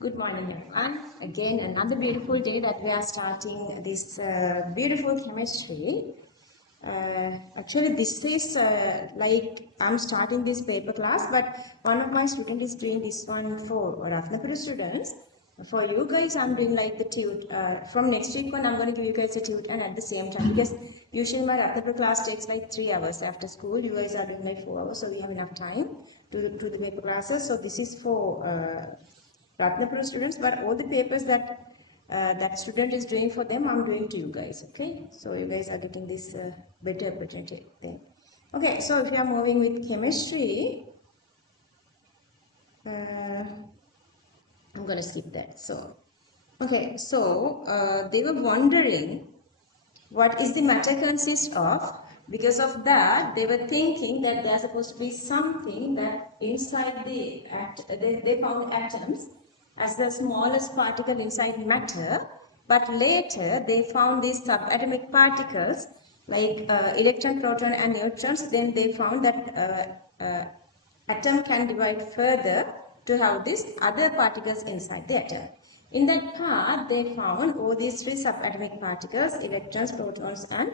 Good morning, everyone. Again, another beautiful day that we are starting this beautiful chemistry. Actually, this is like I'm starting this paper class, but one of my students is doing this one for Ratnapura students. For you guys, I'm doing like the tute. From next week on, I'm going to give you guys a tute and at the same time, because usually my Ratnapura class takes like 3 hours after school. You guys are doing like 4 hours, so we have enough time to do the paper classes. So this is for Ratnapura students, but all the papers that that student is doing for them, I'm doing to you guys. Okay, so you guys are getting this better opportunity thing. Okay, so if you are moving with chemistry, I'm gonna skip that. So, okay, so they were wondering what is the matter consist of. Because of that, they were thinking that there's supposed to be something that inside the they found atoms as the smallest particle inside matter, but later they found these subatomic particles like electron, proton and neutrons. Then they found that atom can divide further to have these other particles inside the atom. In that part, they found all these three subatomic particles, electrons, protons and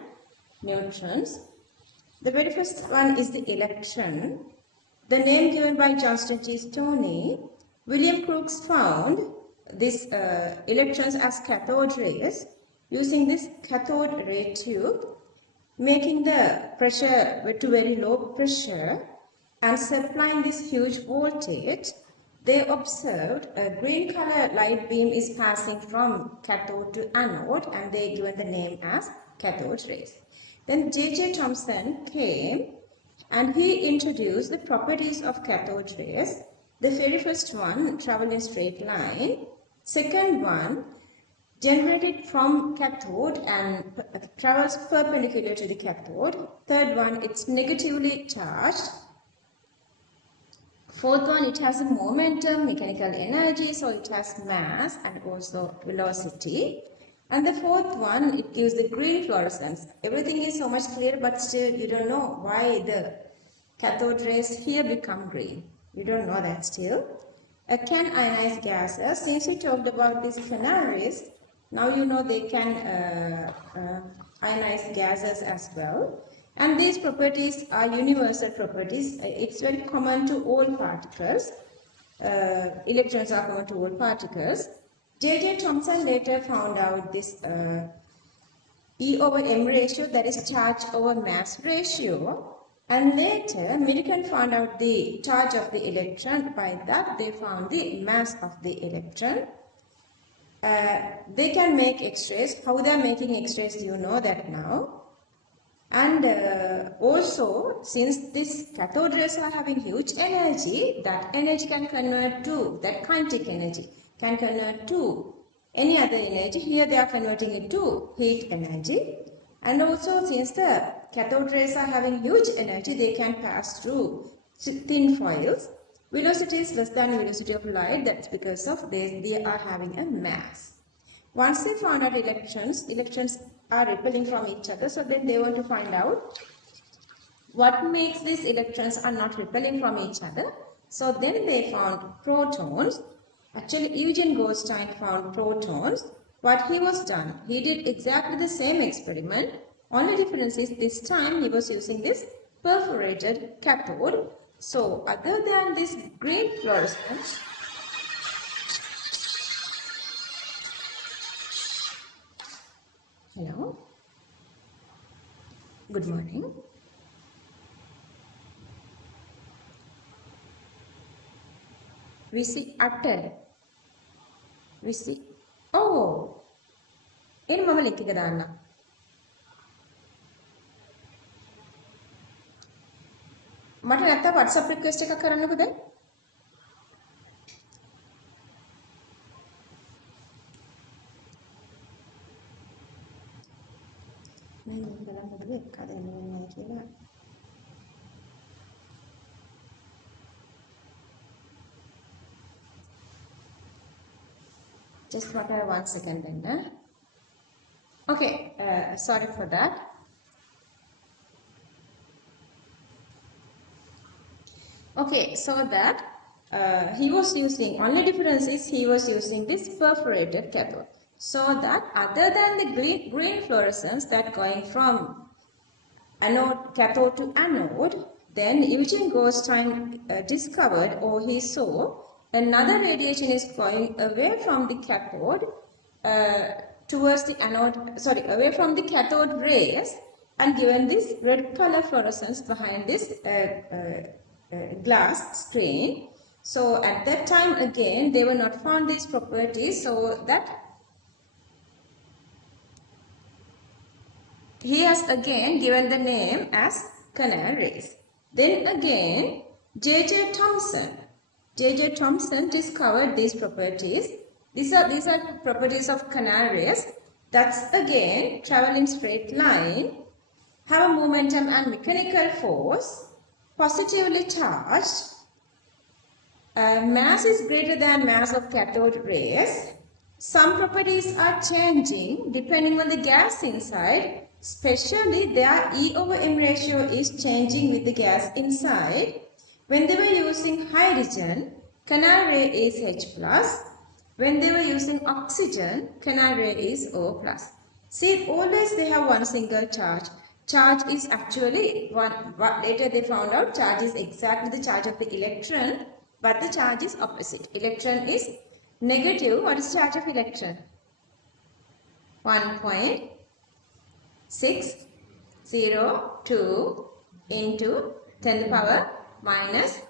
neutrons. The very first one is the electron. The name given by Johnston G. Stoney. William Crookes found these electrons as cathode rays using this cathode ray tube, making the pressure to very low pressure and supplying this huge voltage. They observed a green color light beam is passing from cathode to anode, and they given the name as cathode rays. Then J.J. Thomson came and he introduced the properties of cathode rays. The very first one, travel in a straight line. Second one, generated from cathode and travels perpendicular to the cathode. Third one, it's negatively charged. Fourth one, it has a momentum, mechanical energy, so it has mass and also velocity. And the fourth one, it gives the green fluorescence. Everything is so much clear, but still you don't know why the cathode rays here become green. You don't know that still. Can ionize gases. Since we talked about these canaries, now you know they can ionize gases as well. And these properties are universal properties. It's very common to all particles. Electrons are common to all particles. J.J. Thomson later found out this E over M ratio, that is charge over mass ratio. And later, Millikan found out the charge of the electron. By that, they found the mass of the electron. They can make X-rays. How they are making X-rays, you know that now. And also, since these cathode rays are having huge energy, that energy can convert to, that kinetic energy can convert to any other energy. Here they are converting it to heat energy. And also, since the cathode rays are having huge energy, they can pass through thin foils. Velocity is less than velocity of light. That's because of they are having a mass. Once they found out electrons are repelling from each other. So then they want to find out what makes these electrons are not repelling from each other. So then they found protons. Actually, Eugen Goldstein found protons. What he was done, he did exactly the same experiment. Only difference is this time he was using this perforated cathode. So other than this green fluorescence, hello, good morning. We see uttered. We see, oh, in mama link එක දාන්න. මට නැත්තම් WhatsApp request එකක් කරන්නකෝ දැන්. මම බලන්න මොකද එක්කද එන්නේ නැහැ කියලා. Just whatever 1 second then. Okay, sorry for that. Okay, so that he was using, only difference is he was using this perforated cathode. So that other than the green fluorescence that going from cathode to anode, then Eugene Goldstein discovered, or he saw, another radiation is going away from the cathode towards the anode, away from the cathode rays, and given this red color fluorescence behind this glass screen. So at that time again they were not found these properties, so that he has again given the name as canal rays. Then again J.J. Thomson discovered these properties. These are properties of canal rays. That's again travel in straight line, have a momentum and mechanical force, positively charged, mass is greater than mass of cathode rays. Some properties are changing depending on the gas inside, especially their E over M ratio is changing with the gas inside. When they were using hydrogen, canal ray is H plus. When they were using oxygen, canal ray is O plus. See, always they have one single charge. Charge is actually one, but later they found out charge is exactly the charge of the electron, but the charge is opposite. Electron is negative. What is the charge of electron? 1.602 into 10 to the power minus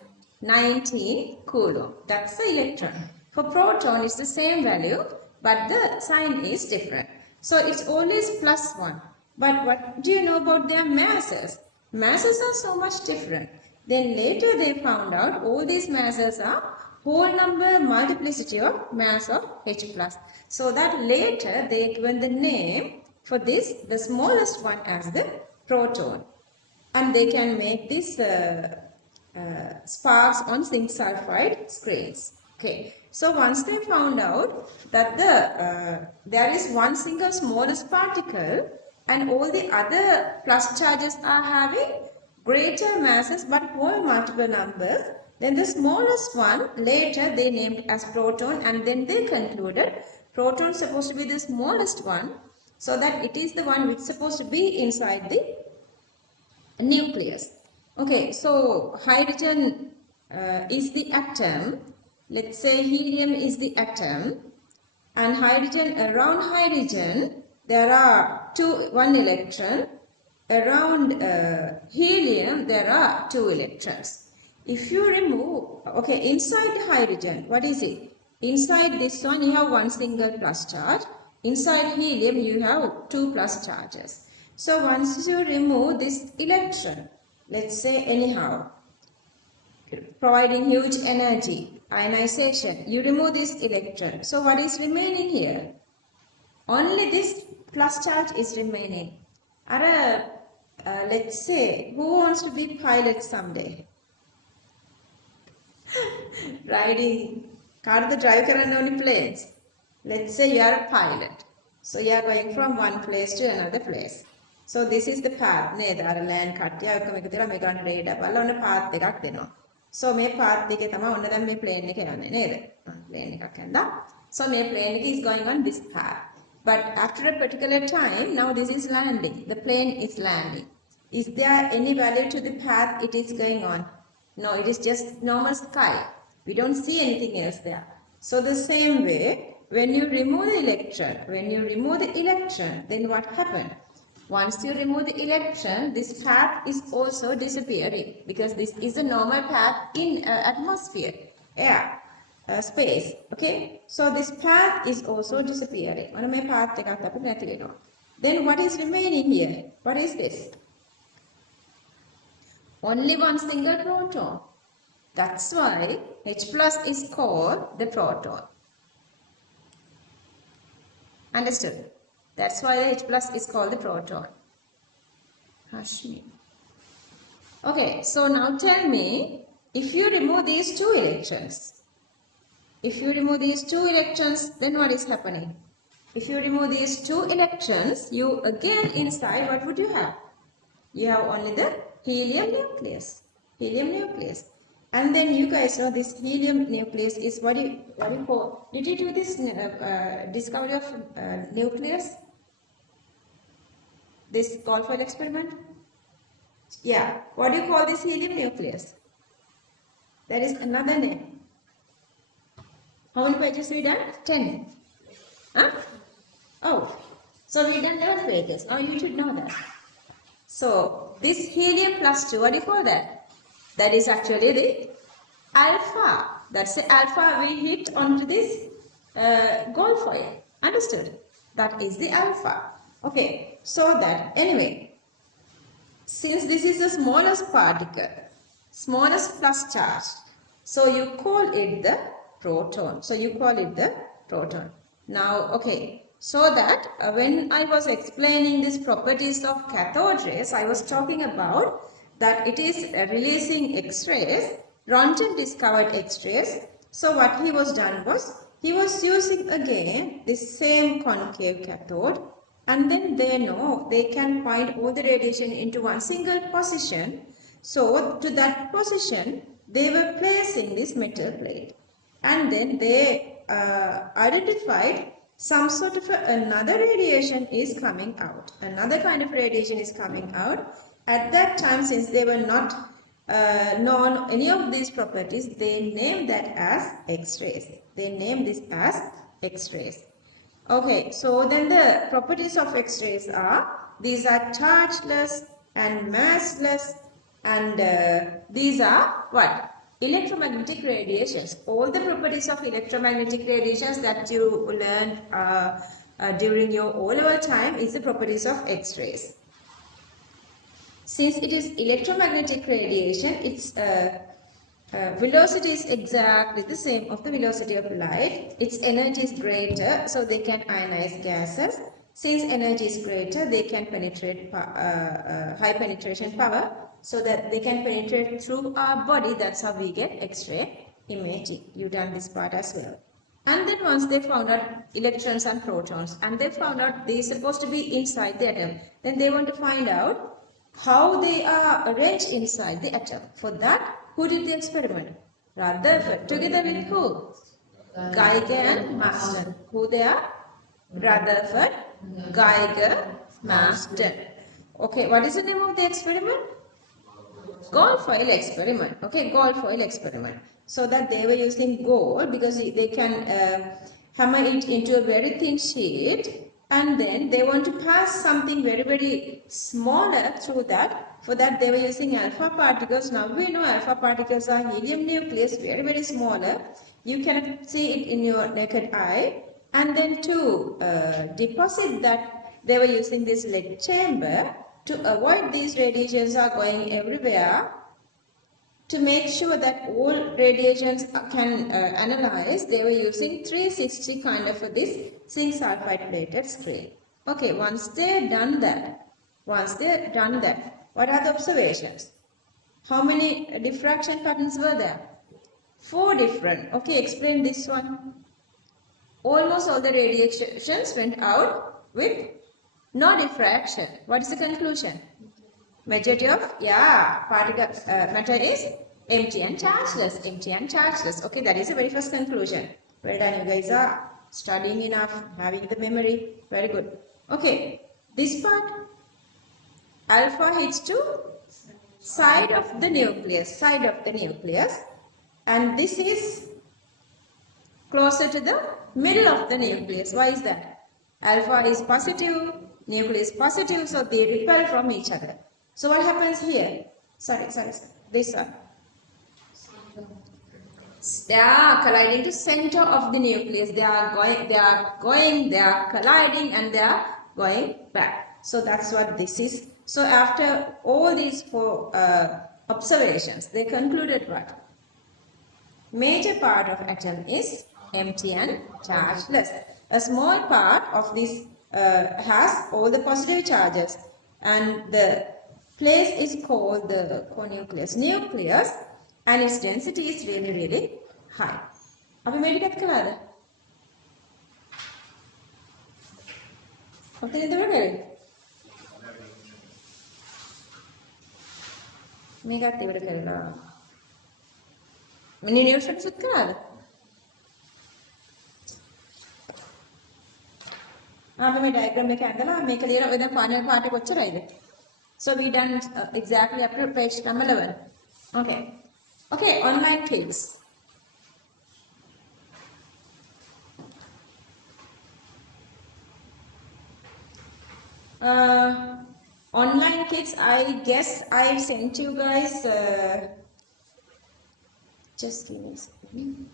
19 coulomb. That's the electron. For proton, it's the same value, but the sign is different. So it's always plus 1. But what do you know about their masses? Masses are so much different. Then later they found out all these masses are whole number multiplicity of mass of H plus. So that later they given the name for this, the smallest one, as the proton. And they can make these sparks on zinc sulfide screens. Okay. So once they found out that there is one single smallest particle and all the other plus charges are having greater masses but whole multiple numbers, then the smallest one later they named as proton, and then they concluded proton is supposed to be the smallest one, so that it is the one which is supposed to be inside the nucleus. Okay, so hydrogen is the atom. Let's say helium is the atom, and hydrogen, around hydrogen there are one electron. Around helium there are 2 electrons. If you remove, okay, inside the hydrogen, what is it? Inside this one you have one single plus charge. Inside helium you have 2 plus charges. So once you remove this electron, let's say anyhow, providing huge energy, ionization, you remove this electron. So what is remaining here? Only this plus charge is remaining. Let's say, who wants to be pilot someday? Riding, car the drive karana only planes. Let's say you are a pilot. So you are going from one place to another place. So this is the path. Ne dar land kattiya ekama ekadira me ganna radar balla ona path ekak denawa. So me path එකේ තමයි ඔන්න දැන් මේ plane එක යන්නේ නේද? plane එකක් යනවා. So මේ plane එක is going on this path. But after a particular time, now this is landing. The plane is landing. Is there any value to the path it is going on? No, it is just normal sky. We don't see anything else there. So the same way, when you remove the electron, then what happened? Once you remove the electron, this path is also disappearing, because this is a normal path in atmosphere, air. Space. Okay, so this path is also disappearing. Then what is remaining here? What is this? Only one single proton. That's why H plus is called the proton. Understood? That's why the H plus is called the proton. Hashmi. Okay, so now tell me, if you remove these 2 electrons, then what is happening? If you remove these 2 electrons, you again inside, what would you have? You have only the helium nucleus. And then you guys know this helium nucleus is what you call. Did you do this discovery of nucleus? This Goldfield experiment? Yeah. What do you call this helium nucleus? There is another name. How many pages we done? 10. Huh? Oh. So we done 11 pages. Now you should know that. So this helium plus 2, what do you call that? That is actually the alpha. That's the alpha we hit onto this gold foil. Understood? That is the alpha. Okay. So that anyway, since this is the smallest particle, smallest plus charge, so you call it the proton. So you call it the proton. Now, okay. So that when I was explaining these properties of cathode rays, I was talking about that it is releasing X-rays. Röntgen discovered X-rays. So what he was done was, he was using again this same concave cathode, and then they know they can point all the radiation into one single position. So to that position, they were placing this metal plate, and then they identified some sort of another radiation is coming out. Another kind of radiation is coming out. At that time, since they were not known any of these properties, they named that as X-rays. They named this as X-rays. Okay, so then the properties of X-rays are, these are chargeless and massless, and these are what? Electromagnetic radiations. All the properties of electromagnetic radiations that you learned during your O-level time is the properties of X-rays. Since it is electromagnetic radiation, its velocity is exactly the same of the velocity of light. Its energy is greater, so they can ionize gases. Since energy is greater, they can penetrate high penetration power, so that they can penetrate through our body. That's how we get X-ray imaging. You've done this part as well. And then once they found out electrons and protons, and they found out they're supposed to be inside the atom, then they want to find out how they are arranged inside the atom. For that, who did the experiment? Rutherford. Together with who? Geiger and Marsden. Who they are? Rutherford, Geiger, Marsden. Okay, what is the name of the experiment? Gold foil experiment. Okay, gold foil experiment. So that they were using gold because they can hammer it into a very thin sheet, and then they want to pass something very, very smaller through that. For that they were using alpha particles. Now we know alpha particles are helium nucleus, very, very smaller. You cannot see it in your naked eye. And then to deposit that, they were using this lead chamber to avoid these radiations are going everywhere. To make sure that all radiations can analyze, they were using 360 kind of this zinc sulfide plated screen. Okay, once they're done that, what are the observations? How many diffraction patterns were there? 4 different. Okay, explain this one. Almost all the radiations went out with no diffraction. What is the conclusion? Majority of, particle matter is empty and chargeless. Empty and chargeless. Okay, that is the very first conclusion. Well done, you guys are studying enough, having the memory. Very good. Okay, this part, alpha hits to side of the nucleus, and this is closer to the middle of the nucleus. Why is that? Alpha is positive, nucleus positive, so they repel from each other. So what happens here? This one. They are colliding to center of the nucleus. They are colliding, and they are going back. So that's what this is. So after all these 4 observations, they concluded what? Major part of atom is empty and chargeless. A small part of this has all the positive charges, and the place is called the conucleus. Nucleus, and its density is really, really high. අපි මේ ටිකත් කළාද? ඔතන ඉඳලා කරේ. මේකත් ඉවර කරලා. Many neutrons with color. මේ diagram එක ඇඳලා මේක ලියලා ඔය දැන් final part එක ඔච්චරයිද? So we done exactly up to page number 11. Okay. Okay, online kids. Online kids, I guess I sent you guys, just give me a second.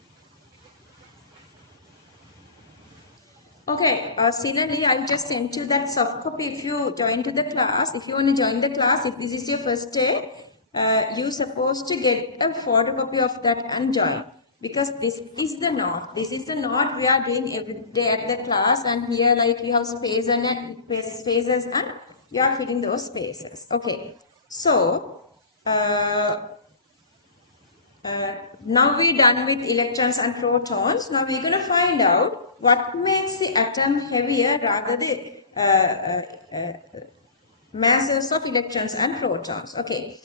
Okay, similarly, I just sent you that soft copy. If you join to the class, if you want to join the class, if this is your first day, you're supposed to get a photocopy of that and join. Because this is the note. This is the note we are doing every day at the class, and here like you have spaces and you are filling those spaces. Okay, so now we're done with electrons and protons. Now we're going to find out what makes the atom heavier rather the masses of electrons and protons. Okay.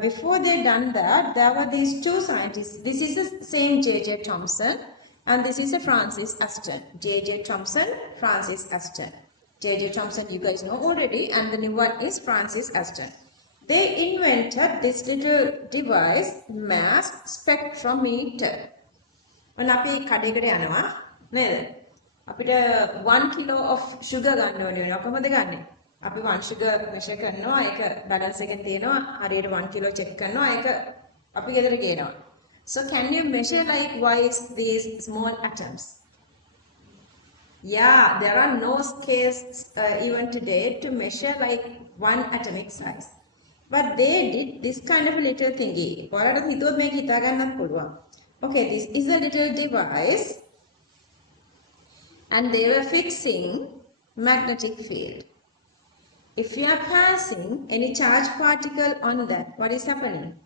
Before they done that, there were these two scientists. This is the same J.J. Thomson and this is a Francis Aston. J.J. Thomson, Francis Aston. J.J. Thomson you guys know already, and the new one is Francis Aston. They invented this little device, mass spectrometer. When අපි කඩේකට යනවා නේද? අපිට 1 kilo of sugar ගන්න ඕනේ වෙනවා. කොහොමද ගන්නෙ? අපි 1 sugar measure කරනවා. ඒක balance එකෙන් තියෙනවා. හරියට 1 kilo check කරනවා. ඒක අපි ගෙදර ගේනවා. So can you measure likewise these small atoms? Yeah, there are no scales even today to measure like one atomic size. But they did this kind of a little thingy. ඔයාලට හිතුවොත් මේක හිතා ගන්නත් පුළුවන්. Okay, this is a little device and they were fixing magnetic field. If you are passing any charged particle on that, what is happening?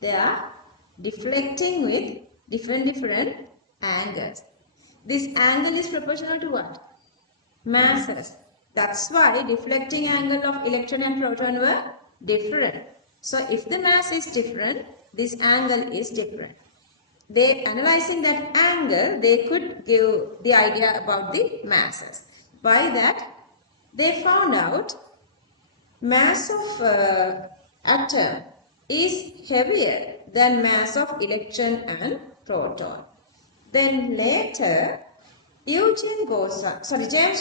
They are deflecting with different angles. This angle is proportional to what? Masses. That's why deflecting angle of electron and proton were different. So if the mass is different, this angle is different. They analyzing that angle, they could give the idea about the masses. By that, they found out mass of atom is heavier than mass of electron and proton. Then later, James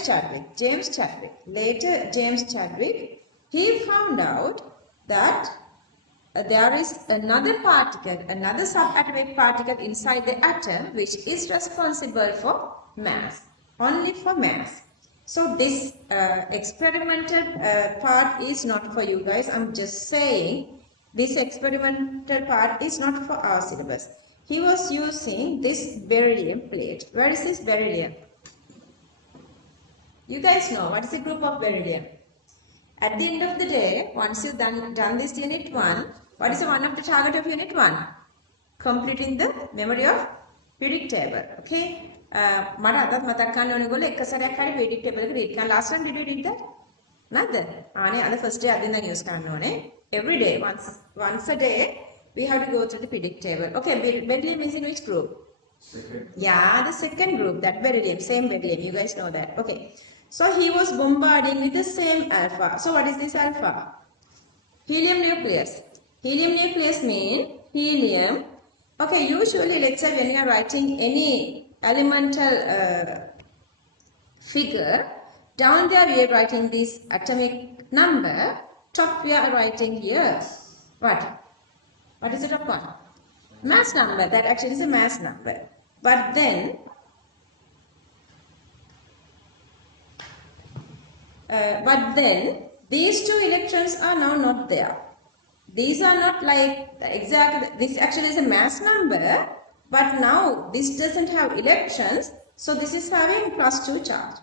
Chadwick. Later, James Chadwick, he found out that there is another particle, another subatomic particle inside the atom which is responsible for mass, only for mass. So this experimental part is not for you guys. I'm just saying this experimental part is not for our syllabus. He was using this beryllium plate. Where is this beryllium? You guys know what is the group of beryllium? At the end of the day, once you've done this unit 1, what is one of the target of unit 1? Completing the memory of periodic table. Okay? මට අදත් මතක් කරන්න ඕනේ ගොල්ලෝ එක සැරයක් හරි periodic table එක read කරන්න. Last time did you read that? නැද්ද? ආනේ අද first day අදින්න use කරන්න ඕනේ. Every day, once a day, we have to go through the periodic table. Okay, beryllium is in which group? Second. Yeah, the second group, that beryllium, same beryllium, you guys know that. Okay, so he was bombarding with the same alpha. So what is this alpha? Helium nucleus. Helium nucleus means helium. Okay, usually let's say when you are writing any elemental figure, down there we are writing this atomic number, top we are writing here. What? What is the top one? Mass number. That actually is a mass number. But then, these two electrons are now not there. These are not like exactly, this actually is a mass number, but now this doesn't have electrons, so this is having +2 charge.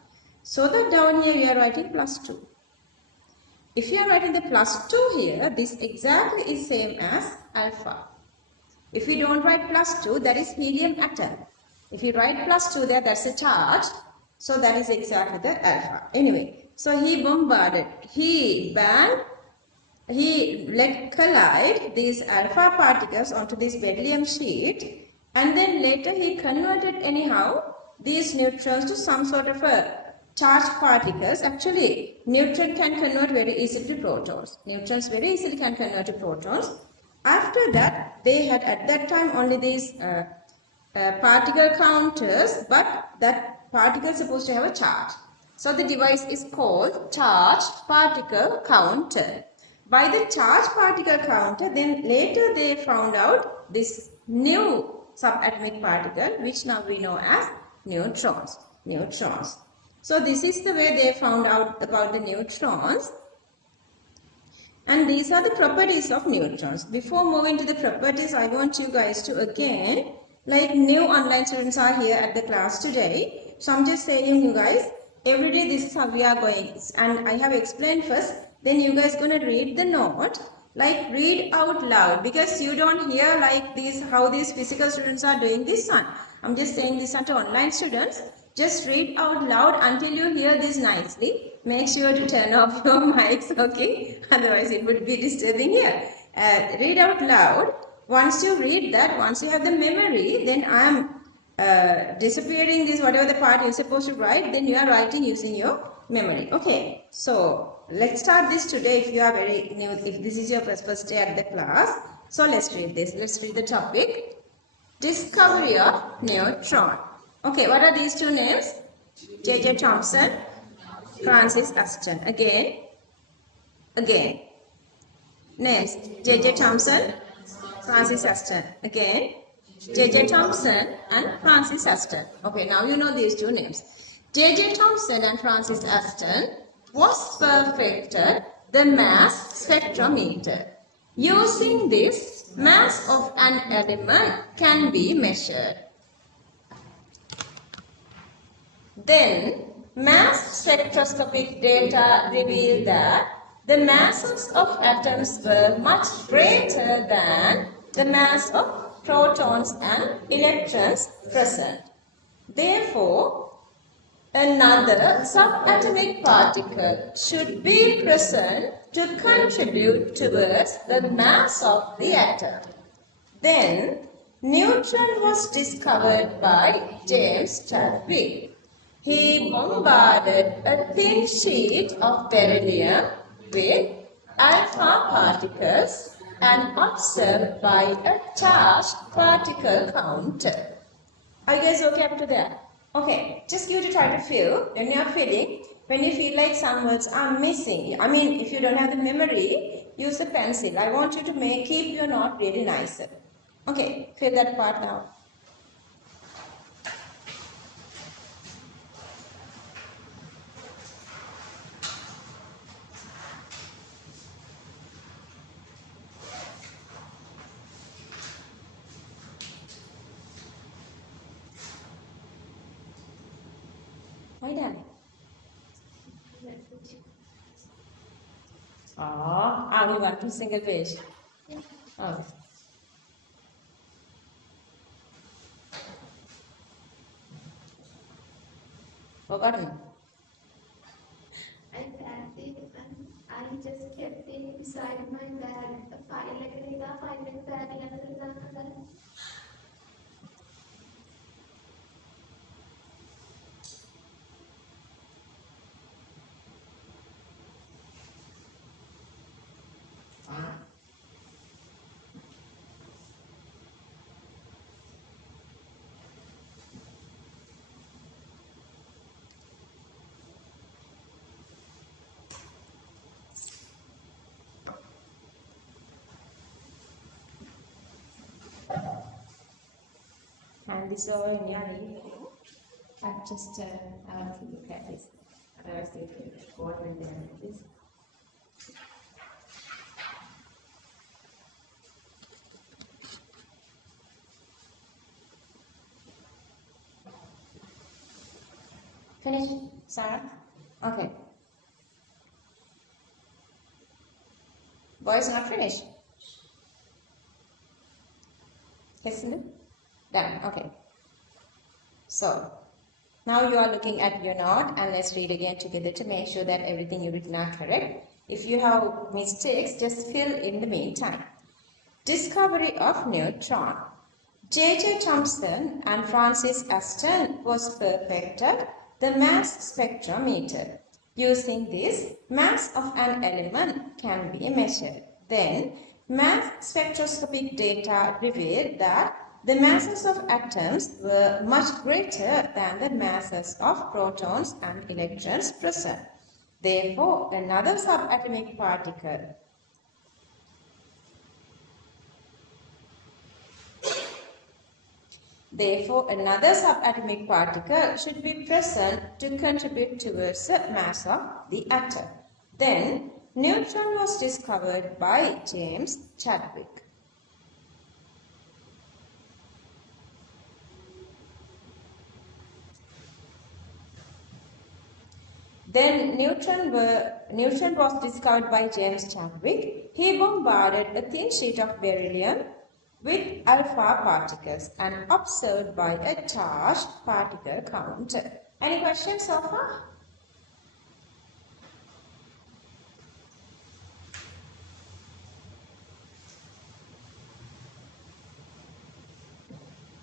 So that down here we are writing +2. If you are writing the +2 here, this exactly is same as alpha. If we don't write +2, that is helium atom. If you write +2 there, that's a charge. So that is exactly the alpha. Anyway, so he bombarded, he banned he let collide these alpha particles onto this beryllium sheet, and then later he converted anyhow these neutrons to some sort of a charged particles. Actually, neutron can convert very easily to protons. Neutrons very easily can convert to protons. After that, they had at that time only these particle counters, but that particle is supposed to have a charge. So the device is called charged particle counter. By the charged particle counter, then later they found out this new subatomic particle, which now we know as neutrons. Neutrons. So this is the way they found out about the neutrons. And these are the properties of neutrons. Before moving to the properties, I want you guys to again, like new online students are here at the class today. So I'm just saying you guys, every day this is how we are going. And I have explained first, then you guys going to read the note. Like read out loud, because you don't hear like these, how these physical students are doing this one. I'm just saying this to online students. Just read out loud until you hear this nicely. Make sure to turn off your mics, okay? Otherwise it would be disturbing here. Read out loud. Once you read that, once you have the memory, then I am disappearing this, whatever the part you're supposed to write, then you are writing using your memory. Okay, so let's start this today if you are very new, if this is your first day at the class. So let's read this. Let's read the topic. Discovery of neutron. Okay, what are these two names? J.J. Thomson, Francis Aston. Again. Names. J.J. Thomson, Francis Aston. Again. J.J. Thomson and Francis Aston. Okay, now you know these two names. J.J. Thomson and Francis Aston was perfected the mass spectrometer. Using this, mass of an element can be measured. Then, mass spectroscopic data revealed that the masses of atoms were much greater than the mass of protons and electrons present. Therefore, another subatomic particle should be present to contribute towards the mass of the atom. Then, neutron was discovered by James Chadwick. He bombarded a thin sheet of beryllium with alpha particles and observed by a charged particle counter. Are you guys okay up to that? Okay, just give it a try to feel. When you are feeling, when you feel like some words are missing, I mean, if you don't have the memory, use a pencil. I want you to keep your note really nice. Okay, feel that part now. Why done? Oh, only one single page. Okay. Forgotten? I packed it and I just kept it beside my bed. A file like that. Hand this over in your knee. I just I want to look at this. Otherwise, they will go when they are like this. Finish, Sarah? Okay. Boys not finished? Listen. Done. Okay. So, now you are looking at your note and let's read again together to make sure that everything you written are correct. If you have mistakes, just fill in the meantime. Discovery of neutron. J.J. Thomson and Francis Aston was perfected the mass spectrometer. Using this, mass of an element can be measured. Then, mass spectroscopic data revealed that the masses of atoms were much greater than the masses of protons and electrons present. Therefore, another subatomic particle should be present to contribute towards the mass of the atom. Then, neutron was discovered by James Chadwick. Then neutron was discovered by James Chadwick. He bombarded a thin sheet of beryllium with alpha particles and observed by a charged particle counter. Any questions so far?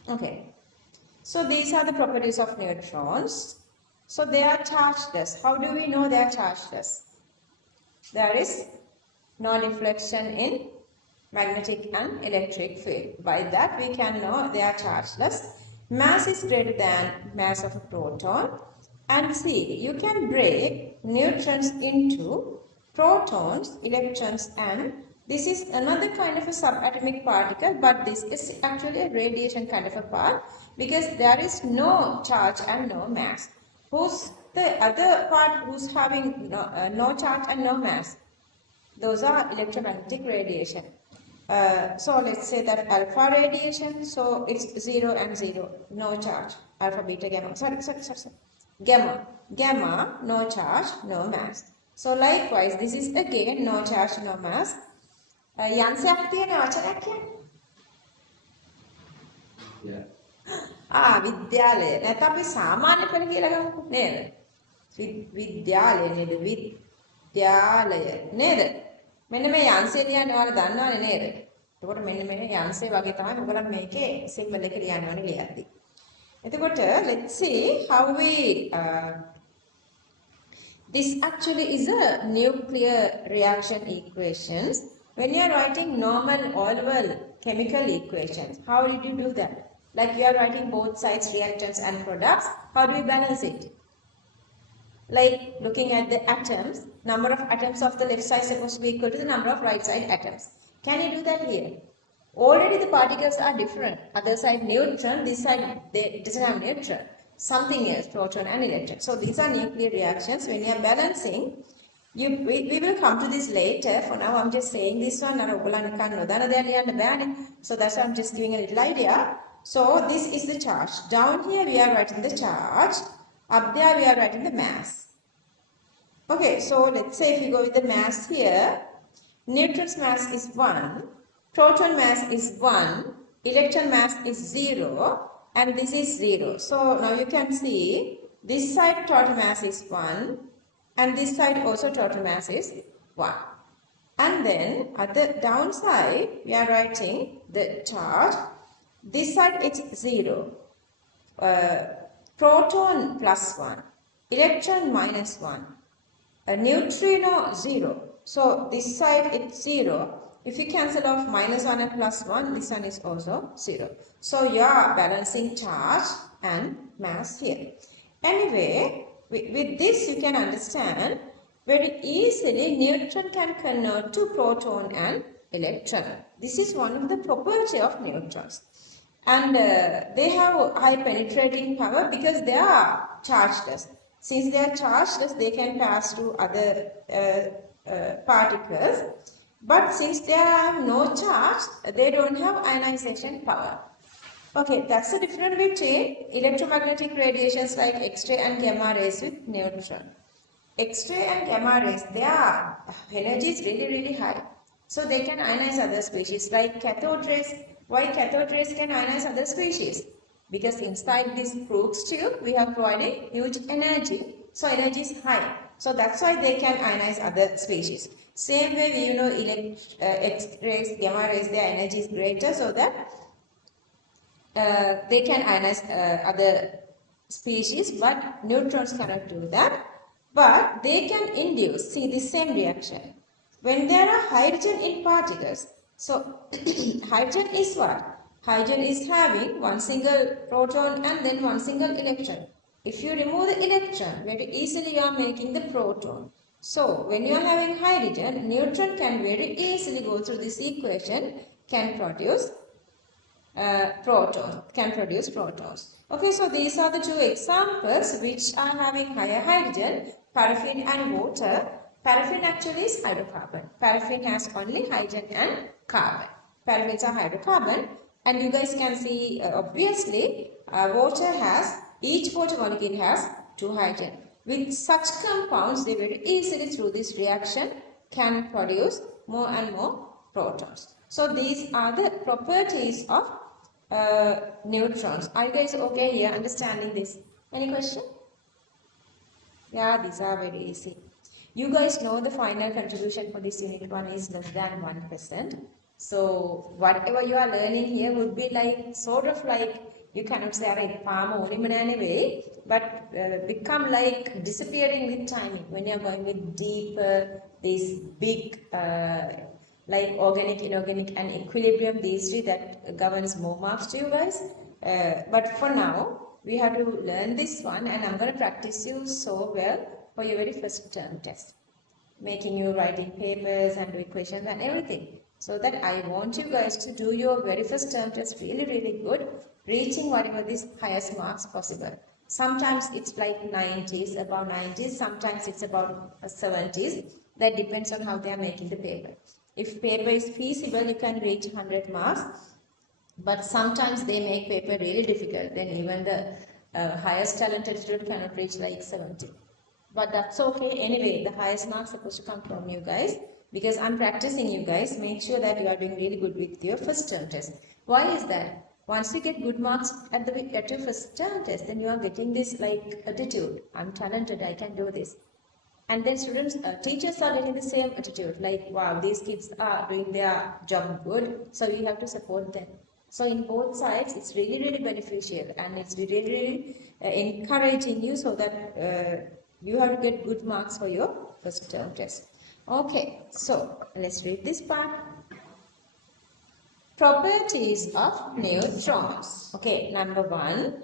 Okay. So these are the properties of neutrons. So they are chargeless. How do we know they are chargeless? There is no deflection in magnetic and electric field. By that we can know they are chargeless. Mass is greater than mass of a proton. And see, you can break neutrons into protons, electrons, and this is another kind of a subatomic particle, but this is actually a radiation kind of a part because there is no charge and no mass. Who's the other part who's having no charge and no mass? Those are electromagnetic radiation. So let's say that alpha radiation, so it's 0 and 0, no charge. Alpha, beta, gamma, sorry. Gamma, no charge, no mass. So likewise, this is again no charge, no mass. යන්සයක් තියෙන වචනයක් කියන්නේ. විද්‍යාලය. නැත්නම් අපි සාමාන්‍ය පෙළ කියලා ගමුකෝ නේද? විද්‍යාලය නේද? විද්‍යාලය නේද? මෙන්න මේ යන්සේ ලියන්න ඔයාලා දන්නවනේ නේද? එතකොට මෙන්න මේ යන්සේ වගේ තමයි මොකද මේකේ සිම්බල් එක ලියන්න ඕනේ ලියද්දි. එතකොට let's see how we this actually is a nuclear reaction equations. When you are writing normal oval chemical equations, how did you do that? Like you are writing both sides reactants and products, how do we balance it? Like looking at the atoms, number of atoms of the left side is supposed to be equal to the number of right side atoms. Can you do that here? Already the particles are different. Other side neutron, this side it doesn't have neutron. Something else, proton and electron. So these are nuclear reactions. When you are balancing, we will come to this later. For now, I'm just saying this one. So that's why I'm just giving a little idea. So this is the charge. Down here we are writing the charge. Up there we are writing the mass. Okay, so let's say if we go with the mass here, neutron's mass is 1, proton mass is 1, electron mass is 0, and this is 0. So now you can see this side total mass is 1, and this side also total mass is 1. And then at the downside, we are writing the charge. This side it's 0. Proton plus 1. Electron minus 1. A neutrino 0. So this side it's 0. If you cancel off minus 1 and plus 1, this one is also 0. So you are balancing charge and mass here. Anyway, with this you can understand very easily neutron can convert to proton and electron. This is one of the property of neutrons. And they have high penetrating power because they are chargeless. Since they are chargeless, they can pass through other particles. But since they have no charge, they don't have ionization power. Okay, that's the difference between electromagnetic radiations like X-ray and gamma rays with neutron. X-ray and gamma rays, their energy is really, really high. So they can ionize other species like cathode rays. Why cathode rays can ionize other species? Because inside this Crookes tube, we have provided huge energy so energy is high. So that's why they can ionize other species. Same way, we X-rays, gamma rays, their energy is greater, so that they can ionize other species, but neutrons cannot do that. But they can induce, see, the same reaction. When there are hydrogen in particles, so hydrogen is what? Hydrogen is having one single proton and then one single electron. If you remove the electron, very easily you are making the proton. So when you are having hydrogen, neutron can very easily go through this equation, can produce can produce protons. Okay, so these are the two examples which are having higher hydrogen, paraffin and water. Paraffin actually is hydrocarbon. Paraffin has only hydrogen and carbon. Paraffins are hydrocarbon, and you guys can see obviously water has, each water molecule has two hydrogen. With such compounds, they very easily through this reaction can produce more and more protons. So these are the properties of neutrons. Are you guys okay here understanding this? Any question? Yeah, these are very easy. You guys know the final contribution for this unit 1 is less than 1%. So whatever you are learning here would be like sort of like, you cannot say way, but become like disappearing with timing when you are going with deeper, these big like organic, inorganic and equilibrium, these three that governs more marks to you guys. But for now, we have to learn this one, and I'm going to practice you so well for your very first term test, making you writing papers and doing questions and everything. So that I want you guys to do your very first term test really, really good, reaching whatever these highest marks possible. Sometimes it's like 90s, about 90s, sometimes it's about 70s. That depends on how they are making the paper. If paper is feasible, you can reach 100 marks. But sometimes they make paper really difficult, then even the highest talented student cannot reach like 70. But that's okay. Anyway, the highest marks are supposed to come from you guys, because I'm practicing you guys. Make sure that you are doing really good with your first term test. Why is that? Once you get good marks at your first term test, then you are getting this like attitude. I'm talented, I can do this. And then students, teachers are getting the same attitude, like, wow, these kids are doing their job good, so we have to support them. So in both sides, it's really, really beneficial, and it's really, really encouraging you, so that you have to get good marks for your first term test. Okay, so let's read this part. Properties of neutrons. Okay, number 1,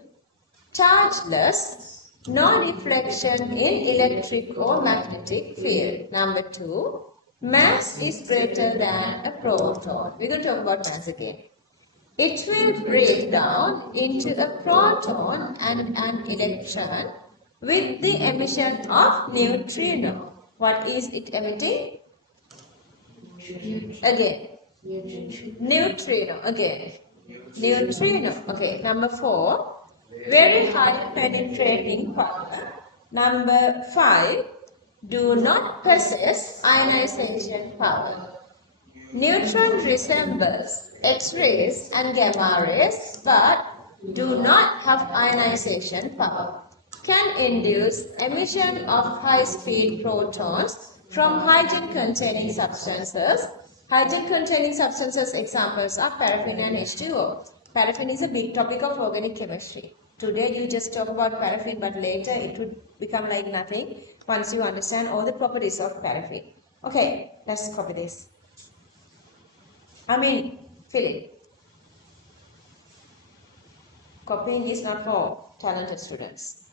chargeless, no deflection in electric or magnetic field. Number 2, mass is greater than a proton. We're going to talk about mass again. It will break down into a proton and an electron with the emission of neutrino. What is it emitting? Again. Neutrino. Again. Neutrino. Okay. Number 4. Very high penetrating power. Number 5. Do not possess ionization power. Neutron resembles X-rays and gamma rays, but do not have ionization power. Can induce emission of high-speed protons from hydrogen-containing substances. Hydrogen-containing substances examples are paraffin and H2O. Paraffin is a big topic of organic chemistry. Today you just talk about paraffin, but later it would become like nothing once you understand all the properties of paraffin. Okay, let's copy this. Fill it. Copying is not for talented students.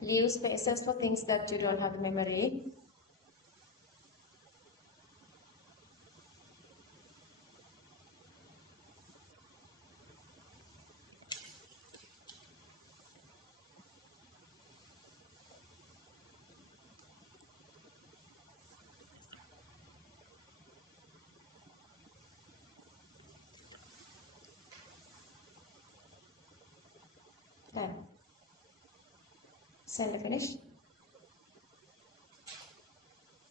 Leave spaces for things that you don't have the memory. Okay. Send finish.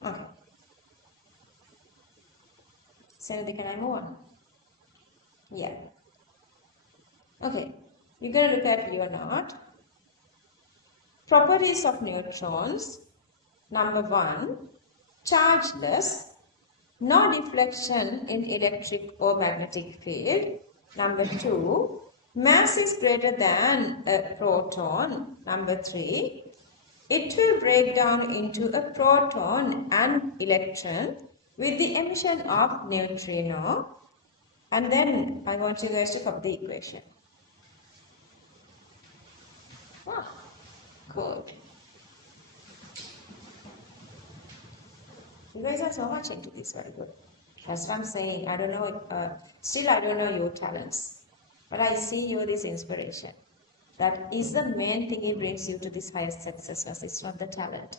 Okay. Send can I move on? Yeah. Okay. You're going to look at your note. Properties of neutrons. Number 1, chargeless, no deflection in electric or magnetic field. Number 2, mass is greater than a proton. Number 3, it will break down into a proton and electron with the emission of neutrino. And then I want you guys to copy the equation. Oh, good. You guys are so much into this, very good. That's what I'm saying. I don't know, still I don't know your talents. But I see you this inspiration. That is the main thing it brings you to this highest success. It's not the talent.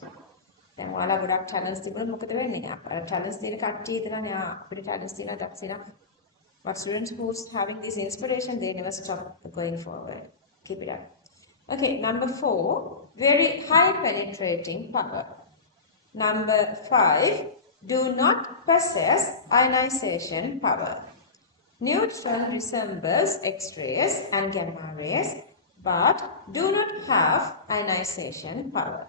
Then while I would have talents, they will look at the way. Talents, they can't talents, but students who's having this inspiration, they never stop going forward. Keep it up. Okay, number 4, very high penetrating power. Number 5, do not possess ionization power. Neutron resembles X-rays and gamma rays, but do not have ionization power.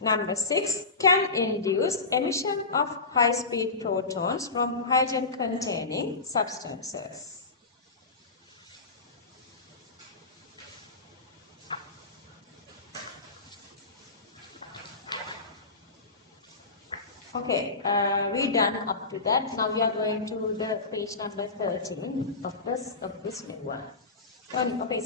Number 6, can induce emission of high-speed protons from hydrogen-containing substances. Okay, we done up to that. Now we are going to the page number 13 of this new one. Okay,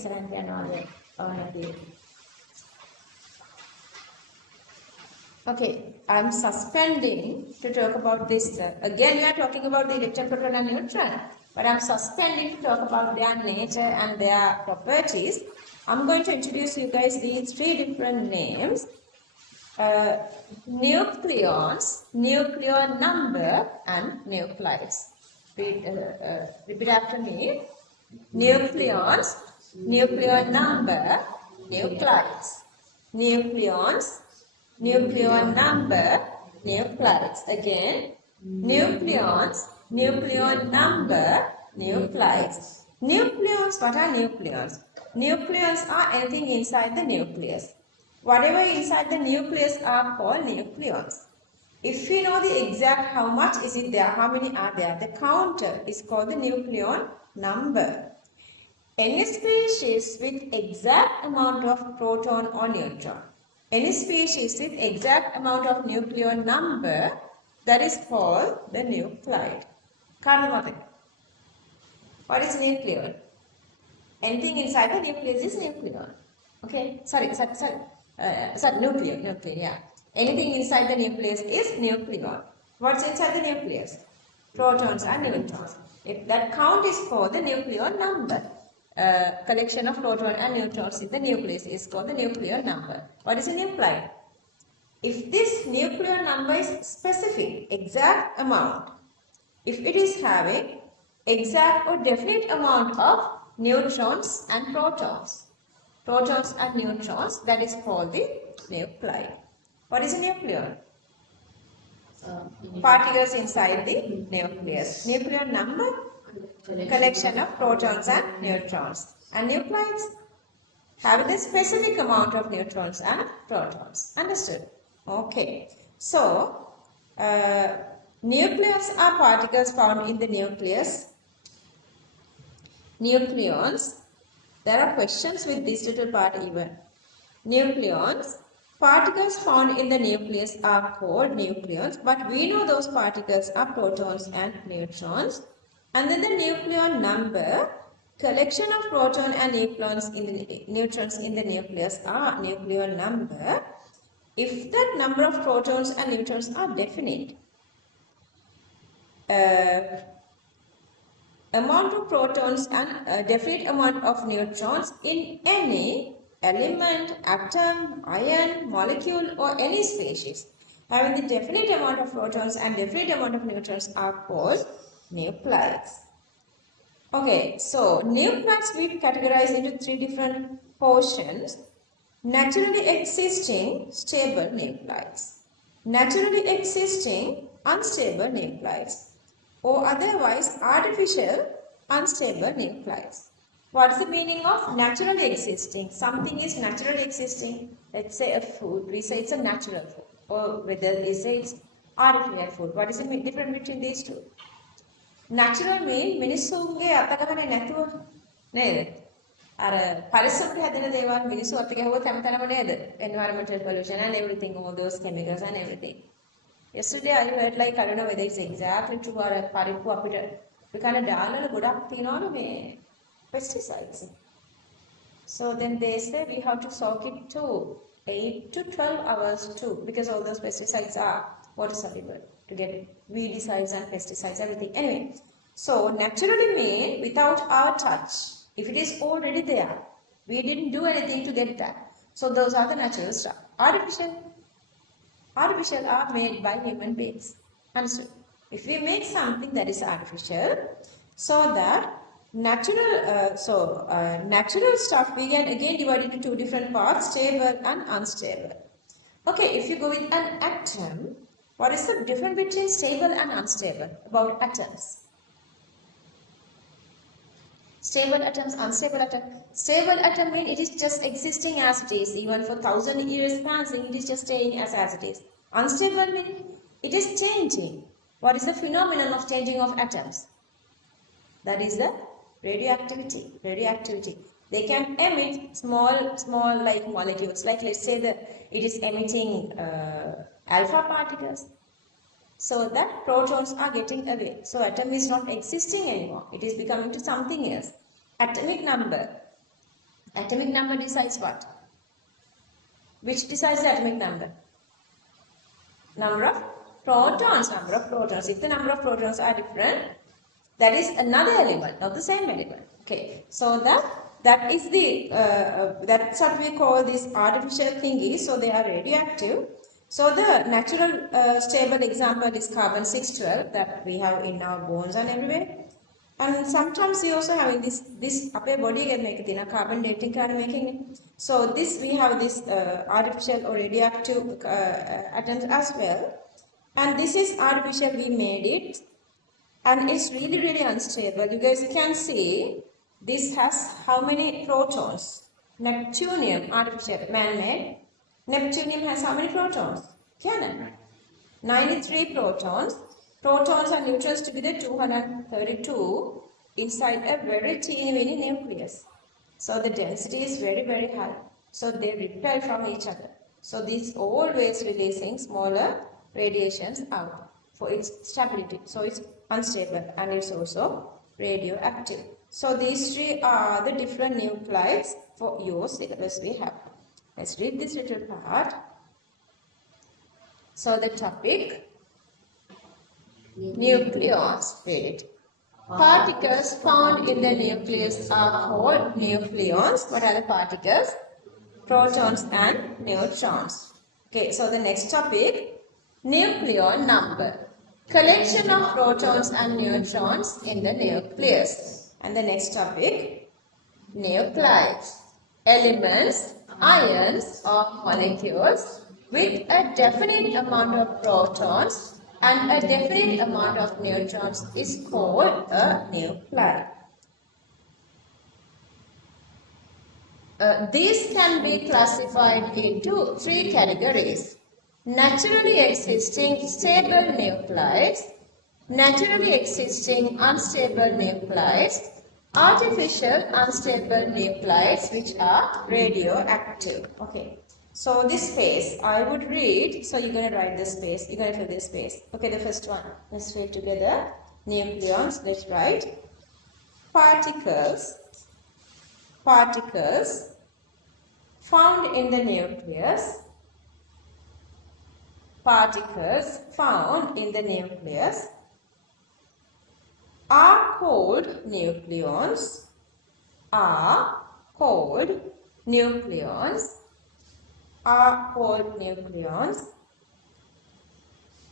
okay, I'm suspending to talk about this. Again, we are talking about the electron, proton and neutron. But I'm suspending to talk about their nature and their properties. I'm going to introduce you guys these 3 different names. Nucleons, nucleon number and nuclides. Repeat after me. Nucleons, nucleon number, nuclides. Nucleons, nucleon number, nuclides. Again, nucleons, nucleon number, nuclides. Nucleons, what are nucleons? Nucleons are anything inside the nucleus. Whatever inside the nucleus are called nucleons. If we know the exact how much is it there, how many are there, the counter is called the nucleon number. Any species with exact amount of proton or neutron, any species with exact amount of nucleon number, that is called the nuclide. What is nucleon? Anything inside the nucleus is nucleon. Okay, sorry, nucleon, yeah. Anything inside the nucleus is nucleon. What's inside the nucleus? Protons and neutrons. If that count is called the nucleon number. Collection of protons and neutrons in the nucleus is called the nucleon number. What is a nuclide? If this nucleon number is specific, exact amount, if it is having exact or definite amount of neutrons and protons, and neutrons, that is called the nuclide. What is a nucleon? Particles inside the nucleus. Nucleon number, collection of protons and neutrons. And nuclides have the specific amount of neutrons and protons. Understood? Okay. So, nucleons are particles found in the nucleus. Nucleons, there are questions with this little part even. Nucleons Particles found in the nucleus are called nucleons, but we know those particles are protons and neutrons. And then the nucleon number, collection of proton and neutrons in the nucleus are nucleon number. If that number of protons and neutrons are definite, amount of protons and a definite amount of neutrons in any element, atom, ion, molecule or any species having the definite amount of protons and definite amount of neutrons are called nuclides. Okay, so nuclides we categorize into three different portions. Naturally existing stable nuclides, naturally existing unstable nuclides, or otherwise artificial unstable nuclides. What is the meaning of naturally existing? Something is naturally existing. Let's say a food. We say it's a natural food. Or whether we say it's artificial food. What is the difference between these two? Natural mean මිනිස්සුන්ගේ අතගහන්නේ නැතුව නේද? අර පරිසරයේ හැදෙන දේවල් මිනිස්සු අත ගැහුවොත් හැමතැනම නේද? Environmental pollution and everything, all those chemicals and everything. Yesterday I heard like, I don't know whether it's exactly true or පරිප්පු අපිට විකන ඩාලවල ගොඩක් තියනවලු මේ pesticides. So then they say we have to soak it to 8 to 12 hours too, because all those pesticides are water soluble to get weedicides and pesticides, everything. Anyway, so naturally mean without our touch. If it is already there, we didn't do anything to get that. So those are the natural stuff. Artificial are made by human beings. Understood? If we make something that is artificial, so that natural stuff we can again divide into two different parts, stable and unstable. Okay, if you go with an atom, what is the difference between stable and unstable about atoms? Stable atoms, unstable atom. Stable atom means it is just existing as it is. Even for 1,000 years passing, it is just staying as it is. Unstable means it is changing. What is the phenomenon of changing of atoms? That is the radioactivity. Radioactivity. They can emit small like molecules. Like let's say that it is emitting alpha particles. So that protons are getting away. So atom is not existing anymore. It is becoming to something else. Atomic number. Atomic number decides what? Which decides the atomic number? Number of protons. Number of protons. If the number of protons are different, that is another element, not the same element. Okay. So that is the that's what we call this artificial thingy. So they are radioactive. So the natural stable example is carbon 612 that we have in our bones and everywhere. And sometimes we also have in this upper body can make it in a carbon dating kind of making it. So this we have this artificial or radioactive atoms as well. And this is artificial, we made it. And it's really unstable. You guys can see this has how many protons? Neptunium, artificial, man-made. Neptunium has how many protons? 93 protons. Protons and neutrons together 232 inside a very teeny nucleus. So the density is very high. So they repel from each other. So this always releasing smaller radiations out for its stability. So it's unstable and it's also radioactive. So these three are the different nuclides for your syllabus we have. Let's read this little part. So the topic, nucleons. Read it. Particles found in the nucleus are called nucleons. What are the particles? Protons and neutrons. Okay, so the next topic, nucleon number. Collection of protons and neutrons in the nucleus. And the next topic, nuclides. Elements, ions or molecules with a definite amount of protons and a definite amount of neutrons is called a nuclide. These can be classified into three categories. Naturally existing stable nuclides, naturally existing unstable nuclides, artificial unstable nuclides which are radioactive. Okay. So this space, I would read, so you're going to write this space, you're going to fill this space. Okay, the first one, let's read together. Nucleons, let's write. Particles found in the nucleus, particles found in the nucleus are called nucleons, are called nucleons, are called nucleons,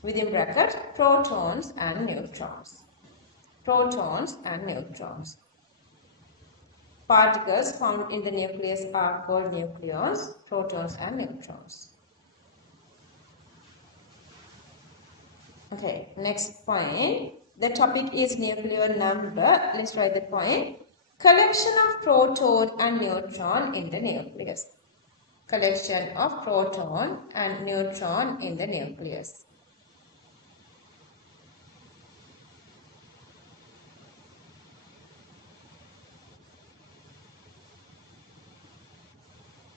within bracket, protons and neutrons. Protons and neutrons. Particles found in the nucleus are called nucleons, protons and neutrons. Okay, next point. The topic is nuclear number. Let's write the point. Collection of proton and neutron in the nucleus. Collection of proton and neutron in the nucleus.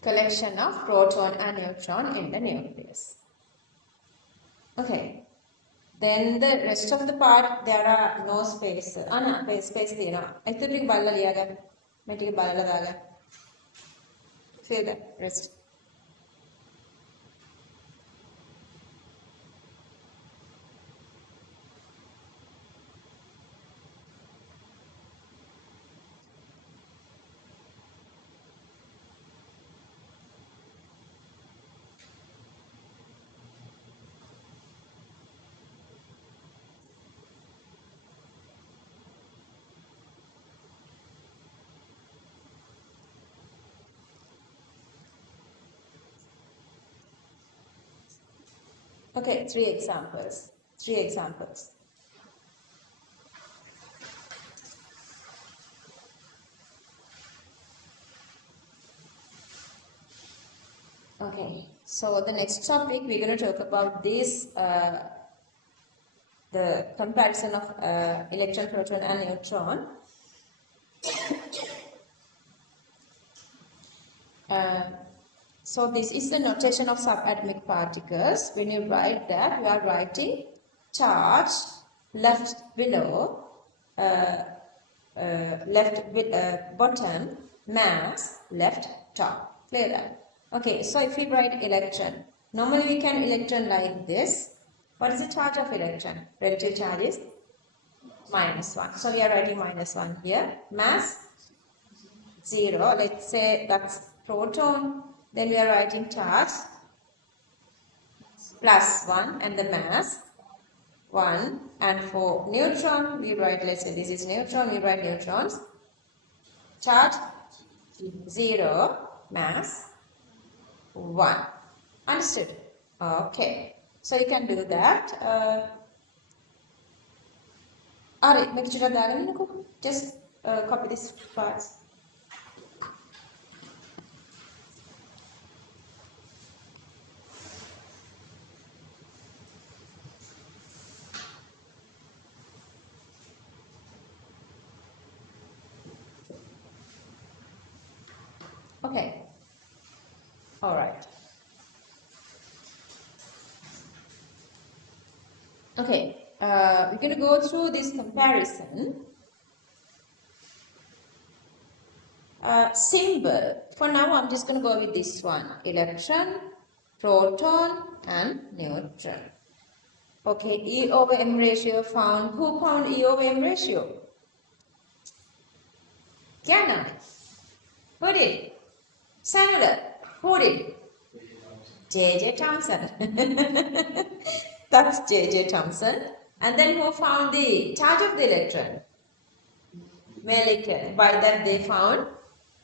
Collection of proton and neutron in the nucleus. Okay. Then the rest of the part, there are no space. Space තියෙනවා. ඒත් ටික බලලා ලියා ගන්න. මේ ටික බලලා දාගන්න. Fill the rest. Okay, three examples. Okay, so the next topic we're going to talk about this, the comparison of electron, proton and neutron. So this is the notation of subatomic particles. When you write that, you are writing charge left below, bottom, mass left top. Clear that? Okay, so if we write electron, normally we can electron like this. What is the charge of electron? Relative charge is -1. So we are writing -1 here. Mass 0. Let's say that's proton. Then we are writing charge +1 and the mass 1. And for neutron, we write, let's say this is neutron, we write neutrons. Charge 0, mass 1. Understood? Okay. So you can do that. Alright, make sure that just copy this part. Okay. All right. Okay. We're going to go through this comparison. Symbol. For now, I'm just going to go with this one. Electron, proton, and neutron. Okay. E over M ratio found. Who found E over M ratio? Can I? Who did? Sinhala. Who did? J.J. Thomson. That's J.J. Thomson. And then who found the charge of the electron? Millikan. By that they found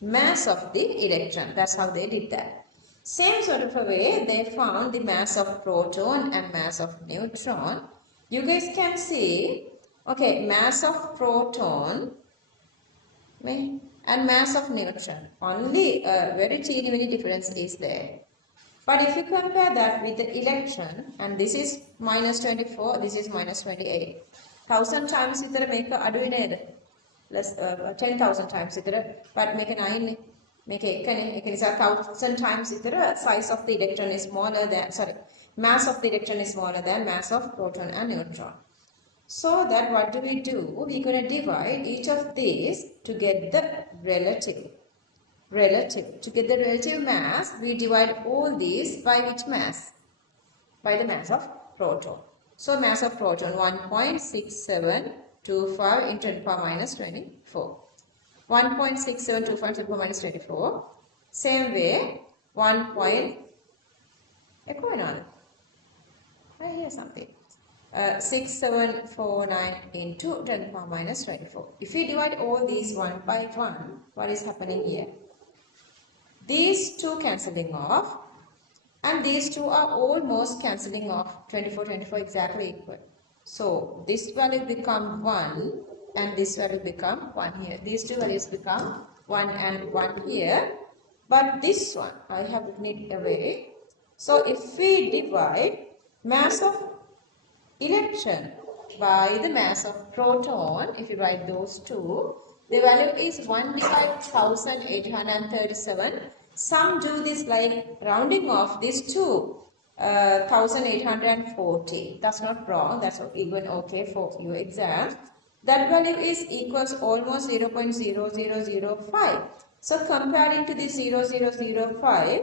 mass of the electron. That's how they did that. Same sort of a way they found the mass of proton and mass of neutron. You guys can see, okay, mass of proton and mass of neutron. Only a very teeny difference is there. But if you compare that with the electron, and this is -24, this is -28. 1,000 times itara make adu neda. Less 10,000 times itara, but make a 9. මේක එකනේ. ඒක නිසා 1000 times විතර size of the electron is smaller than, sorry, mass of the electron is smaller than mass of proton and neutron. So that what do? We're going to divide each of these to get the relative. To get the relative mass, we divide all these by which mass? By the mass of proton. So mass of proton 1.6725 into 10 to the power minus 24. 1.6725 to the power minus 24. Same way, 1. Echo on. I hear something. 6749 into 10 to the power minus 24. If we divide all these one by one, what is happening here? These two cancelling off, and these two are almost cancelling off. 24 exactly equal. So this value become 1 and this value become 1 here. These two values become 1 and 1 here. But this one I have written it away. So if we divide mass of electron by the mass of proton, if you write those two, the value is 1 divided 1837. Some do this like rounding off these two, 1840. That's not wrong, that's even okay for your exam. That value is equals almost 0.0005. So comparing to this 0005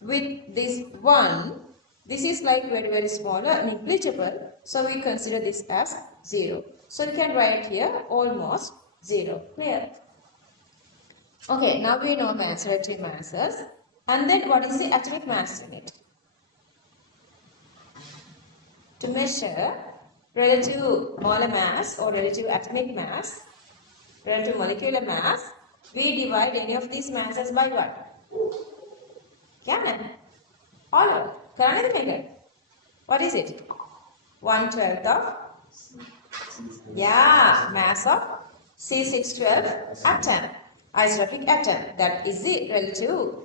with this 1, this is like very smaller, negligible. So we consider this as 0. So we can write here almost 0. Clear? Okay, now we know mass, relative masses. And then what is the atomic mass unit? To measure relative molar mass or relative atomic mass, relative molecular mass, we divide any of these masses by what? Yeah, all of it. What is it? 1/12 of, mass of C612 atom, isotopic atom. That is the relative,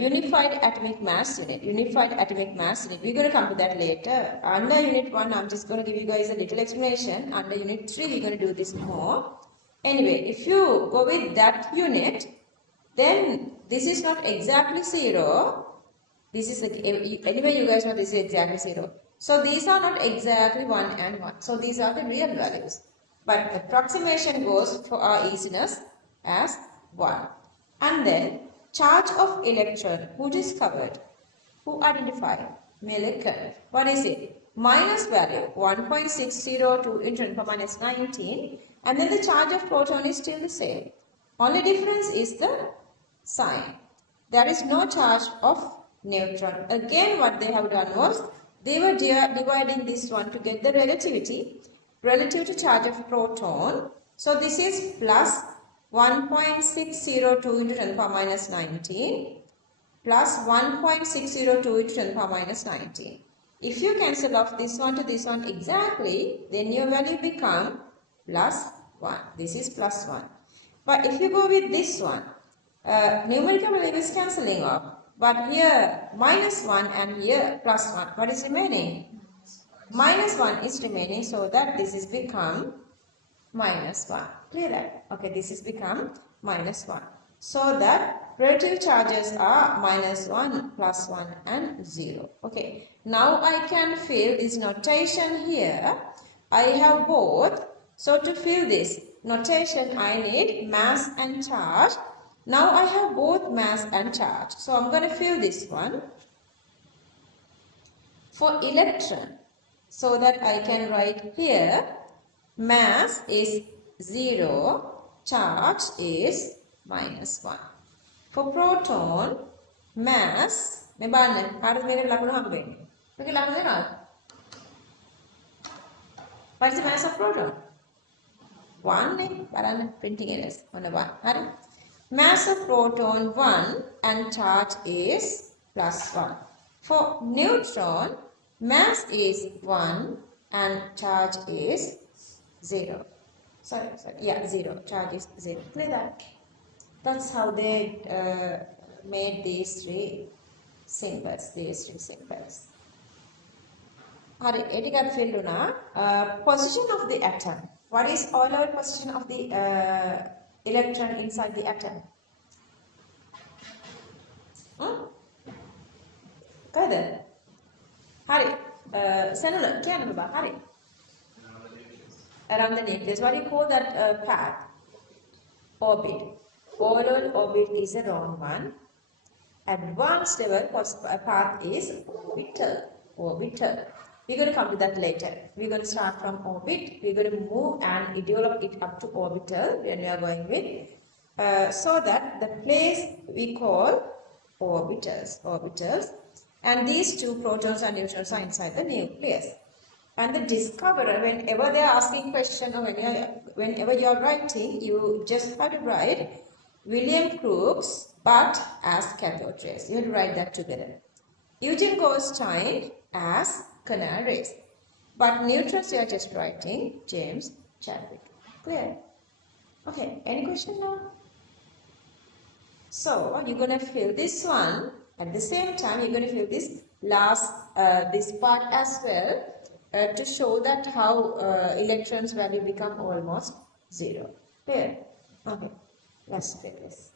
unified atomic mass unit. Unified atomic mass unit. We're going to come to that later. Under unit 1, I'm just going to give you guys a little explanation. Under unit 3, we're going to do this more. Anyway, if you go with that unit, then this is not exactly 0. This is like, anyway you guys know this is exactly 0. So these are not exactly 1 and 1. So these are the real values. But approximation goes for our easiness as 1. And then charge of electron. Who discovered? Who identified? Millikan. What is it? Minus value 1.602 into 10 to the minus 19. And then the charge of proton is still the same. Only difference is the sign. There is no charge of neutron. Again, what they have done was they were dividing this one to get the relativity relative to charge of proton. So this is plus 1.602 into 10 to the power minus 19 plus 1.602 into 10 to the power minus 19. If you cancel off this one to this one exactly, then your value become plus 1. This is plus 1. But if you go with this one, numerical value is cancelling off. But here minus 1 and here plus 1. What is remaining? Minus 1 is remaining, so that this is become minus 1. Clear that? Okay, this is become minus 1. So that relative charges are minus 1, plus 1 and 0. Okay, now I can fill this notation here. I have both. So to fill this notation, I need mass and charge. Now I have both mass and charge. So I'm going to fill this one for electron. So that I can write here mass is 0, charge is minus 1. For proton, mass, what is the mass of proton? 1, printing errors on 1. Mass of proton 1 and charge is plus 1. For neutron, mass is 1 and charge is 0. 0. Charge is 0. Clear that? That's how they made these three symbols. Position of the atom. What is all our position of the electron inside the atom? කොහෙද? හරි. Sinhala කියන්න බබා. හරි. Around the nucleus. What do you call that path? Orbit. Oral orbit is a wrong one. Advanced level path is orbital. Orbital. We're going to come to that later. We're going to start from orbit. We're going to move and develop it up to orbital when we are going with. So that the place we call orbitals. Orbitals. And these two protons and neutrons are inside the nucleus. And the discoverer, whenever they are asking question or whenever you are writing, you just have to write William Crookes, but as cathode rays. You have to write that together. Eugene Goldstein as canal rays. But neutrons, you are just writing James Chadwick. Clear? Okay, any question now? So, you're going to fill this one. At the same time, you're going to fill this last, this part as well to show that how electrons value become almost zero. Clear? Okay, let's fill this.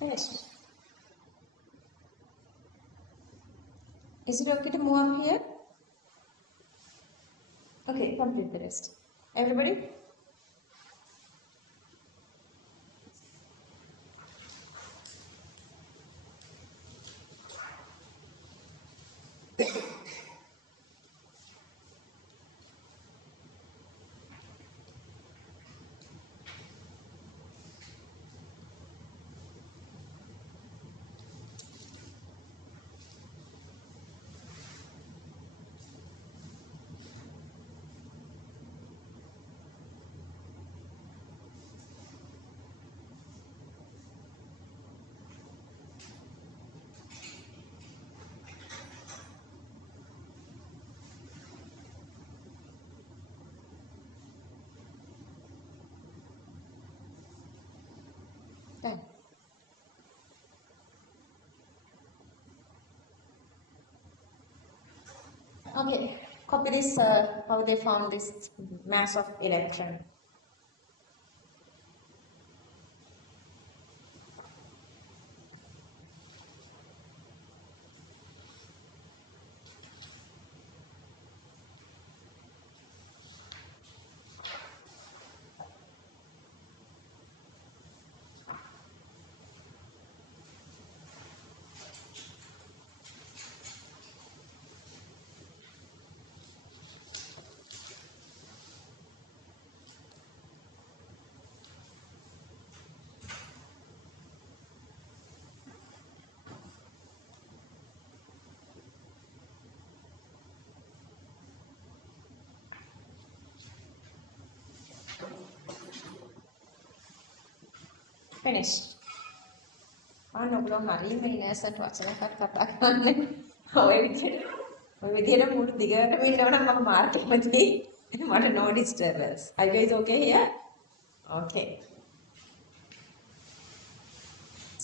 Yes. Is it okay to move up here? Okay, complete the rest. Everybody? Done. Okay, copy this, how they found this mass of electron. Finish. ඔයගොල්ලෝ හරියම ඉනසන්ට් වචනයකට කතා කරන්නේ. ඔය විදිහට මුළු දිගටම ඉන්නවනම් මම Mark එකම දෙයි. මට no disturbance. Are you guys okay here? Okay.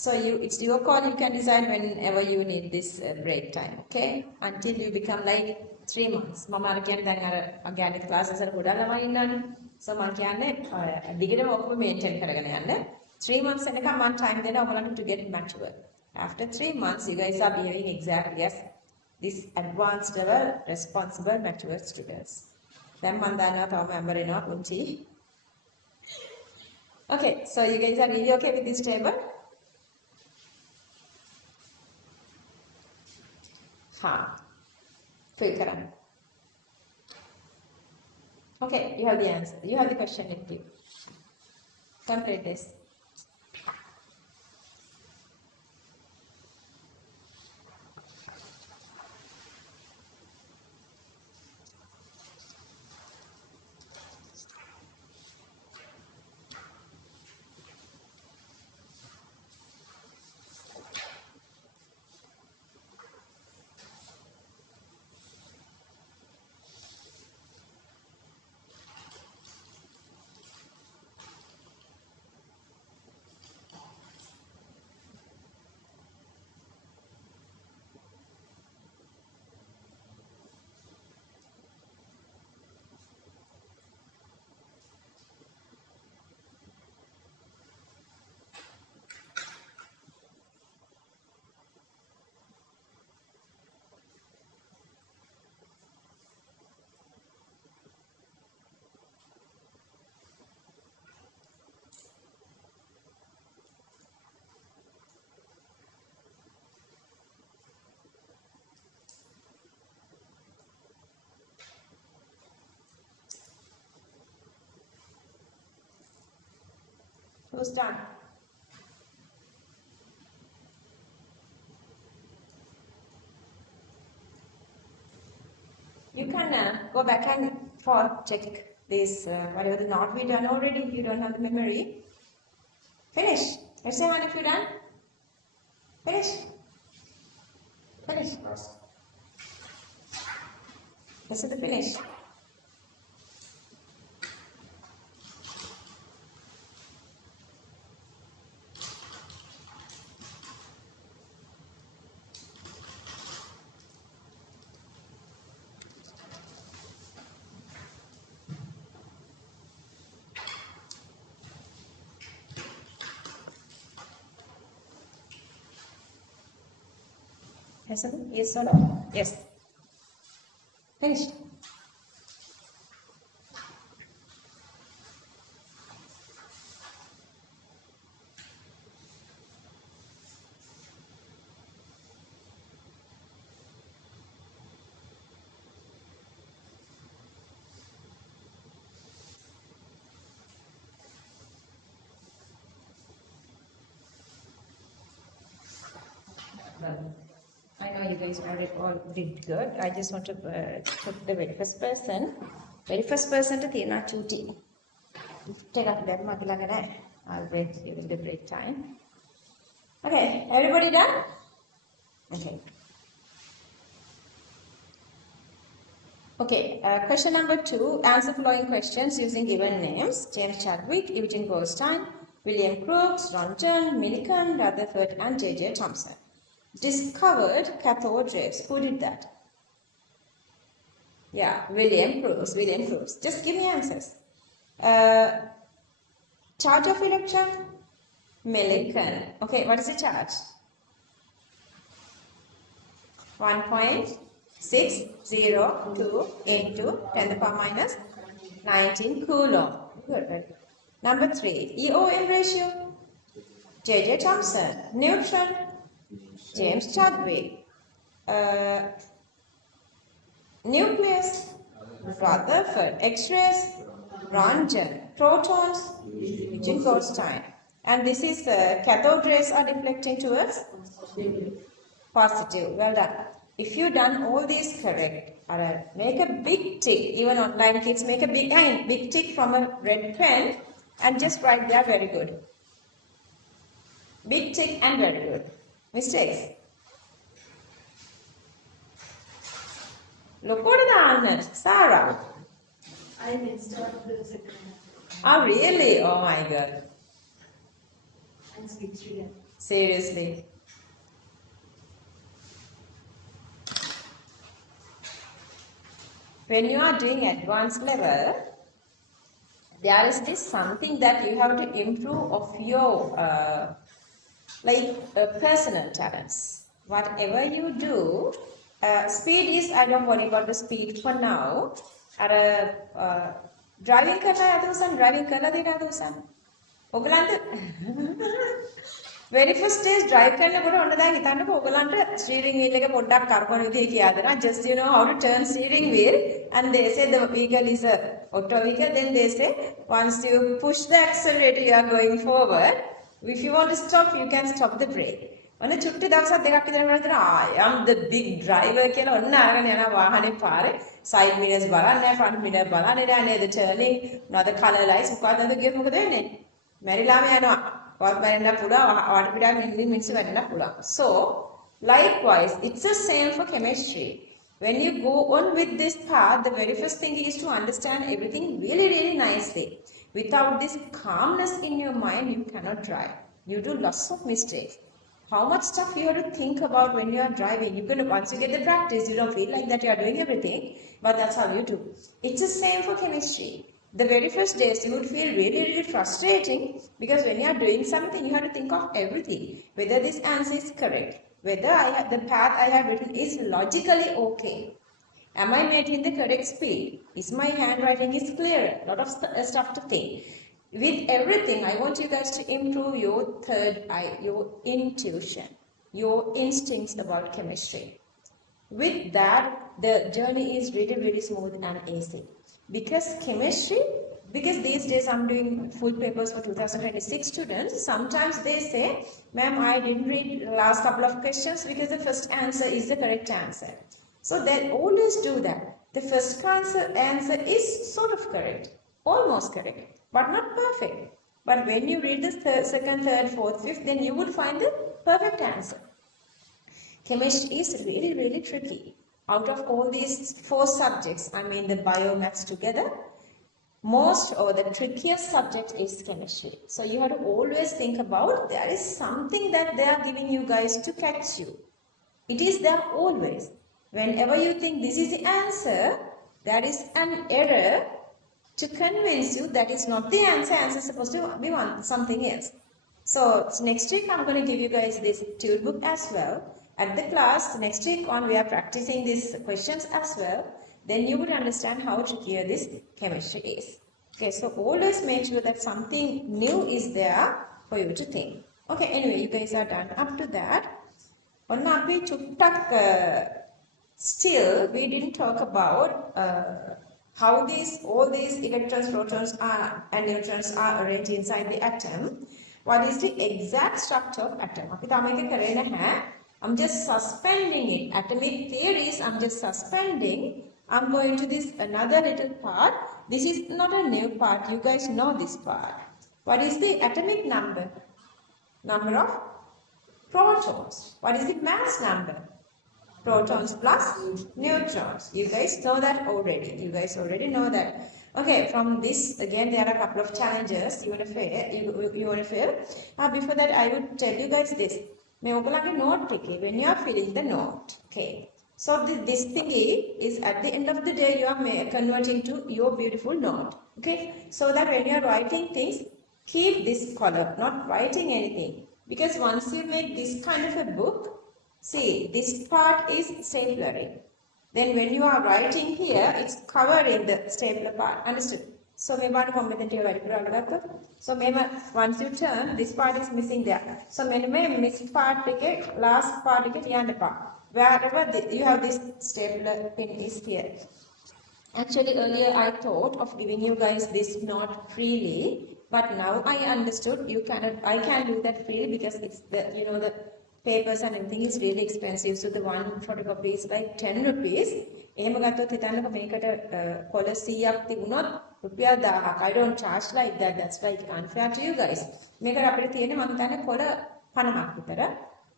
So it's your call. You can decide whenever you need this break time. Okay? Until you become like 3 months. මම අර කියන්නේ දැන් අර organic classes වල ගොඩක් ළමයි ඉන්නවනේ. So මම කියන්නේ දිගටම ඔක්කොම maintain කරගෙන යන්න. 3 months එනකම් මම time දෙනවා ඔයගොල්ලන්ට to get mature. After 3 months you guys are behaving exactly as this advanced level responsible mature students. දැන් මම දන්නවා තව member එනවා පුංචි. Okay, so you guys are really okay with this table? Fill karan. Okay, you have the answer. You have the question with you. Complete this. Who's done? You can go back and check this, whatever the note we done already. If you don't have the memory, finish. Let's say hand if you're done. Finish. Finish. This is the finish. Yes or no? Yes. Finished. I know you guys all did good. I just want to put the very first person. Very first person to තියෙනවා චූටි. Take up that මගේ ළඟ නැහැ. I'll wait during the break time. Okay, everybody done? Okay. Okay, question number 2. Answer following questions using given names. James Chadwick, Eugene Goldstein, William Crookes, Ron John, Millikan, Rutherford, and J.J. Thompson. Discovered cathode rays. Who did that? Yeah, William Crookes. Just give me answers. Charge of electron? Millikan. Okay, what is the charge? 1.602 into 10 to the power minus 19 coulomb. Good. Number 3. EON ratio? J.J. Thompson. Neutron? James Chadwick. Nucleus? Rutherford. X-rays? Röntgen. Protons? Eugene Goldstein. And this is cathode rays are deflecting towards positive. Well done. If you done all these correct, make a big tick. Even online kids make a big tick from a red pen and just write there. Very good. Big tick and very good. Mistakes. Lokoda දාන්න. Sarah. I mixed up the second. Oh really? Oh my god. And switched again. Seriously. When you are doing advanced level, there is this something that you have to improve of your personal talents. Whatever you do, speed is, I don't worry about the speed for now. Driving කරලා යදුසන් driving කරලා දෙන යදුසන්. ඔයගලන්ට very first days drive කරනකොට ඔන්න දැන් හිතන්නකෝ ඔයගලන්ට steering wheel එක පොඩ්ඩක් කරකවන විදිහ කියලා දෙනවා. Just you know how to turn steering wheel and they say the vehicle is a auto vehicle, then they say once you push the accelerator you are going forward. If you want to stop you can stop the brake. ඔන්න චුට්ටි දවසක් දෙකක් විතර කරලා දෙනවා. I am the big driver කියලා ඔන්න අරගෙන යනවා වාහනේ පාරේ. Side mirrors බලන්නේ නැහැ, front mirror බලන්නේ නැහැ, නේද turning, another color lights මොකක්ද අද ගියොත් මොකද වෙන්නේ? මැරිලාම යනවා. So, likewise, it's the same for chemistry. When you go on with this path, the very first thing is to understand everything really, really nicely. Without this calmness in your mind, you cannot drive. You do lots of mistakes. How much stuff you have to think about when you are driving. Once you get the practice, you don't feel like that you are doing everything, but that's how you do. It's the same for chemistry. The very first days you would feel really, really frustrating because when you are doing something, you have to think of everything. Whether this answer is correct, whether the path I have written is logically okay. Am I making the correct speed? Is my handwriting is clear? A lot of stuff to think. With everything, I want you guys to improve your third eye, your intuition, your instincts about chemistry. With that, the journey is really, really smooth and easy. Because chemistry, because these days I'm doing full papers for 2026 students, sometimes they say, ma'am, I didn't read the last couple of questions because the first answer is the correct answer. So they always do that. The first answer is sort of correct, almost correct, but not perfect. But when you read the second, third, fourth, fifth, then you would find the perfect answer. Chemistry is really, really tricky. Out of all these 4 subjects, I mean the biomaths together, most or the trickiest subject is chemistry. So you have to always think about there is something that they are giving you guys to catch you. It is there always. Whenever you think this is the answer, there is an error to convince you that is not the answer. Answer is supposed to be something else. So next week I'm going to give you guys this tool book as well. At the class next week on we are practicing these questions as well. Then you would understand how trickier this chemistry is. Okay, so always make sure that something new is there for you to think. Okay, anyway, you guys are done up to that. Still, we didn't talk about how all these electrons, protons and neutrons are arranged inside the atom. What is the exact structure of atom? I'm just suspending it. Atomic theories, I'm just suspending. I'm going to this another little part. This is not a new part. You guys know this part. What is the atomic number? Number of protons. What is the mass number? Protons plus neutrons. You guys know that already. You guys already know that. Okay, from this, again, there are a couple of challenges you want to fail. Before that, I would tell you guys this. When you are filling the note, okay. So this thingy is at the end of the day you are converting to your beautiful note, okay. So that when you are writing things, keep this color, not writing anything. Because once you make this kind of a book, see, this part is staplering. Then when you are writing here, it's covering the stapler part. Understood? So once you turn, this part is missing there. So miss part last part wherever you have this stapler pin is here. Actually earlier I thought of giving you guys this note freely, but now I understood I can do that freely because it's the papers and everything is really expensive. So the one photocopy is like 10 rupees. එහෙම ගත්තොත් හිතන්නකො මේකට කොළ 100ක් තිබුණොත් රුපියල් 1000ක්. I don't charge like that. That's like unfair to you guys. මේකට අපිට තියෙන්නේ මම හිතන්නේ කොළ 50ක් විතර.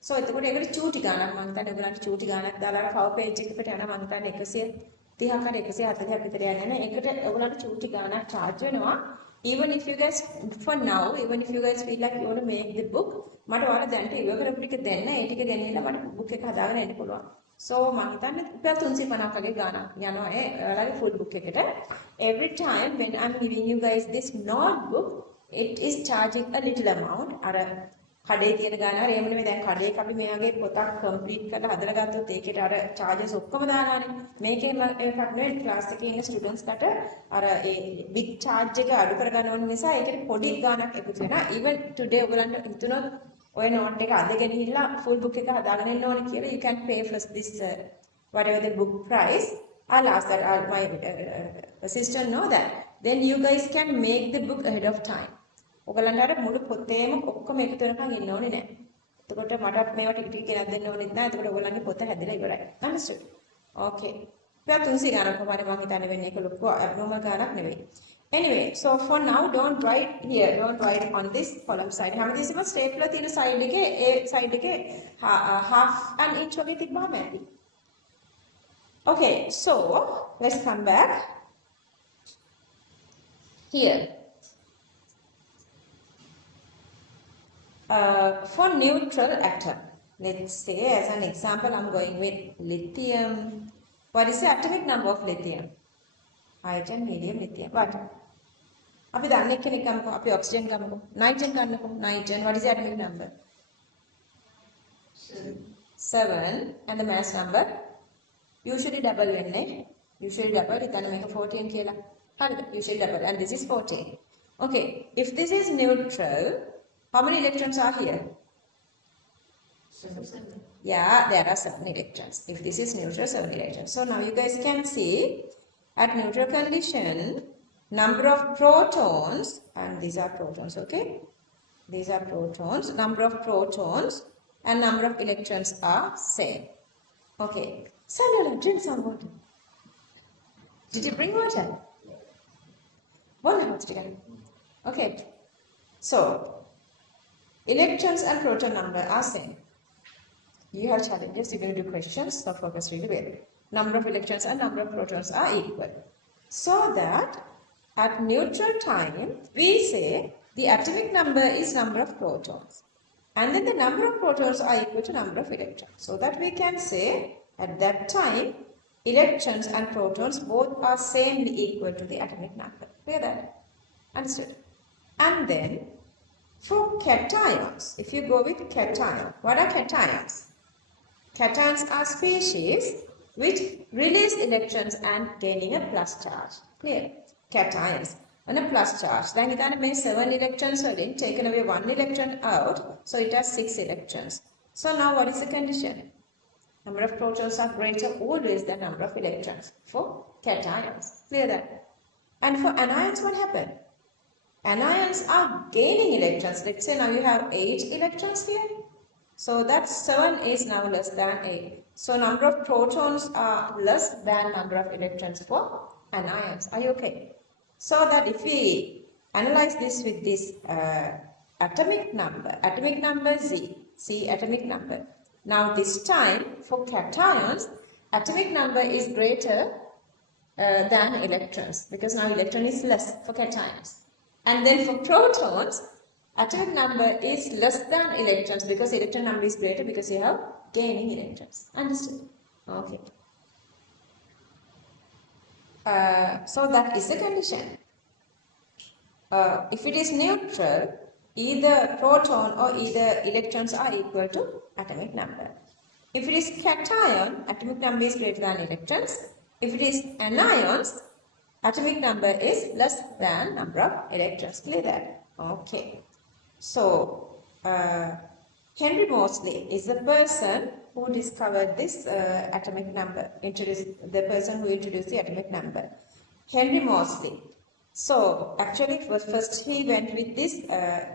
So එතකොට ඒකට චූටි ගාණක් මම හිතන්නේ ඔයගලන්ට චූටි ගාණක් දාලා cover page එකකට යනවා මම හිතන්නේ 130ක් හරි 140ක් විතර යන්නේ නැහැ. ඒකට ඔයගලන්ට චූටි ගාණක් charge වෙනවා. Even if you guys for now even if you guys feel like you want to make the book මට ඔයාලා දැනට ඉවර කරපු ටික දෙන්න ඒ ටික ගෙනියලා මට book එක හදාගෙන එන්න පුළුවන්. So මම හිතන්නේ රුපියල් 350ක් වගේ ගාණක් යනවා ඔයාලගේ full book එකට. Every time when I'm giving you guys this notebook it is charging a little amount. අර කඩේ තියෙන ගාන හරි එහෙම නෙමෙයි දැන් කඩේක අපි මේ වගේ පොතක් කම්ප්ලීට් කරලා හදලා ගත්තොත් ඒකට අර charges ඔක්කොම දානවානේ මේකේ එකක් නෙවෙයි ක්ලාස් එකේ ඉන්න ස්ටුඩන්ට්ස්කට අර ඒ big charge එක අඩු කරගන්න ඕන නිසා ඒකට පොඩි ගානක් එකතු වෙනවා even today ඔයගලන්ට හිතුනොත් ඔය note එක අද ගෙනිහිල්ලා full book එක හදාගෙන එන්න ඕනේ කියලා you can pay first this whatever the book price I'll ask that my assistant know that then you guys can make the book ahead of time ඔයගලන්ට අර මුළු පොතේම ඔක්කොම එකතු වෙනකන් ඉන්න ඕනේ නැහැ. එතකොට මටත් මේවා ටික ටික ගෙනත් දෙන්න ඕනෙත් නැහැ. එතකොට ඔයගලන්ගේ පොත හැදලා ඉවරයි. Understood? Okay. රුපියල් 300 ගානක් කොහමද මම හිතන්නේ වෙන්නේ ඒක ලොකු abnormal ගානක් නෙවෙයි. Anyway, so for now don't write here. Don't write on this column side. හැමදේසම stapler තියෙන side එකේ ඒ side එකේ half an inch වගේ තිබ්බම ඇති. Okay, so let's come back here. For neutral atom, let's say as an example I'm going with lithium. What is the atomic number of lithium? Hydrogen, helium, lithium. What? අපි දන්නේ කෙනෙක් ගමුකෝ අපි oxygen ගමුකෝ nitrogen ගන්නකෝ nitrogen what is the atomic number? 7 and the mass number usually double වෙන්නේ usually double හිතන්න මේක 14 කියලා හරිද usually double and this is 14. Okay, if this is neutral how many electrons are here? 7. Yeah, there are 7 electrons. If this is neutral, 7 electrons. So now you guys can see at neutral condition, number of protons, and these are protons, okay? These are protons. Number of protons and number of electrons are same. Okay. Sinhala, drink some water. Did you bring water? One water again. Okay. So, electrons and proton number are same. You have challenges, you're going to do questions, so focus really well. Number of electrons and number of protons are equal. So that at neutral time, we say the atomic number is number of protons. And then the number of protons are equal to number of electrons. So that we can say at that time, electrons and protons both are samely equal to the atomic number. Clear that? Understood? And then, for cations, if you go with cation, what are cations? Cations are species which release electrons and gaining a plus charge. Clear? Cations and a plus charge. Then you can make 7 electrons within, taken away 1 electron out, so it has 6 electrons. So now what is the condition? Number of protons are greater always than number of electrons for cations. Clear that? And for anions, what happened? Anions are gaining electrons. Let's say now you have 8 electrons here. So that 7 is now less than 8. So number of protons are less than number of electrons for anions. Are you okay? So that if we analyze this with this atomic number Z, C atomic number. Now this time for cations, atomic number is greater than electrons because now electron is less for cations. And then for protons, atomic number is less than electrons because electron number is greater because you have gaining electrons. Understood? Okay. So that is the condition. If it is neutral, either proton or either electrons are equal to atomic number. If it is cation, atomic number is greater than electrons. If it is anions, atomic number is less than number of electrons. Clear that? Okay. So, Henry Moseley is the person who discovered this atomic number, the person who introduced the atomic number. Henry Moseley. So, actually, first he went with this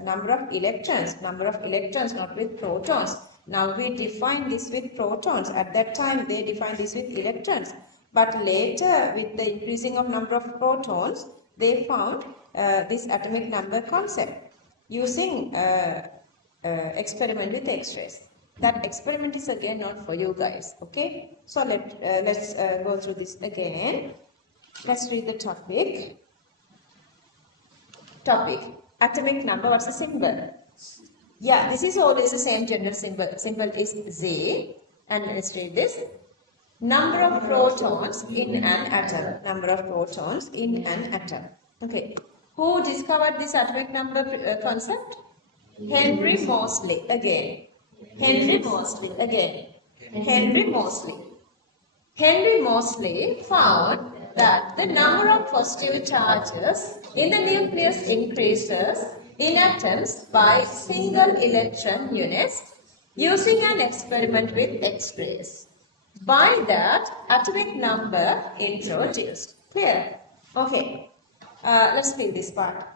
number of electrons, not with protons. Now we define this with protons. At that time, they defined this with electrons. But later, with the increasing of number of protons, they found this atomic number concept. Using experiment with X-rays. That experiment is again not for you guys, okay? So let's go through this again. Let's read the topic. Atomic number, what's the symbol? Yeah, this is always the same general symbol. Symbol is Z. And let's read this. Number of protons in an atom. Number of protons in an atom. Okay. Who discovered this atomic number concept? Henry Moseley again. Henry Moseley again. Henry Moseley. Henry Moseley found that the number of positive charges in the nucleus increases in atoms by single electron units using an experiment with X-rays. By that, atomic number introduced. Clear? Okay. Let's fill this part.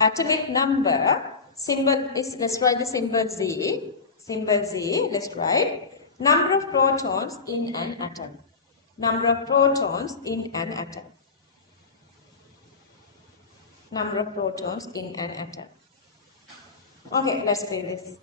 Atomic number, symbol is, let's write the symbol Z. Symbol Z, let's write. Number of protons in an atom. Number of protons in an atom. Number of protons in an atom. Okay, let's fill this.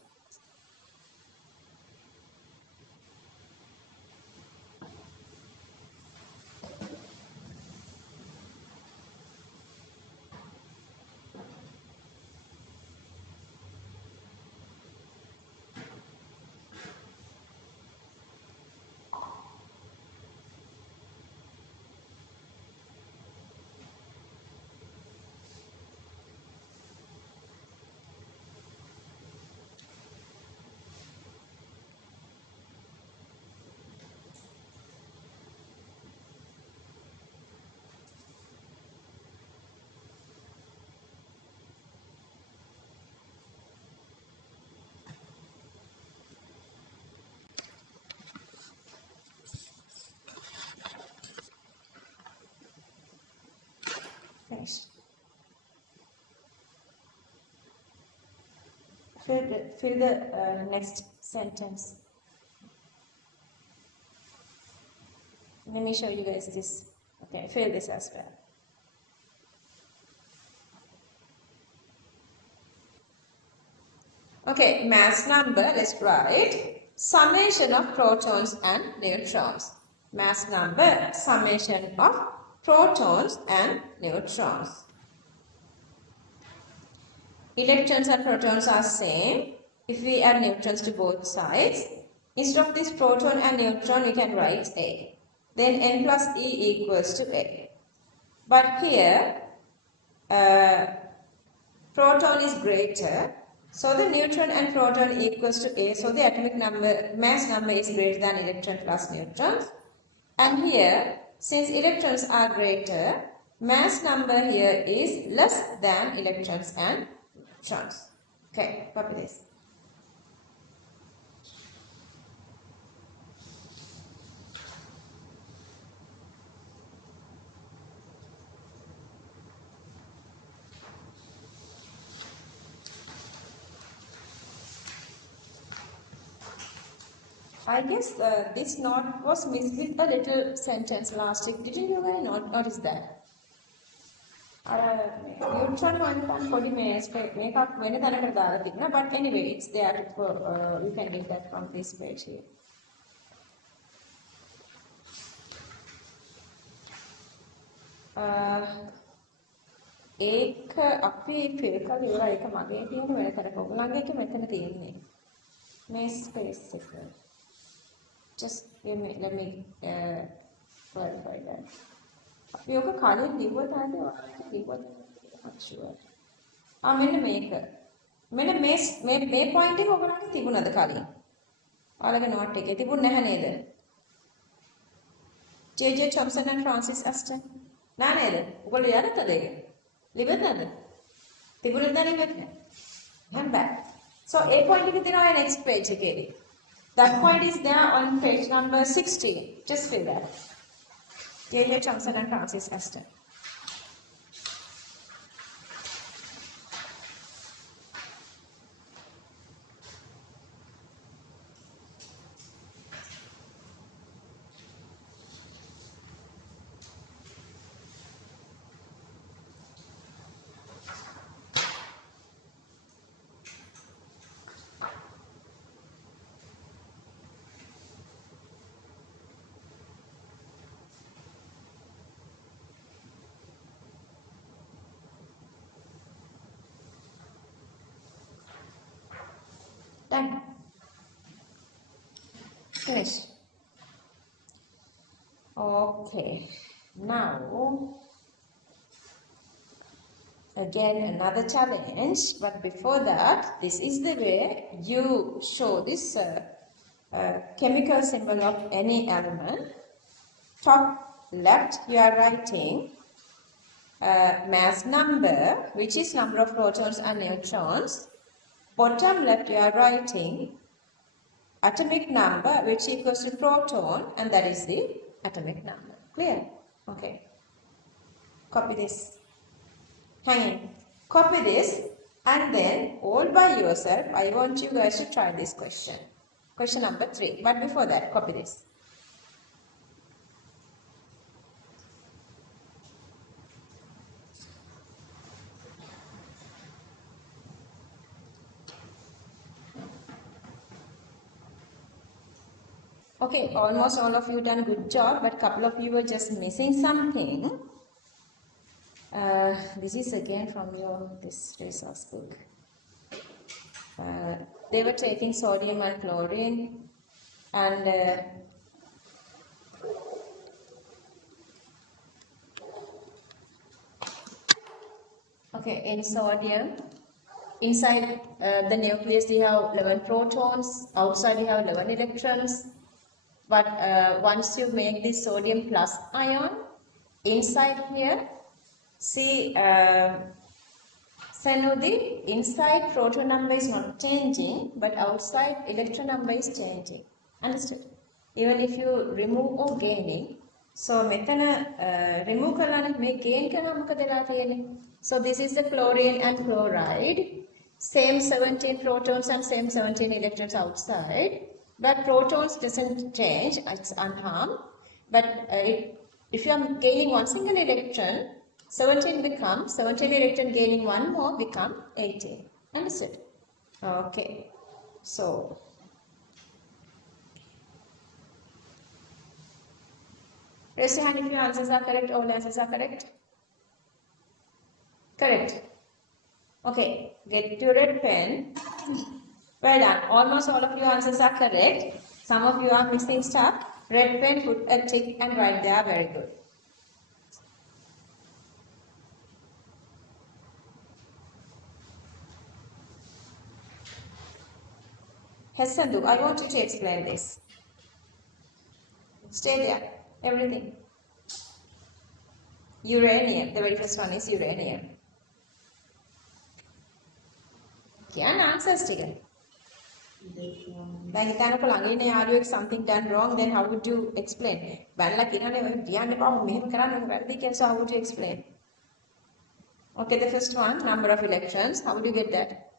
Finished. Fill the next sentence. Let me show you guys this. Okay, fill this as well. Okay, mass number, let's write summation of protons and neutrons. Mass number, summation of protons and neutrons. Electrons and protons are same. If we add neutrons to both sides, instead of this proton and neutron, we can write A. Then N plus E equals to A. But here, proton is greater, so the neutron and proton equals to A, so the atomic number, mass number is greater than electron plus neutrons. And here, since electrons are greater, mass number here is less than electrons and neutrons. Okay, copy this. I guess this note was missed with a little sentence last week. Didn't you guys notice that? Neutron one podi make up when but anyway, it's there for you can get that from this page here. ඒක අපි feel කරලා ඉවරයි. ඒක මගේ තියෙන වෙන තැනක. ඔයගොල්ලන්ගේ එක මෙතන තියෙන්නේ. මේ ස්පේස් එක. Just let me clarify that. අපි ඔක කලින් ලිව්වද නැද්ද? ලිව්වද? not sure. මෙන්න මේක. මෙන්න මේ point එක ඔයගොල්ලන්ට තිබුණාද කලින්? ඔයාලගේ note එකේ තිබුණ නැහැ නේද? J.J. Thompson and Francis Aston. නෑ නේද? ඔයගොල්ලෝ ලියන්නද ඒක? ලිව්වද නැද්ද? තිබුණද නැද්ද? Hand back. So A point එක තියෙනවා next page එකේදී. That point is there on page number 16. Just fill that. J.J. Thompson and Francis Aston. Done. Finished. Okay. Now, again another challenge, but before that, this is the way you show this chemical symbol of any element. Top left, you are writing mass number, which is number of protons and neutrons. Bottom left, you are writing atomic number, which equals to proton, and that is the atomic number. Clear? Okay. Copy this. Hang in. Copy this, and then all by yourself, I want you guys to try this question. Question number 3. But before that, copy this. Okay, almost all of you done a good job, but couple of you were just missing something. This is again from this resource book. They were taking sodium and chlorine, and okay, in sodium, inside the nucleus you have 11 protons, outside you have 11 electrons. But once you make this sodium plus ion, inside here, see, the inside proton number is not changing, but outside electron number is changing. Understood? Even if you remove or gaining, so methana remove kalana me gain kana මොකද වෙලා තියෙන්නේ? So this is the chlorine and chloride, same 17 protons and same 17 electrons outside. But protons doesn't change, it's unharmed. But if you are gaining one single electron, 17 becomes, 17 electron gaining one more become 18. Understood? Okay. So, raise your hand if your answers are correct, all answers are correct. Correct. Okay, get your red pen. Well done. Almost all of your answers are correct. Some of you are missing stuff. Red pen, put a tick and write there. Very good. Hesandu, I want you to explain this. Stay there. Everything. Uranium. The very first one is uranium. Can answers together. Like if something done wrong, then how would you explain? So how would you explain? Okay, the first one, number of electrons. How would you get that?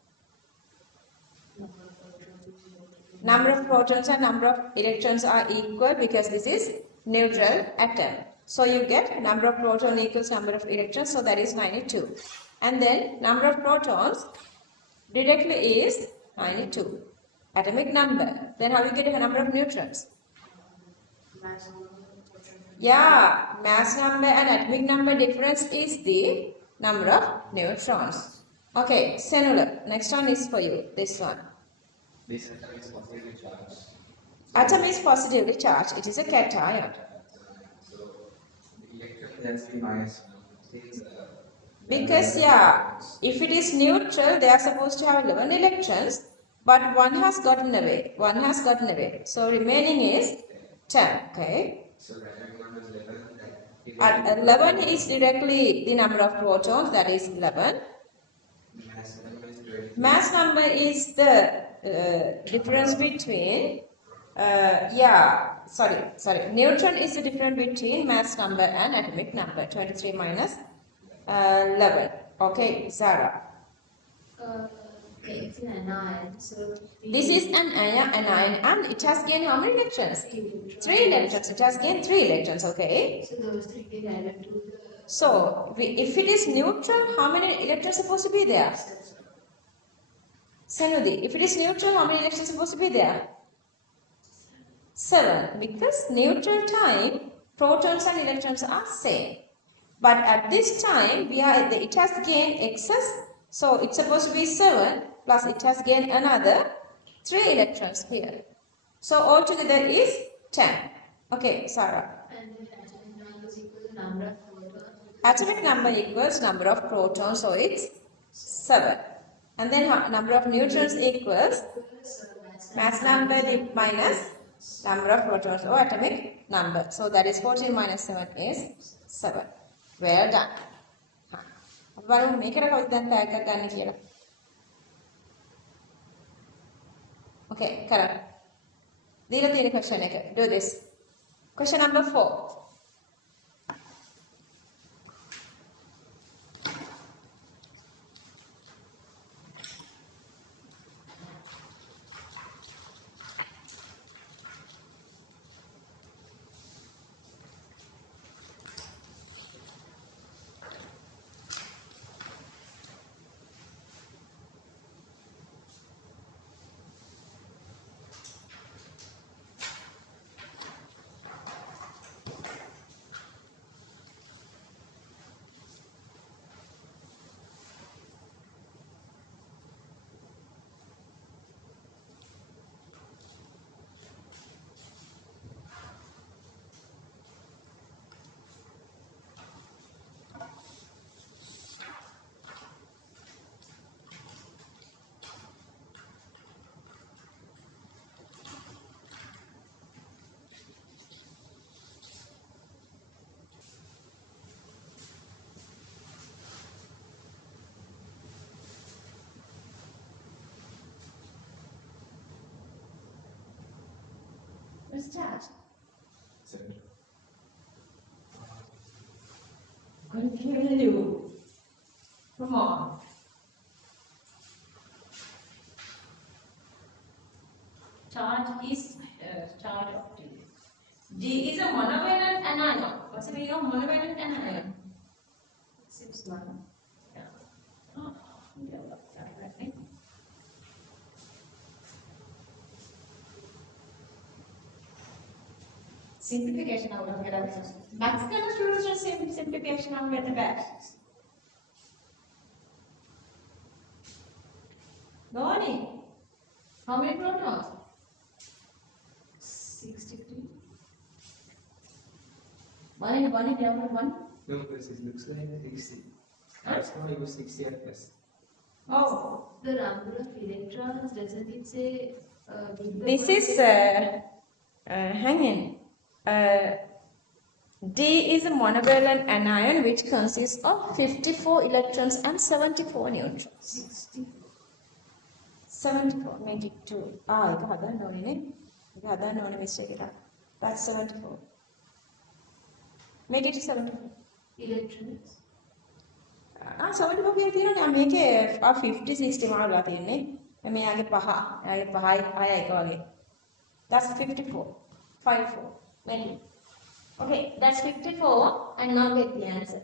Number of protons and number of electrons are equal because this is neutral atom. So you get number of proton equals number of electrons, so that is 92. And then number of protons directly is 92. Atomic number. Then how you get a number of neutrons? Yeah, mass number and atomic number difference is the number of neutrons. Okay, Sinhala. Next one is for you. This one. This atom is positively charged. Atom is positively charged. It is a cation. So the electron density minus is because yeah, if it is neutral, they are supposed to have 11 electrons, but one has gotten away. One has gotten away. So remaining is 10. Okay. So atomic number is 11. At 11 is directly the number of protons. That is 11. Mass number is 20. Mass number is the difference between. Neutron is the difference between mass number and atomic number. 23 minus 11. Okay, Zara. It's an ion. So This is an ion, and it has gained how many electrons? 3 electrons. It has gained 3 electrons. Okay. So those three get added to the. So if it is neutral, how many electrons are supposed to be there? Sanudi, if it is neutral, how many electrons are supposed to be there? 7. Because neutral time, protons and electrons are same. But at this time, it has gained excess. So it's supposed to be 7 plus it has gained another 3 electrons here. So altogether is 10. Okay, Sarah. And then atomic number is equal to number of protons. Atomic number equals number of protons, so it's 7. And then number of neutrons equals mass number minus number of protons or atomic number. So that is 14 minus 7 is 7. Well done. අපි බලමු මේකට කොහොමද දැන් tag එකක් ගන්න කියලා. Okay, කරන්න. දීලා තියෙන question එක. Do this. Question number 4. Let's start. I'm going to kill you. Come on. Charge is charge of D. D is a monovalent anion. What's the meaning of monovalent anion? Seems one. Yeah. Oh, right. Simplification out of it. Max kind of students just simplification out with the best. Donnie, how many protons? 63. One, you have one? No, because it looks like 60. That's why it was 60 at first. Oh, The number of electrons, doesn't it say? this is hanging. D is a monovalent anion which consists of 54 electrons and 74 neutrons. 60. 74, make it 2. ඒක හදන්න ඕනේ නේ. ඒක හදන්න ඕනේ mistake එකක්. That's 74. Make it 74. Electrons. 74 කියලා තියෙනනේ. මේකේ 50 60 මාරුලා තියෙන්නේ. මෙයාගේ 5. එයාගේ 5යි 6යි එක වගේ. That's 54. 54. Make it. Okay, that's 54 and now get the answer.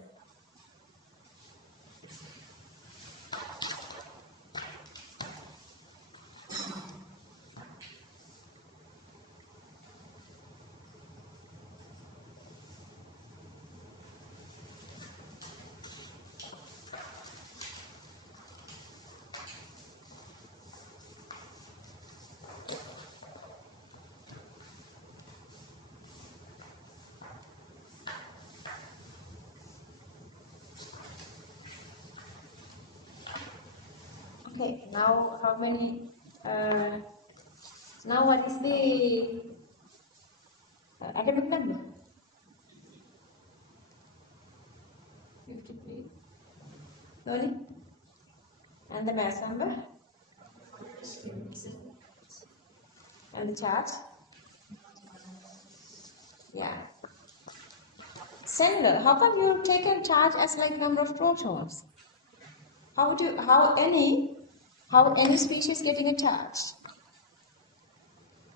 Okay, now how many, now what is the atomic number? 53. Sorry? And the mass number? And the charge? Yeah. Single, how come you taken charge as like number of protons? How any species getting a charge?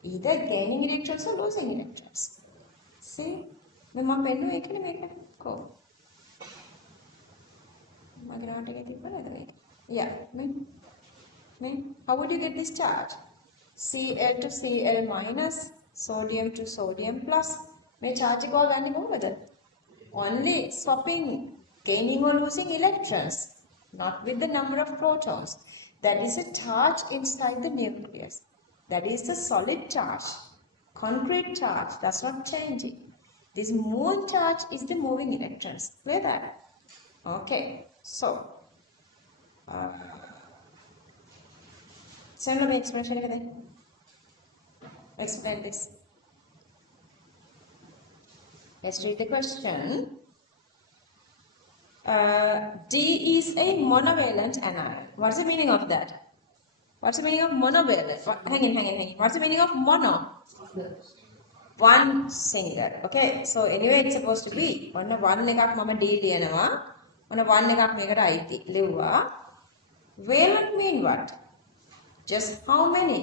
Either gaining electrons or losing electrons. See? The map pennu ekane meka. Go. Yeah. How would you get this charge? Cl to Cl minus, sodium to sodium plus. May charge equal value only swapping, gaining or losing electrons, not with the number of protons. That is a charge inside the nucleus. That is the solid charge. Concrete charge does not change it. This moving charge is the moving electrons. Clear that? Okay. So, let me explain this. Let's read the question. D is a monovalent anion. What's the meaning of that? What's the meaning of monovalent? Hang in. What's the meaning of mono? One single. Okay. So anyway, it's supposed to be one එකක් මම D ලියනවා. one එකක් මේකට අයිති. ලිව්වා. Valent mean what? Just how many?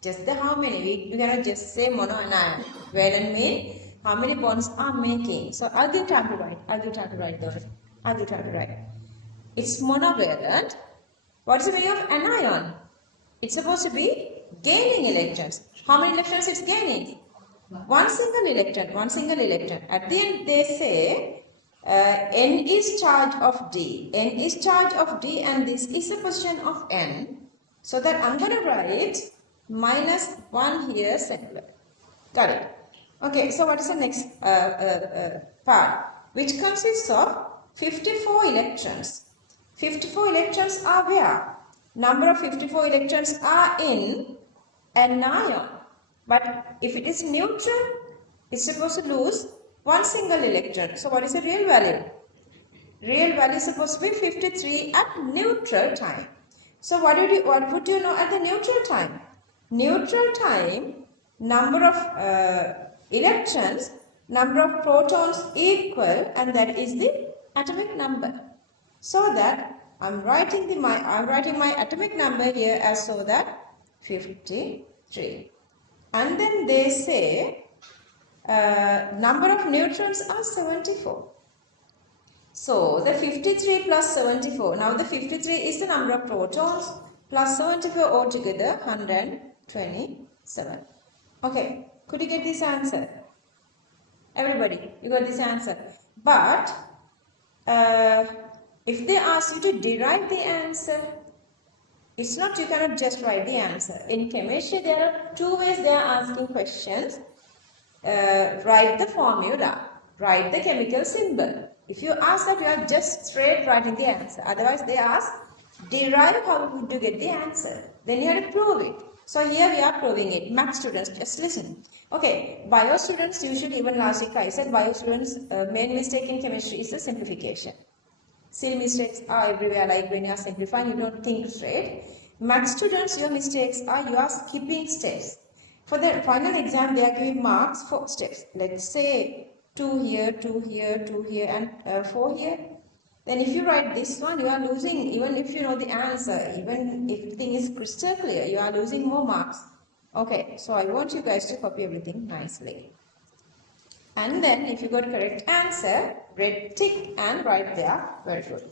Just the how many? We cannot just say mono and ion. Valent mean how many bonds are making. So I'll give time to write those. It's monovalent. What's the meaning of anion? It's supposed to be gaining electrons. How many electrons it's gaining? One single electron. At the end they say N is charge of D. N is charge of D and this is a position of N. So that I'm going to write -1 here singular. Got it? Okay, so what is the next part? Which consists of 54 electrons. 54 electrons are where? Number of 54 electrons are in an ion. But if it is neutral, it's supposed to lose one single electron. So what is the real value? Real value is supposed to be 53 at neutral time. So what would you know at the neutral time? Neutral time, number of electrons, number of protons equal, and that is the atomic number. So that I'm writing my atomic number here as so that 53. And then they say number of neutrons are 74. So the 53 plus 74. Now the 53 is the number of protons plus 74 altogether 127. Okay, could you get this answer? Everybody, you got this answer. But if they ask you to derive the answer, it's not, you cannot just write the answer. In chemistry, there are two ways they are asking questions. Write the formula, write the chemical symbol. If you ask that, you are just straight writing the answer. Otherwise, they ask, derive how would you get the answer. Then you have to prove it. So here we are proving it. Math students, just listen. Okay, bio students usually, even last week I said, bio students' main mistake in chemistry is the simplification. Silly mistakes are everywhere, like when you are simplifying, you don't think straight. Math students, your mistakes are you are skipping steps. For the final exam, they are giving marks for steps. Let's say 2 here, 2 here, 2 here, and 4 here. Then if you write this one, you are losing, even if you know the answer, even if the thing is crystal clear, you are losing more marks. Okay, so I want you guys to copy everything nicely. And then if you got correct answer, red tick and write there. Very good.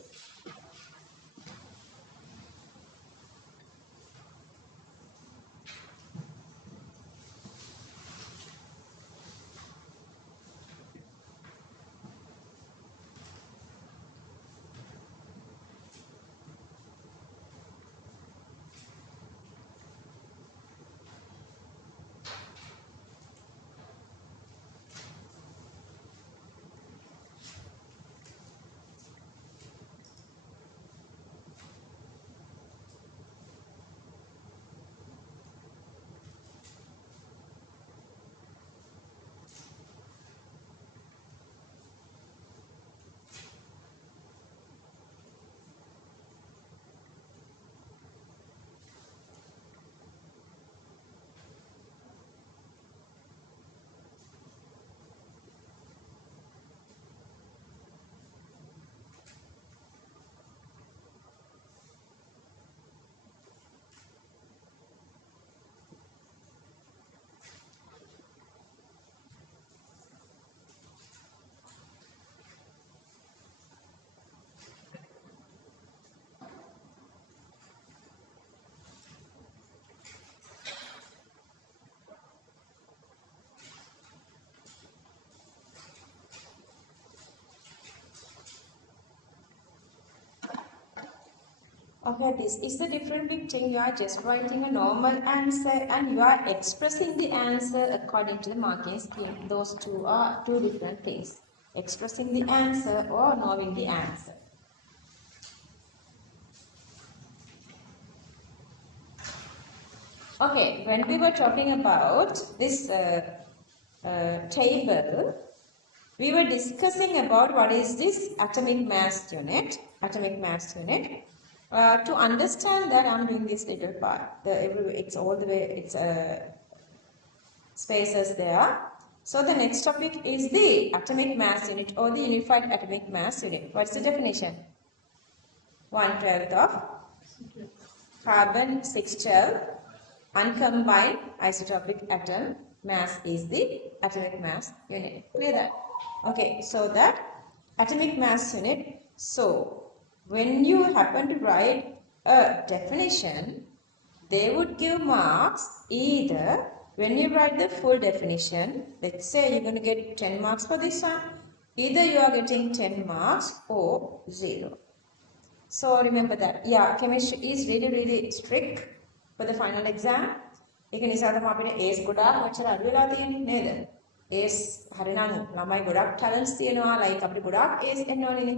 Okay, this is the different big thing. You are just writing a normal answer and you are expressing the answer according to the marking scheme. Those two are two different things. Expressing the answer or knowing the answer. Okay, when we were talking about this table, we were discussing about what is this atomic mass unit. To understand that, I'm doing this little part. It's all the way, it's spaces there. So the next topic is the atomic mass unit or the unified atomic mass unit. What's the definition? 1/12 of carbon 612 uncombined isotopic atom mass is the atomic mass unit. Clear that? Okay, so that atomic mass unit. So when you happen to write a definition, they would give marks either when you write the full definition. Let's say you're going to get 10 marks for this one. Either you are getting 10 marks or 0. So remember that. Yeah, chemistry is really strict for the final exam. ඒක නිසා තමයි අපිට A's ගොඩාක් වචන අඩු වෙලා තියෙන්නේ නේද? A's හරිනම් ළමයි ගොඩාක් talents තියෙනවා like අපිට ගොඩාක් A's එන්න ඕනේනේ.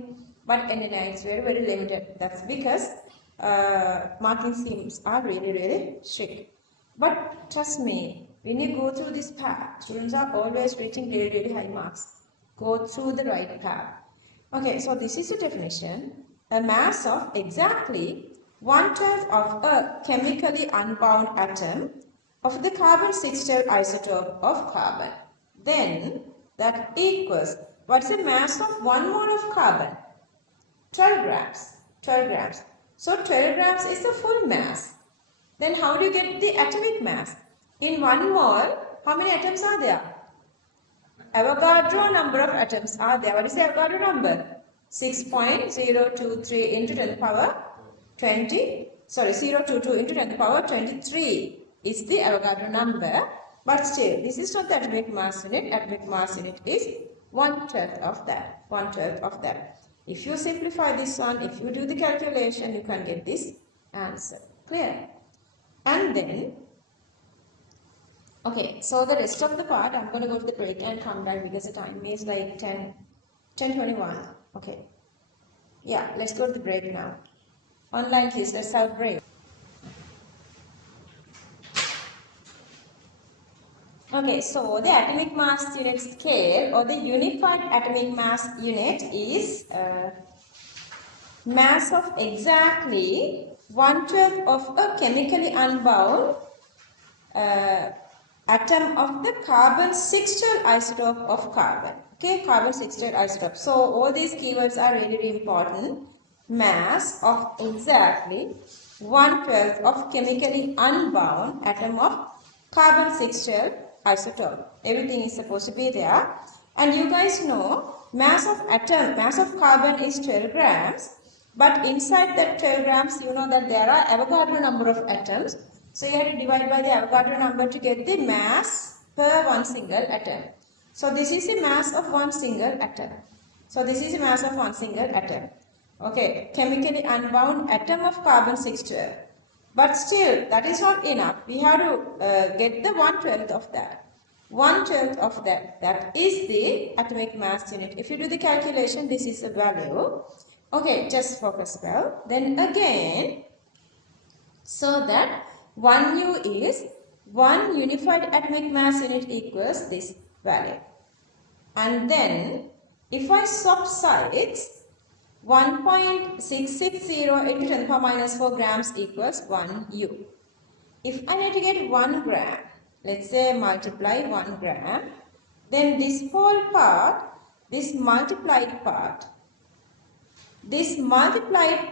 But NNI is very limited. That's because marking schemes are really strict. But trust me, when you go through this path, students are always reaching really high marks. Go through the right path. Okay, so this is the definition. A mass of exactly 1/12 of a chemically unbound atom of the carbon 612 isotope of carbon. Then that equals, what's the mass of 1 mole of carbon? 12 grams. 12 grams. So 12 grams is the full mass. Then how do you get the atomic mass? In 1 mole, how many atoms are there? Avogadro number of atoms are there. What is the Avogadro number? 6.023 into 10 to the power 20. Sorry, 022 into 10 to the power 23 is the Avogadro number. But still, this is not the atomic mass unit. Atomic mass unit is 1/12 of that. 1/12 of that. If you simplify this one, if you do the calculation, you can get this answer. Clear? And then, okay, so the rest of the part, I'm going to go to the break and come back because the time is like 10:21. Okay. Yeah, let's go to the break now. Online please, let's have a break. Okay, so the atomic mass unit scale or the unified atomic mass unit is mass of exactly 1/12 of a chemically unbound atom of the carbon 612 isotope of carbon. Okay, carbon 612 isotope. So all these keywords are really important. Mass of exactly 1/12 of chemically unbound atom of carbon 612 isotope. Everything is supposed to be there. And you guys know mass of carbon is 12 grams. But inside that 12 grams, you know that there are Avogadro number of atoms. So you have to divide by the Avogadro number to get the mass per one single atom. So this is the mass of one single atom. Okay, chemically unbound atom of carbon 612. But still, that is not enough. We have to get the 1/12 of that. 1/12 of that. That is the atomic mass unit. If you do the calculation, this is the value. Okay, just focus well. Then again, so that 1U is 1 unified atomic mass unit equals this value. And then, if I swap sides, 1.660 into 10 to the power minus 4 grams equals 1U. If I need to get 1 gram, let's say multiply 1 gram, then this whole part, this multiplied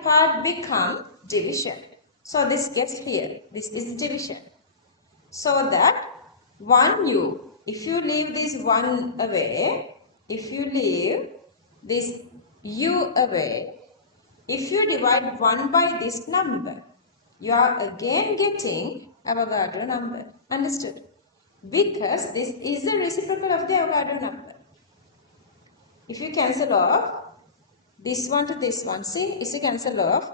part become division. So this gets here. This is division. So that 1U, if you leave this 1 away, if you leave this U away, if you divide 1 by this number, you are again getting Avogadro number. Understood? Because this is the reciprocal of the Avogadro number. If you cancel off this one to this one, see, it's a cancel off.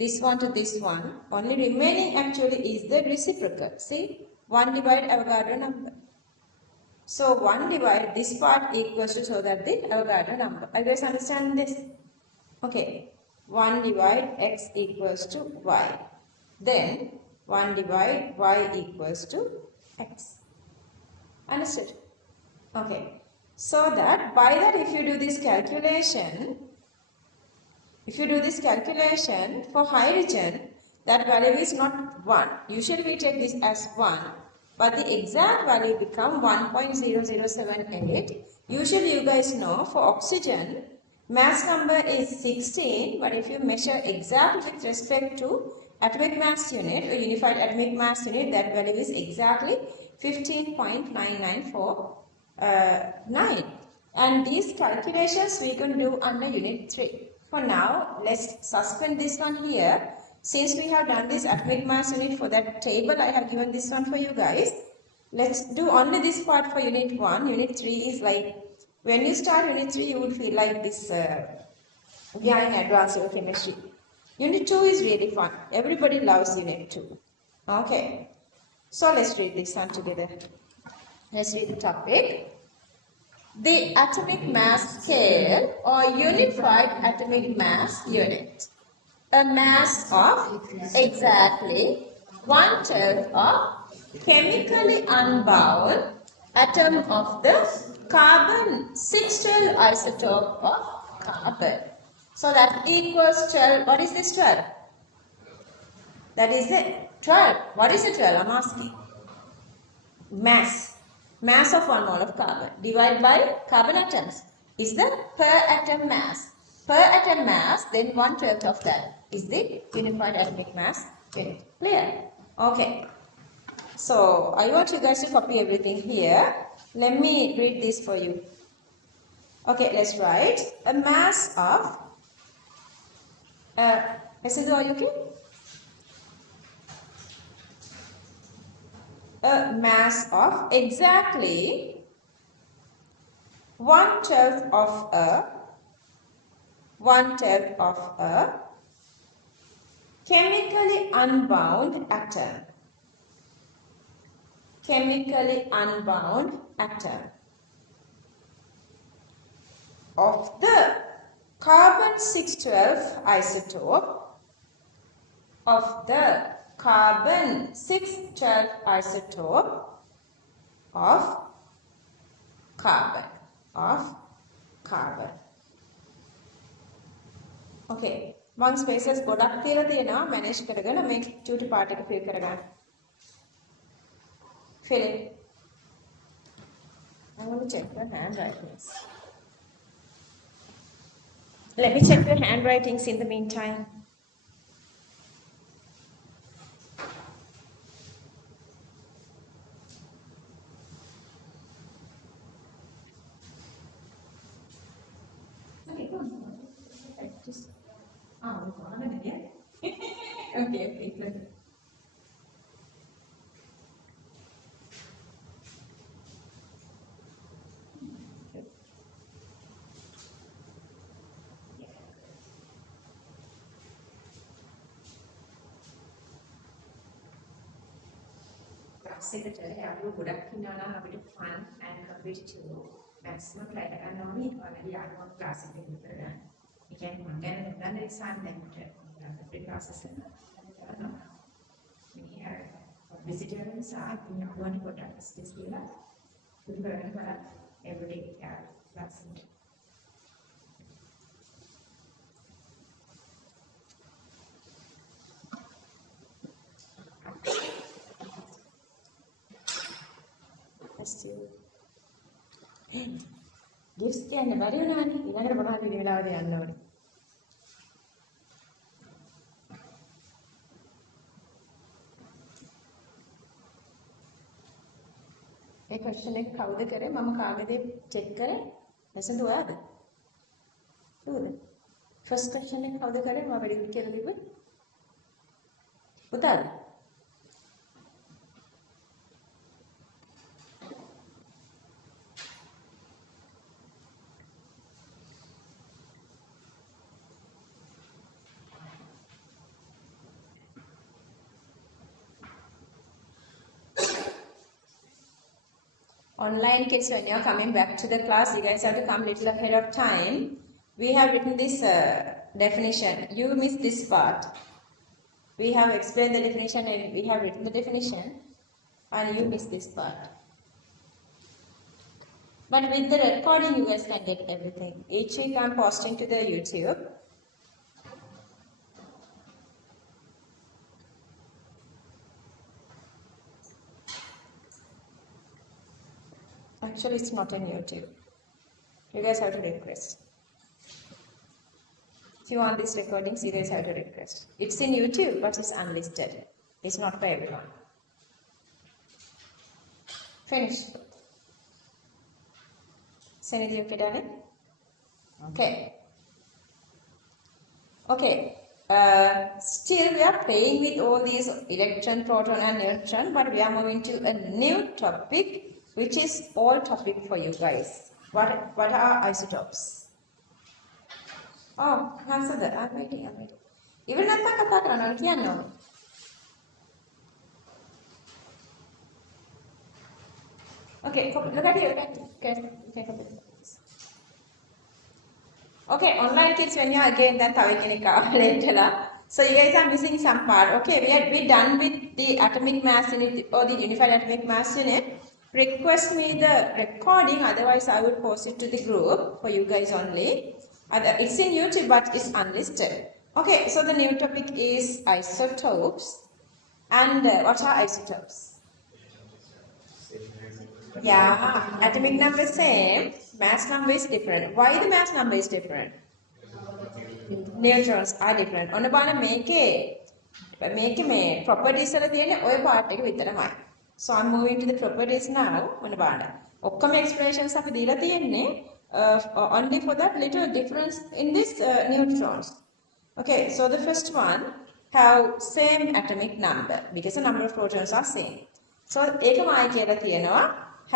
this one to this one, only remaining actually is the reciprocal. See, 1 divide Avogadro number. So 1 divide this part equals to show that the Avogadro number. Are you guys understand this? Okay, 1 divide x equals to y. Then 1 divide y equals to x. Understood? Okay. So that by that if you do this calculation, for hydrogen, that value is not 1. Usually we take this as 1. But the exact value become 1.0078. Usually you guys know for oxygen, mass number is 16. But if you measure exactly with respect to atomic mass unit or unified atomic mass unit, that value is exactly 15.9949. And these calculations we can do under unit 3. For now, let's suspend this one here. Since we have done this atomic mass unit for that table, I have given this one for you guys. Let's do only this part for unit 1. Unit 3 is like, when you start unit 3, you would feel like this, we are in advanced chemistry. Unit 2 is really fun. Everybody loves unit 2. Okay. So let's read this one together. Let's read the topic. The atomic mass scale or unified atomic mass unit. A mass of exactly 1/12 of chemically unbound atom of the carbon 612 isotope of carbon. So that equals 12. What is this 12? That is it. 12. What is the 12? I'm asking. Mass. Mass of 1 mole of carbon divided by carbon atoms is the per atom mass. Per atom mass, then 1/12 of that is the unified atomic mass unit. Clear? Okay. So, I want you guys to copy everything here. Let me read this for you. Okay, let's write a mass of, are you okay? A mass of exactly 1/12 of a chemically unbound atom. Chemically unbound atom of the carbon 612 isotope of the carbon 612 isotope of carbon. Okay. මං spaces ගොඩක් තියලා තියෙනවා manage කරගෙන මේ tutor part එක feel කරගන්න. Fill it. I'm going to check your handwritings. Let me check your handwritings in the meantime. Okay, go on. Just, we've got a minute, yeah? Okay, good. Secretary, යාළුවෝ ගොඩක් ඉන්නවා නම් අපිට fun and competitive maximum try කරන්න ඕනේ. ඔයාලගේ යාළුවෝ class එකේ විතර ගන්න. ඒ කියන්නේ මම ගැන නොදන්න නිසා දැන්ට අපේ classes එක කරනවා. මේ visitor නිසා අපි යාළුවන්ට පොඩ්ඩක් assist කරලා පුදු කරගෙන බලන්න everyday class එක. Gifts කියන්න බැරි වුණානේ. ඊළඟට මොනවද මේ වෙලාවද යන්න ඕනේ. ඒ ක්වෙස්චන් එක කවුද කරේ? මම කාගේද චෙක් කරේ? නැසඳ ඔයාද? නේද? ෆස්ට් ක්වෙස්චන් එක කවුද කරේ? මම වැඩි කියලා තිබ්බේ. පුතාද? Online kids, when you're coming back to the class, you guys have to come little ahead of time. We have written this definition. You missed this part. We have explained the definition and we have written the definition, and you missed this part. But with the recording, you guys can get everything. Each week I'm posting to the YouTube. Actually, it's not on YouTube. You guys have to request. If you want these recordings, you guys have to request. It's in YouTube, but it's unlisted. It's not for everyone. Finish. Send it, darling. Okay. Okay. Still we are playing with all these electron, proton and neutron, but we are moving to a new topic, which is all topic for you guys. What are isotopes? Oh, answer that. I'm waiting. Even not kata කරනවා කියන්න ඕනේ. Okay, look at you. Take a bit. Okay, online kids, when you are again, then so you guys are missing some part. Okay, we done with the atomic mass unit or the unified atomic mass unit. Request me the recording, otherwise I will post it to the group for you guys only. It's in YouTube, but it's unlisted. Okay, so the new topic is isotopes. And what are isotopes? Yeah, atomic number same, mass number is different. Why the mass number is different? Neutrons are different. On the bottom, make properties are the part එක. So I'm moving to the properties now. On the bottom, ඔක්කොම expressions අපි දීලා තියෙන්නේ only for that little difference in this neutrons. Okay, so the first one have same atomic number because the number of protons are same. So ඒකමයි කියලා තියෙනවා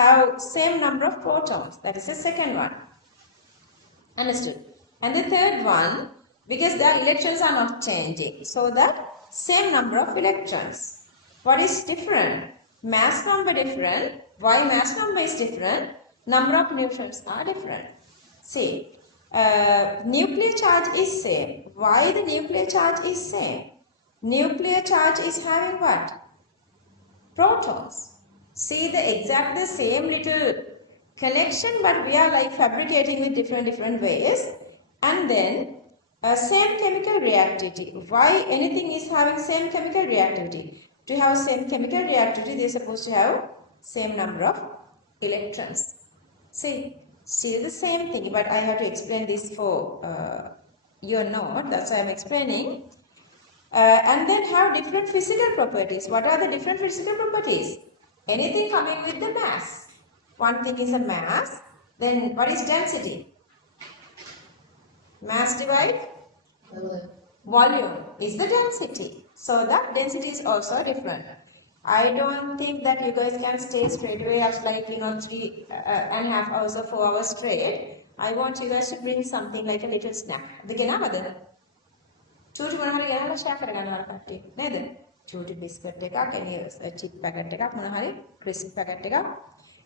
have same number of protons. That is the second one. Understood? And the third one, because the electrons are not changing, so that same number of electrons. What is different? Mass number different. Why mass number is different? Number of neutrons are different. See, nuclear charge is same. Why the nuclear charge is same? Nuclear charge is having what? Protons. See exactly the same little connection, but we are like fabricating with different ways. And then same chemical reactivity. Why anything is having same chemical reactivity? To have same chemical reactivity, they are supposed to have same number of electrons. See, still the same thing, but I have to explain this for your note. That's why I'm explaining. And then have different physical properties. What are the different physical properties? Anything coming with the mass. One thing is a mass. Then what is density? Mass divide volume is the density. So that density is also different. I don't think that you guys can stay straight away at like 3.5 hours or 4 hours straight. I want you guys to bring something like a little snack. The ගෙනාවද? චූටි මොන හරි ගෙනාලා share කරගන්නවා කට්ටිය. නේද? චූටි biscuit එකක්, chip packet එකක්, මොන හරි crisp packet එකක්.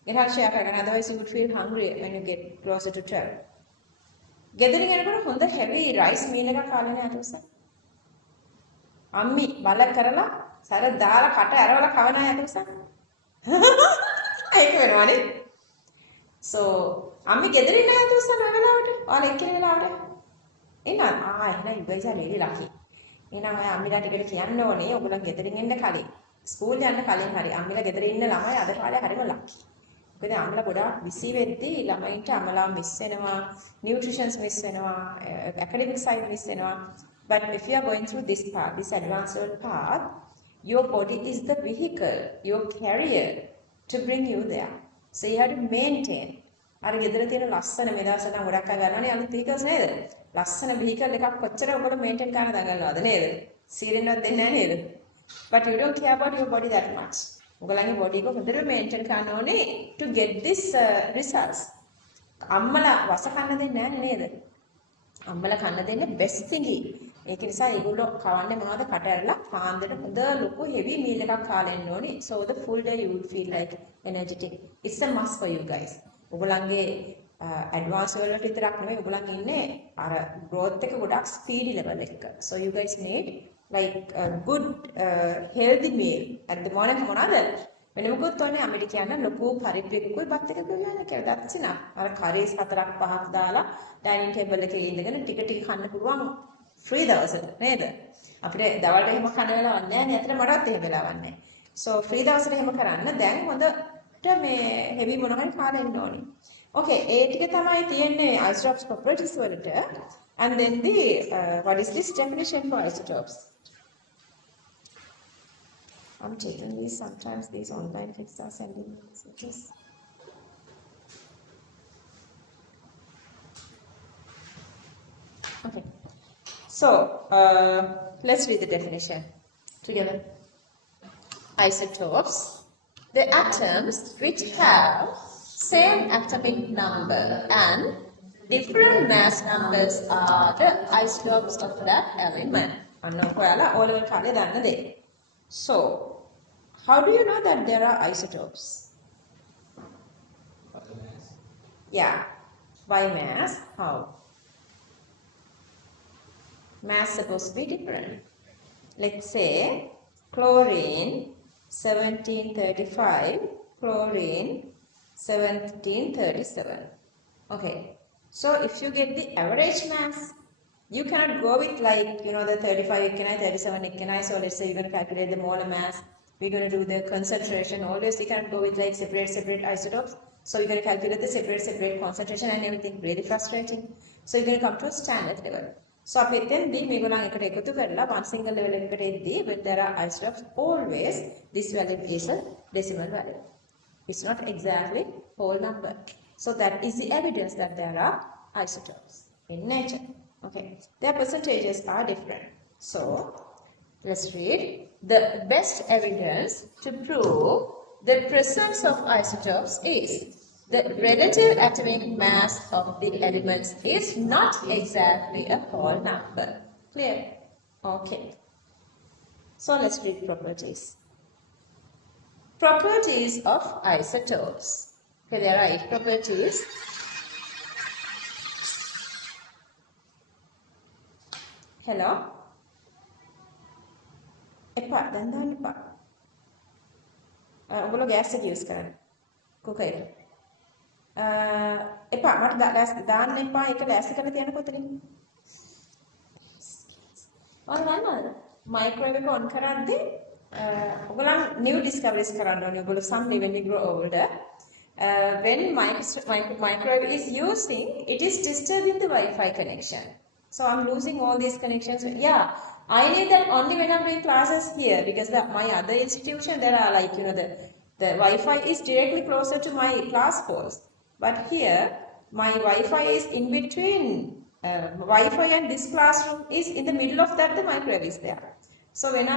ගෙනහලා ෂෙයා කරගන්න. Otherwise you would feel hungry when you get closer to 12. ගෙදරින් එනකොට හොඳ heavy rice meal එකක් කාලා නෑ අතෝස. අම්මි බල කරලා සර දාලා කට ඇරවලා කවනා අතෝස. ඒක වෙනවනේ. So අම්මි ගෙදරින් නෑ අතෝස නෑ වෙලාවට. ඔයාලා එක්කෙන වෙලාවට. එහෙනම් එහෙනම් you guys are really lucky. එහෙනම් ඔය අම්මිලා ටිකට කියන්න ඕනේ ඔයගොල්ලෝ ගෙදරින් එන්න කලින්. ස්කූල් යන්න කලින් හරි අම්මිලා ගෙදරින් ඉන්න ළමයි අද කාලේ හරිම lucky. මොකද අම්මලා ගොඩාක් busy වෙද්දී ළමයින්ට අමලා miss වෙනවා, nutritions miss වෙනවා, academic side miss වෙනවා. But if you are going through this path, this advanced path, your body is the vehicle, your carrier to bring you there. So you have to maintain. අර ගෙදර තියෙන ලස්සන මේ දවස්වල නම් ගොඩක් අය ගන්නවනේ අලුත් vehicles නේද? ලස්සන vehicle එකක් කොච්චර ඔබට maintain කරන්න දඟලනවද නේද? සීලෙන්වත් දෙන්නේ නැහැ නේද? But you don't care about your body that much. ඔයගොල්ලන්ගේ body එක හොඳට maintain කරන්න ඕනේ to get this results. අම්මලා වස කන්න දෙන්නේ නැහැ නේද? අම්මලා කන්න දෙන්නේ best thingy. ඒක නිසා ඒගොල්ලෝ කවන්නේ මොනවද කට ඇරලා පාන්දර හොඳ ලොකු heavy meal එකක් කාලා එන්න ඕනි. So the full day you will feel like energetic. It's a must for you guys. ඔයගොල්ලන්ගේ advance level වලට විතරක් නෙවෙයි ඔයගොල්ලන් ඉන්නේ අර growth එක ගොඩක් speedy level එක. So you guys need like a good healthy meal at the morning මොනවාද? වෙනමකුත් ඕනේ අපිට කියන්න ලොකු පරිප්පුවකුයි බත් එකකුයි යන්නේ කියලා. that's enough. අර curries 4ක් 5ක් දාලා dining table එකේ ඉඳගෙන ටික ටික කන්න පුළුවන් free දවසට නේද? අපිට දවල්ට එහෙම කන වෙලාවක් නැහැ නේ. අතට මටත් එහෙම වෙලාවක් නැහැ. so free දවසට එහෙම කරන්න දැන් හොඳට මේ heavy මොනවා හරි කාලා ඉන්න ඕනේ. okay ඒ ටික තමයි තියෙන්නේ isotopes properties වලට. and then the what is this definition for isotopes? I'm checking these. Sometimes these online texts are sending me messages. Okay. So, let's read the definition together. Isotopes, the atoms which have same atomic number and different mass numbers are the isotopes of that element. So, how do you know that there are isotopes? Yeah. By mass? How? Mass supposed to be different. Let's say chlorine 1735, chlorine 1737. Okay. So if you get the average mass, you cannot go with like, you know, the 35 ekkanai, 37 ekkanai. So let's say you're going to calculate the molar mass. We're going to do the concentration. Always you can't go with like separate isotopes. So you're going to calculate the separate concentration and everything. Really frustrating. So you're going to come to a standard level. So then මේගොල්ලන් එකට එකතු කරලා one single level එකකට එද්දී when there are isotopes always this value is a decimal value. It's not exactly whole number. So that is the evidence that there are isotopes in nature. Okay, their percentages are different. So let's read. The best evidence to prove the presence of isotopes is the relative atomic mass of the elements is not exactly a whole number. Clear? Okay. So let's read properties. Properties of isotopes. Okay, there are 8 properties. Hello? එපා දැන් දාන්න එපා. ඔයගොල්ලෝ gas එක use කරන්න. Cooker. එපා මට දාන්න එපා ඒක ලෑස්ති කරලා තියන්න කොතනින්? ඔයාලා මයික්‍රෝවේව් එක ඔන් කරද්දී ඔයගොල්ලන් new discoveries කරන්න ඕනේ. ඔයගොල්ලෝ someday when we grow older when microwave is using, it is disturbing the Wi-Fi connection. So I'm losing all these connections. Yeah, I need that only when I'm doing classes here because my other institution there are like, you know, the Wi-Fi is directly closer to my class halls. But here my Wi-Fi is in between Wi-Fi and this classroom is in the middle of that the microwave is there. So when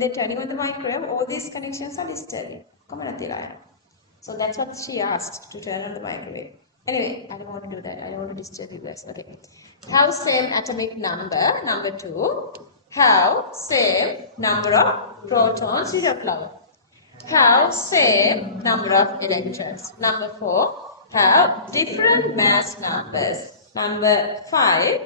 they're turning on the microwave, all these connections are disturbing. Come on, Atila. So that's what she asked to turn on the microwave. Anyway, I don't want to do that. I don't want to disturb you guys. Okay. Have same atomic number. Number 2. Have same number of protons in your flower. Have same number of electrons. Number 4. Have different mass numbers. Number 5.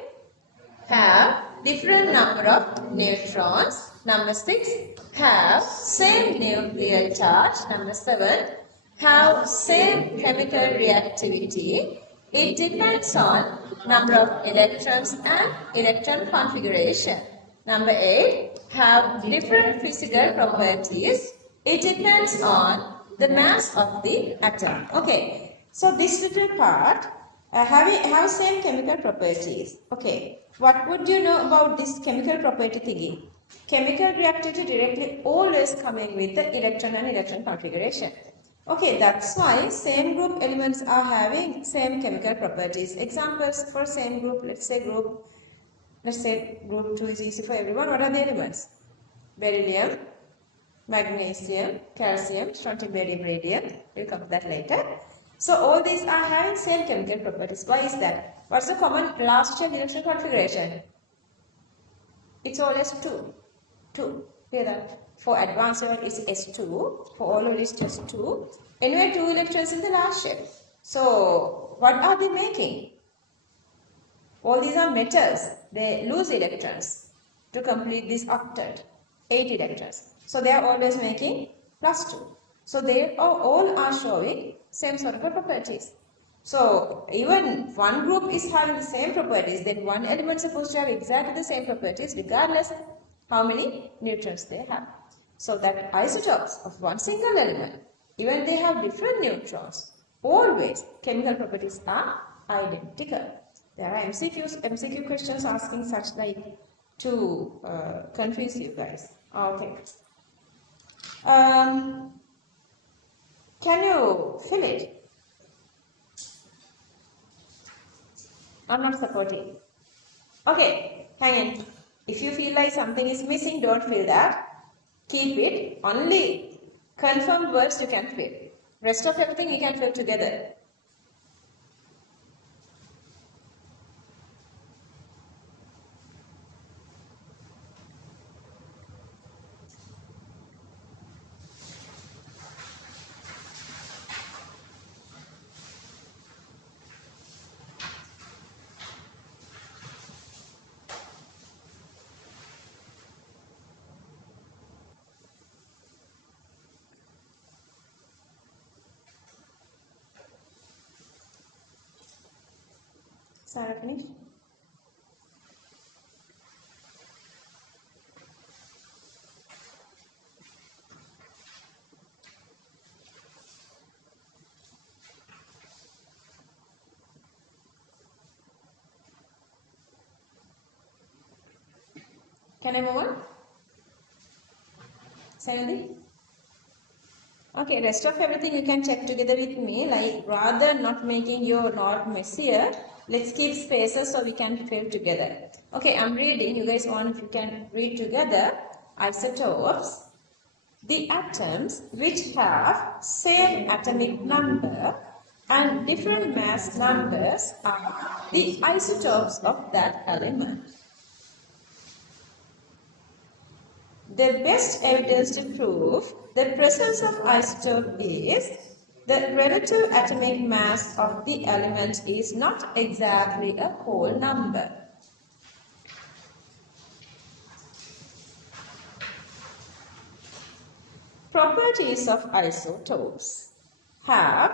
Have different number of neutrons. Number 6. Have same nuclear charge. Number 7. Have same chemical reactivity. It depends on number of electrons and electron configuration. Number 8. Have different physical properties. It depends on the mass of the atom. Okay. So this little part have same chemical properties. Okay. What would you know about this chemical property thingy? Chemical reactivity directly always coming with the electron and electron configuration. Okay, that's why same group elements are having same chemical properties. Examples for same group, let's say group 2 is easy for everyone. What are the elements? Beryllium, magnesium, calcium, strontium, barium, radium. We'll come to that later. So all these are having same chemical properties. Why is that? What's the common last chain electron configuration? It's always 2. 2. Hear that? For advanced level it's S2. For all level it's just 2. Anyway, 2 electrons in the last shell. So, what are they making? All these are metals. They lose electrons to complete this octet. 8 electrons. So, they are always making plus 2. So, they all are showing same sort of properties. So, even one group is having the same properties, then one element is supposed to have exactly the same properties regardless how many neutrons they have. So, that isotopes of one single element, even they have different neutrons, always chemical properties are identical. There are MCQ questions asking such like to confuse you guys. Okay. Can you fill it? I'm not supporting. Okay, hang in. If you feel like something is missing, don't fill that. Keep it. Only confirmed words you can fill. Rest of everything you can fill together. Sarah, finish? Can I move on? Sandy? Okay, rest of everything you can check together with me. Like rather not making your note messier, let's keep spaces so we can fill together. Okay, I'm reading. You guys want if you can read together. Isotopes. The atoms which have same atomic number and different mass numbers are the isotopes of that element. The best evidence to prove the presence of isotope is the relative atomic mass of the element is not exactly a whole number. Properties of isotopes: have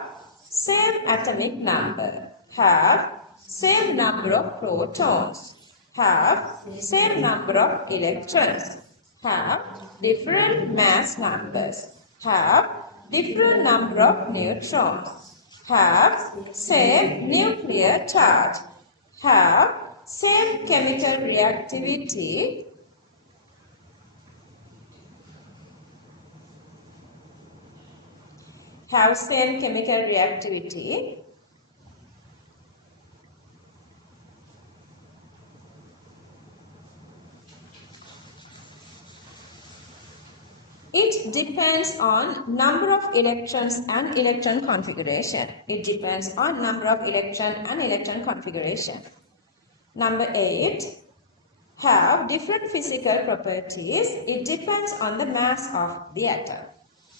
same atomic number, have same number of protons, have same number of electrons, have different mass numbers, have different number of neutrons, have same nuclear charge, have same chemical reactivity, have same chemical reactivity, it depends on number of electrons and electron configuration. It depends on number of electron and electron configuration. Number 8, have different physical properties. It depends on the mass of the atom.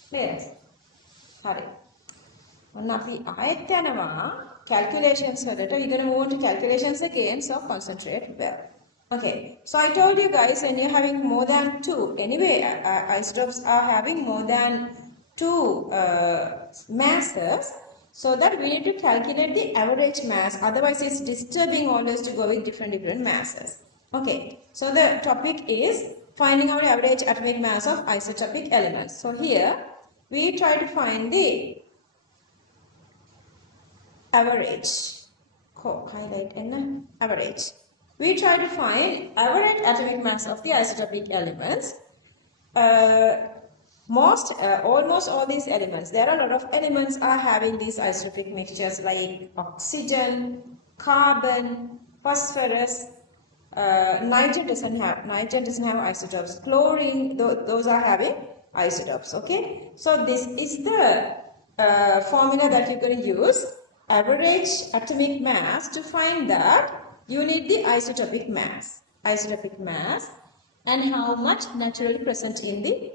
Clear? Hurry. ඔන්න අපි ආයෙත් යනවා calculations වලට. We're going to move on to calculations again, so concentrate well. Okay, so I told you guys when you're having more than 2, anyway isotopes are having more than 2 masses, so that we need to calculate the average mass, otherwise it's disturbing always to go with different masses. Okay, so the topic is finding out average atomic mass of isotopic elements. So here we try to find the average. Highlight in average. We try to find average atomic mass of the isotopic elements. Almost all these elements, there are a lot of elements are having these isotopic mixtures like oxygen, carbon, phosphorus. Nitrogen doesn't have isotopes. Chlorine, those are having isotopes. Okay, so this is the formula that you're going to use. Average atomic mass. To find that, you need the isotopic mass. Isotopic mass and how much naturally present in the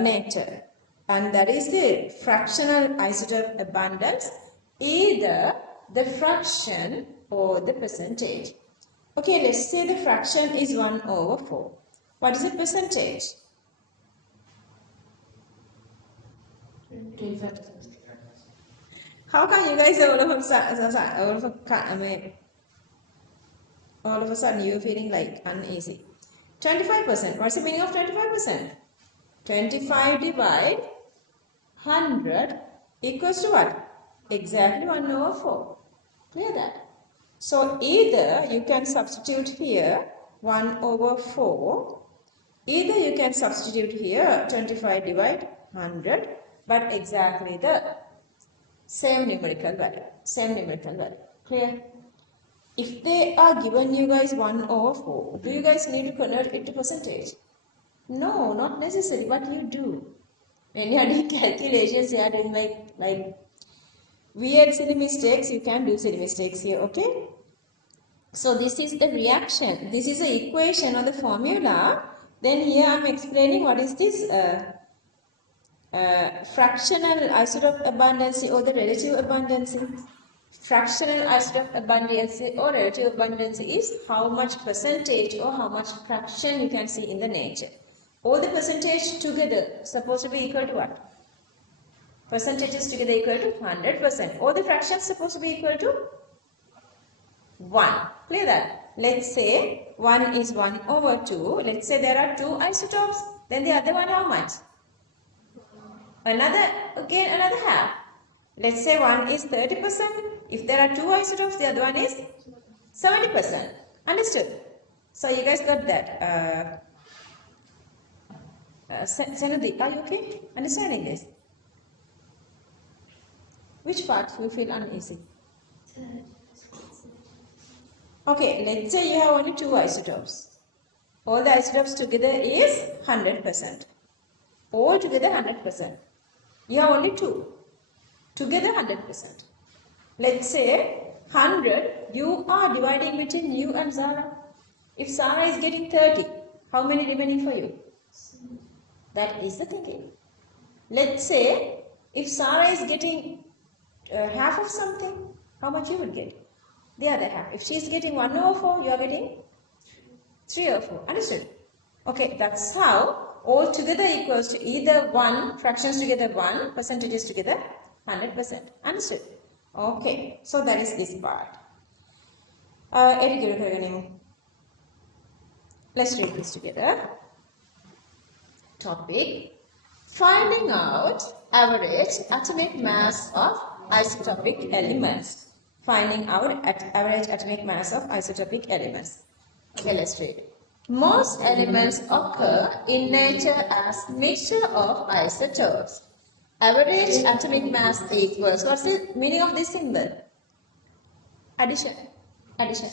nature. And that is the fractional isotope abundance, either the fraction or the percentage. Okay, let's say the fraction is 1 over 4. What is the percentage? 25%. How come you guys are all of a sudden you're feeling like uneasy? 25%. What's the meaning of 25%? 25 divide 100 equals to what? Exactly 1 over 4. Clear that? So either you can substitute here 1 over 4, either you can substitute here 25 divide 100, but exactly the same numerical value. Same numerical value. Clear? If they are given you guys 1 over 4, do you guys need to convert it to percentage? No, not necessary. What you do? When you are doing calculations, you are doing like weird silly mistakes, you can do silly mistakes here, okay? So this is the reaction. This is the equation or the formula. Then here I am explaining what is this fractional isotope abundancy or the relative abundancy. Fractional isotope abundancy or relative abundancy is how much percentage or how much fraction you can see in the nature. All the percentage together supposed to be equal to what? Percentages together equal to 100%. All the fractions supposed to be equal to 1. Clear that? Let's say 1 is 1 over 2. Let's say there are 2 isotopes. Then the other one how much? Another half. Let's say 1 is 30%. If there are 2 isotopes, the other one is 70%. Understood? So you guys got that. Sanadi, are you okay? Understanding this? Which part you feel uneasy? Okay, let's say you have only 2 isotopes. All the isotopes together is 100%. All together 100%. You have only 2. Together 100%. Let's say 100, you are dividing between you and Zara. If Zara is getting 30, how many remaining for you? That is the thinking. Let's say if Zara is getting half of something, how much you would get? The other half. If she is getting 1 over 4, you are getting 3 over 4. Understood? Okay, that's how all together equals to either 1, fractions together 1, percentages together 100%. Understood? Okay, so that is this part. Let's read this together. Topic: finding out average atomic mass of isotopic elements. Finding out average atomic mass of isotopic elements. Okay, let's read. Most elements occur in nature as mixture of isotopes. Average atomic mass equals, what's the meaning of this symbol? Addition. Addition.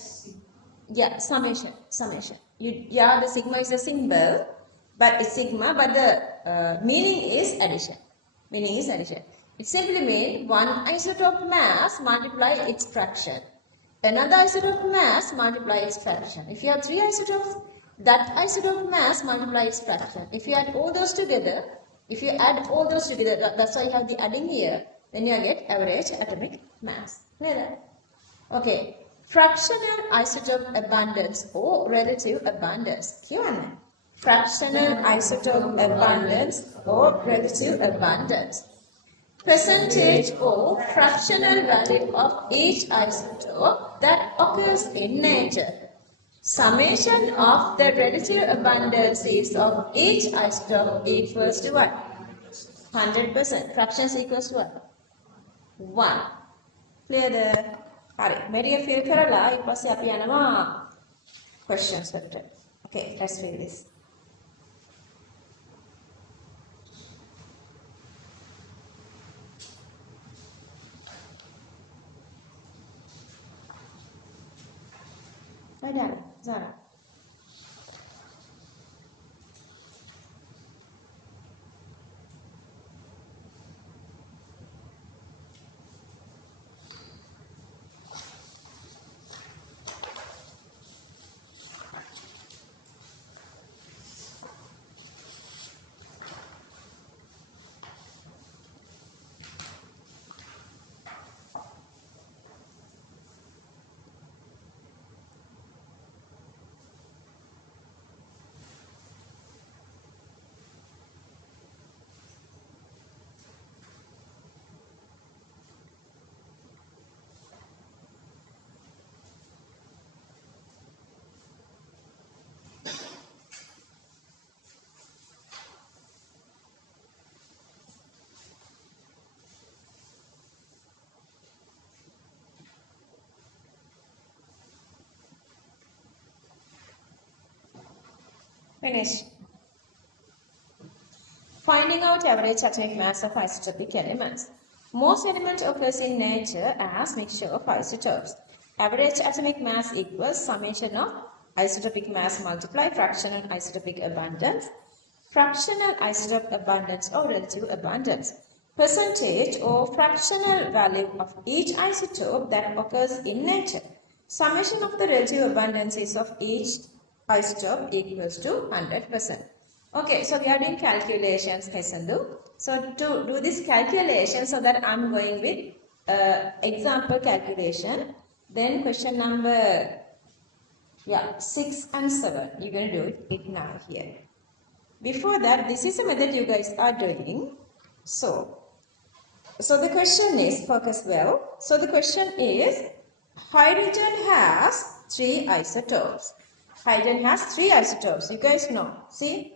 Yeah, summation. Summation. The sigma is a symbol, but it's sigma, but the meaning is addition. Meaning is addition. It simply means one isotope mass multiply its fraction. Another isotope mass multiply its fraction. If you have 3 isotopes, that isotope mass multiply its fraction. If you add all those together, that's why you have the adding here, then you get average atomic mass. Clear that? Okay. Fractional isotope abundance or relative abundance. Fractional isotope abundance or relative abundance. Percentage or fractional value of each isotope that occurs in nature. Summation of the relative abundances of each isotope equals to what? 100%. Fractions equals to what? 1. Clear the? හරි මෙරිය feel කරලා ඊට පස්සේ අපි යනවා questions වලට. Okay, let's fill this. Right down, Zara. Finish. Finding out average atomic mass of isotopic elements. Most elements occurs in nature as mixture of isotopes. Average atomic mass equals summation of isotopic mass multiply fractional isotopic abundance, fractional isotope abundance or relative abundance. Percentage or fractional value of each isotope that occurs in nature. Summation of the relative abundances of each isotope equals to 100%. Okay, so we are doing calculations, Kesandu. So to do this calculation, so that I'm going with example calculation. Then question number 6 and 7. You're going to do it now here. Before that, this is a method you guys are doing. So the question is, focus well. So the question is, hydrogen has 3 isotopes. Hydrogen has 3 isotopes. You guys know. See?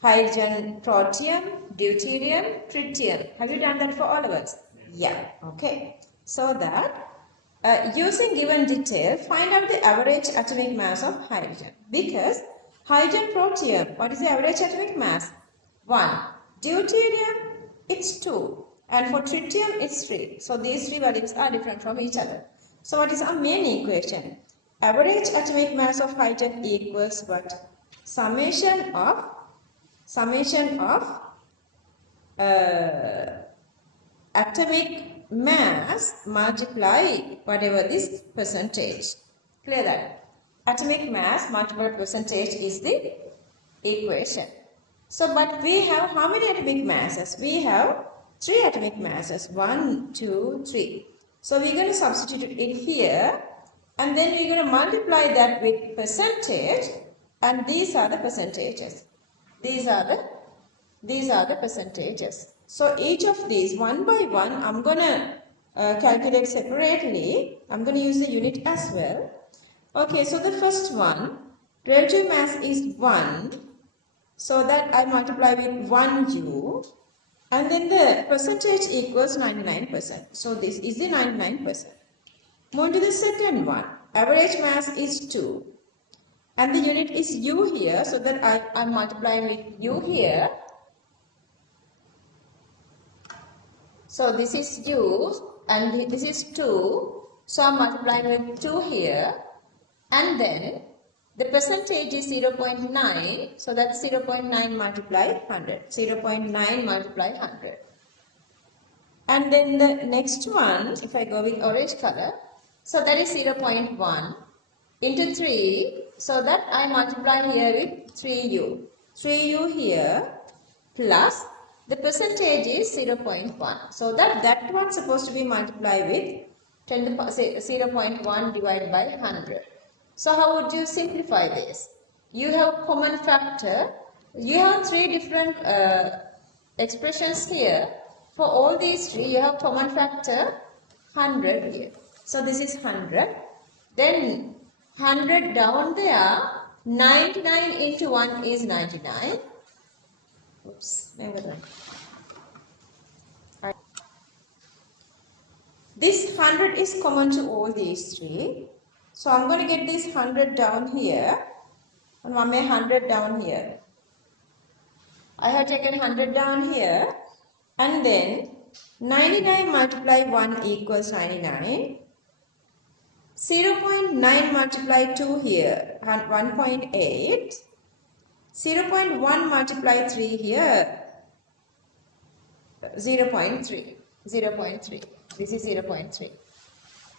Hydrogen, protium, deuterium, tritium. Have you done that for all of us? Yeah. Okay. So that using given detail, find out the average atomic mass of hydrogen. Because hydrogen, protium, what is the average atomic mass? 1. Deuterium, it's 2. And for tritium, it's 3. So these 3 values are different from each other. So what is our main equation? Average atomic mass of hydrogen equals what? Summation of atomic mass multiply whatever this percentage. Clear that? Atomic mass multiplied percentage is the equation. So, but we have how many atomic masses? We have 3 atomic masses. 1, 2, 3. So, we're going to substitute it here. And then we're going to multiply that with percentage. And these are the percentages. These are the percentages. So each of these one by one I'm going to calculate separately. I'm going to use the unit as well. Okay, so the first one, relative mass is 1. So that I multiply with 1u. And then the percentage equals 99%. So this is the 99%. Move to the second one. Average mass is 2. And the unit is u here, so that I'm multiplying with u here. So this is u and this is 2. So I'm multiplying with 2 here. And then the percentage is 0.9. So that's 0.9 multiply 100. 0.9 multiply 100. And then the next one, if I go with orange color, so that is 0.1 into 3. So that I multiply here with 3u. 3u here plus the percentage is 0.1. So that one supposed to be multiplied with 0.1 divided by 100. So how would you simplify this? You have common factor. You have 3 different expressions here. For all these 3, you have common factor 100 here. So this is 100. Then 100 down there, 99 into 1 is 99. Oops, never done. Right. This 100 is common to all these 3. So I'm going to get this 100 down here and 100 down here. I have taken 100 down here and then 99 multiply 1 equals 99. 0.9 multiply 2 here, 1.8. 0.1 multiply 3 here, 0.3. 0.3. This is 0.3.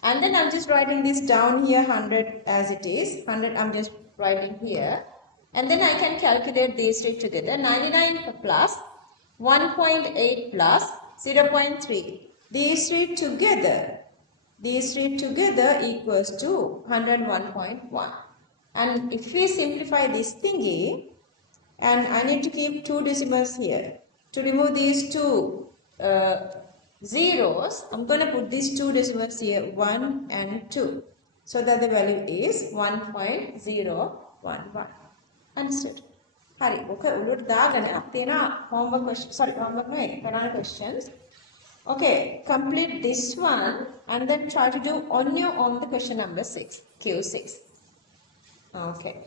And then I'm just writing this down here, 100 as it is. 100 I'm just writing here. And then I can calculate these 3 together. 99 plus 1.8 plus 0.3. These 3 together equals to 101.1. And if we simplify this thingy, and I need to keep 2 decimals here. To remove these 2 zeros, I'm going to put these 2 decimals here, 1 and 2. So that the value is 1.011. Understood? Hari, okay, ulur dagana tena homework questions. Sorry, homework no, banana questions. Okay, complete this one and then try to do on your own the question number 6, Q6. Okay.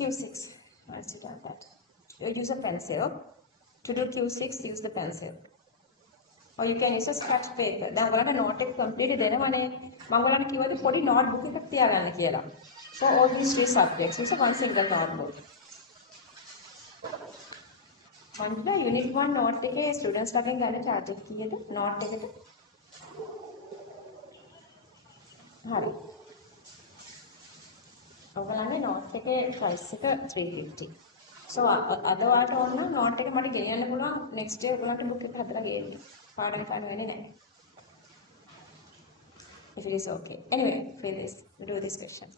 Q6. Let's do that. You use a pencil. To do Q6, use the pencil. Or you can use a scratch paper. දැන් ඔයාලට note එක complete දෙනවනේ. මම ඔයාලට කිව්වද පොඩි notebook එකක් තියාගන්න කියලා. For all these 3 subjects, use one single notebook. මන්ට unit 1 note එකේ students ලාගෙන් ගන්න charge එක කීයද? note එකට. හරි. ඔයාලගේ note එකේ price එක 350. So අද ඔයාලට ඕන නම් note එක මට ගෙනියන්න පුළුවන් next day ඔයාලට book එක හදලා ගේන්න. පාඩම් කරන්න වෙන්නේ නැහැ. If it is okay. Anyway, for this, we do this question.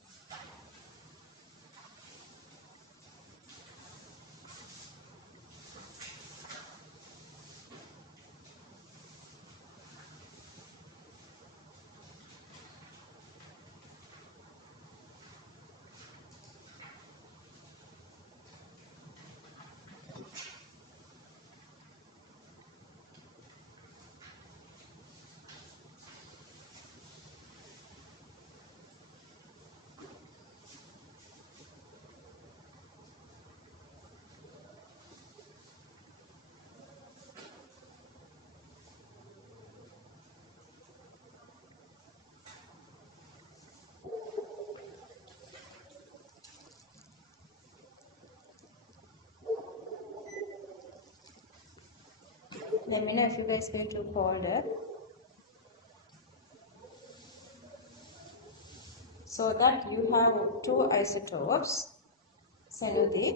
Let me know if you guys go to folder. So that you have 2 isotopes, Senudi.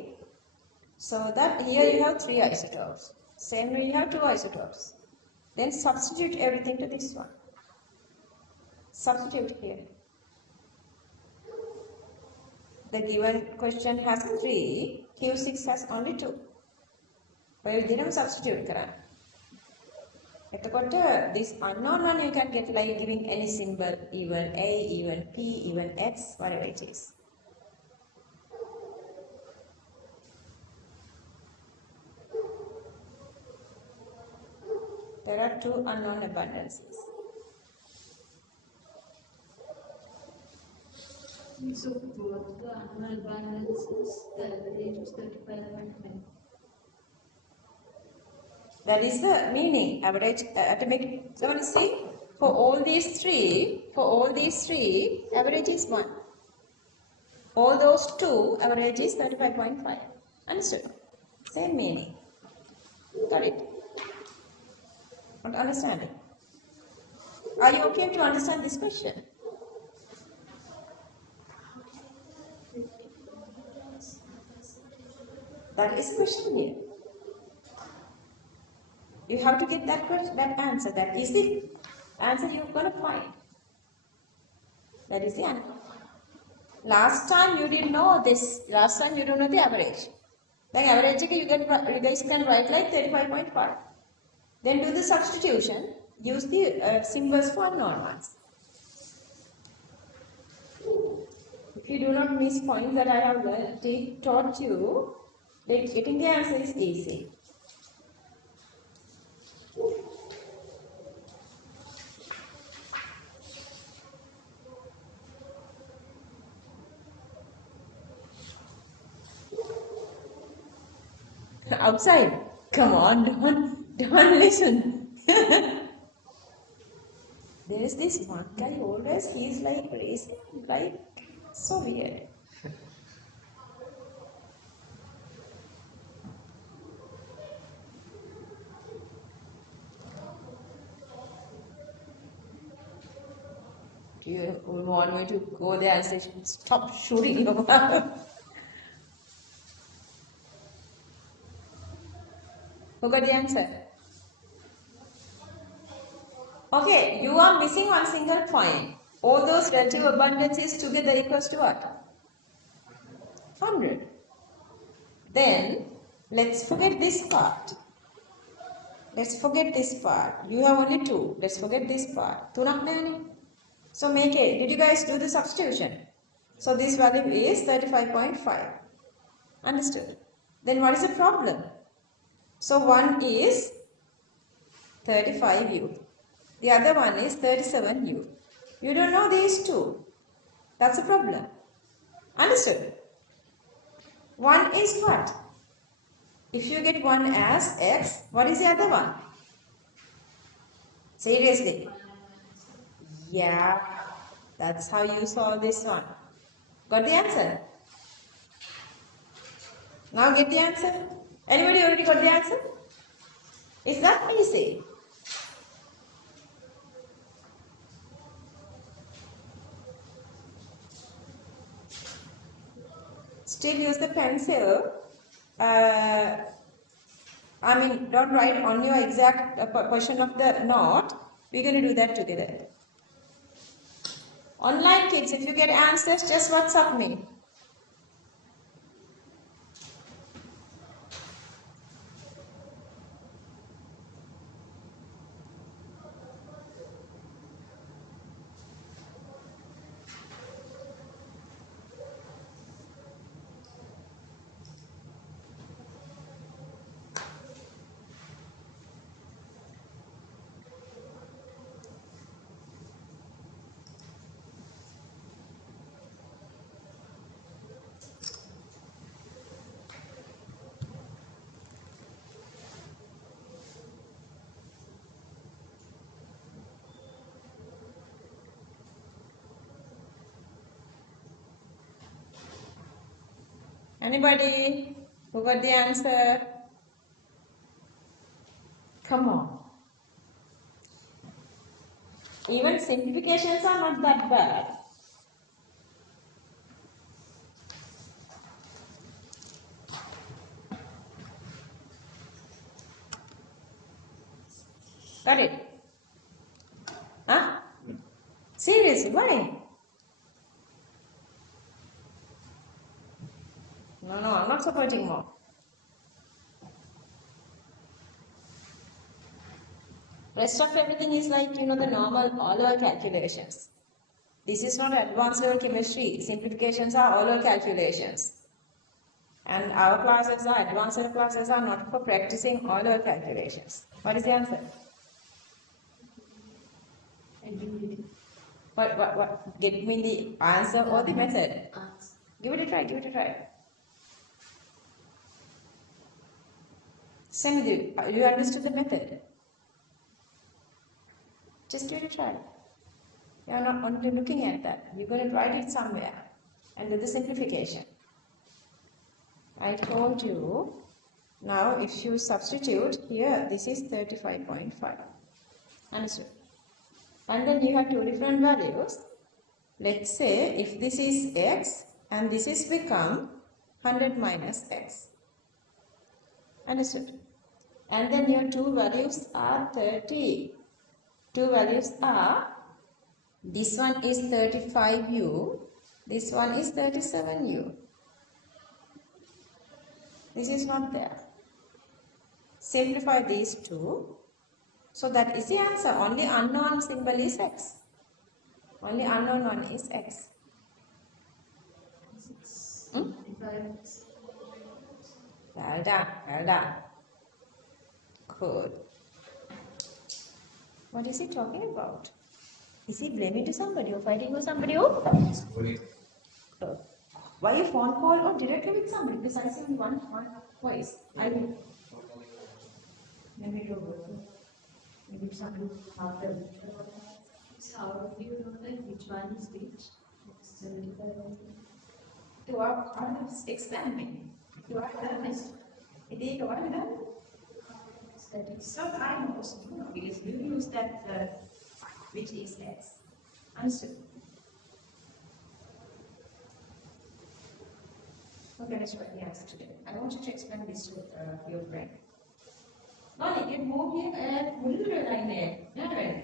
So that here you have 3 isotopes. Same way you have 2 isotopes. Then substitute everything to this one. Substitute here. The given question has 3, Q6 has only 2. Well, then substitute කරන්න. එතකොට this unknown one you can get like giving any symbol, even A, even P, even X, whatever it is. There are 2 unknown abundances. So both the unknown abundances, the average is 35.5. That is the meaning, average atomic. So you see, for all these three, average is 1. All those 2, average is 35.5. Understood? Same meaning. Got it? Not understanding? Are you okay to understand this question? That is the question here. You have to get that question, that answer. That is the answer you're going to find. That is the answer. Last time you didn't know this. Last time you don't know the average. Then average you guys can write like 35.5. Then do the substitution. Use the symbols for unknown ones. If you do not miss points that I have taught you, then getting the answer is easy. Outside. Come on, don't listen. There is this one guy always, he's like racing, like so weird. Do you want me to go there and say, stop shooting your mouth? Who got the answer? Okay, you are missing one single point. All those relative abundances together equals to what? 100. Then, let's forget this part. Let's forget this part. You have only 2. Let's forget this part. තුනක් නෑනේ. So make it. Did you guys do the substitution? So this value is 35.5. Understood? Then what is the problem? So one is 35U. The other one is 37U. You don't know these 2. That's a problem. Understood? 1 is what? If you get 1 as x, what is the other one? Seriously? Yeah, that's how you solve this one. Got the answer? Now get the answer. Anybody already got the answer? Is that easy? Still use the pencil. Don't write on your exact portion of the note. We're going to do that together. Online kids, if you get answers, just WhatsApp me. Anybody who got the answer? Come on. Even simplifications are not that bad. Got it? Huh? Seriously, why? No, I'm not supporting more. Rest of everything is like, the normal all-over calculations. This is not advanced level chemistry. Simplifications are all-over calculations. And our classes are, advanced level classes are not for practicing all-over calculations. What is the answer? What? Get me the answer or the method? Give it a try. Send me you understood the method? Just give it a try. You are not only looking at that. You're going to write it somewhere and do the simplification. I told you, now if you substitute here, this is 35.5. Understood? And then you have two different values. Let's say if this is x and this is become 100 minus x. Understood? And then your two values are 30. Two values are, this one is 35u, this one is 37u. This is not there. Simplify these two. So that is the answer. Only unknown symbol is x. Only unknown one is x. Well done. Good. What is he talking about? Is he blaming to somebody or fighting with somebody? Why a phone call or directly with somebody? Because I see only one voice. Maybe somebody after. So how do you know that which one is which? To our experiment. To our therapist. It is what done. So I know because you use that which is x. Understood? Okay, let's write the answer today. I want you to explain this to your friend. Molly, you move here and move the line there. Yeah,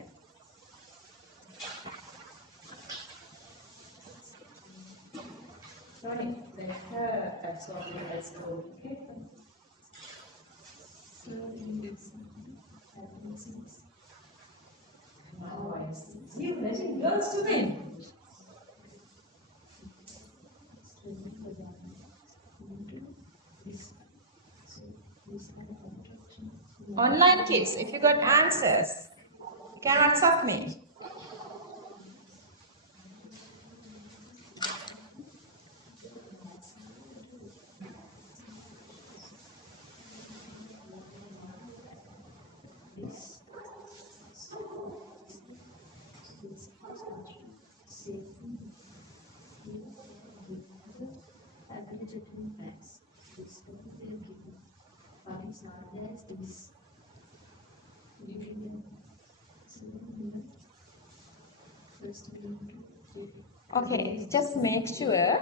Sorry, let her absorb the ice cold. Okay? Now I see. You letting girls to win. Online kids, if you got answers, you can WhatsApp me. Okay, just make sure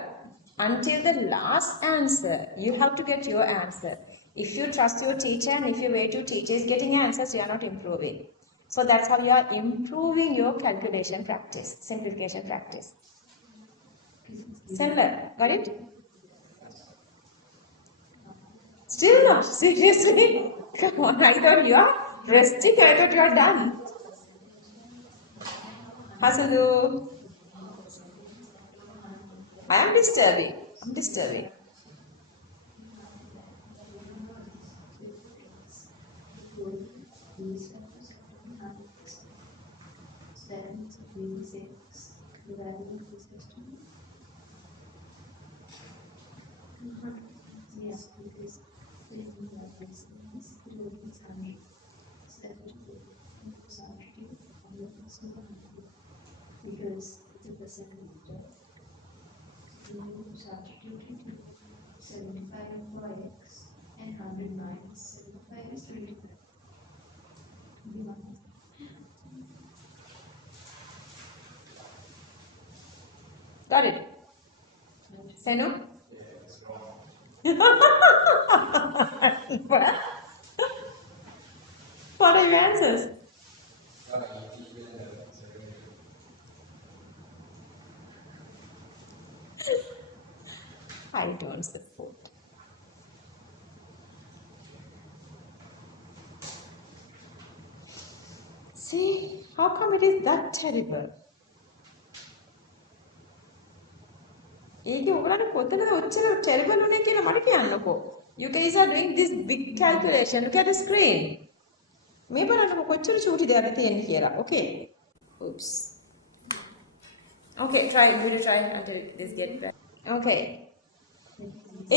until the last answer, you have to get your answer. If you trust your teacher and if you wait your teacher is getting answers, you are not improving. So that's how you are improving your calculation practice, simplification practice. Simple, got it? Still not, seriously? Come on, I thought you are resting, I thought you are done. Hasulu, I am disturbing. I'm disturbing. Got it? Say no? What? What are your answers? I don't support. See, how come it is that terrible? ඒකේ ඔයගලන්ට කොතනද ඔච්චර terrible උනේ කියලා මට කියන්නකෝ. You guys are doing this big calculation. Look at the screen. මේ බලන්නකෝ කොච්චර චූටි දෙයක්ද තියෙන්නේ කියලා. Okay. Oops. Okay, try. Will you try until this gets better? Okay.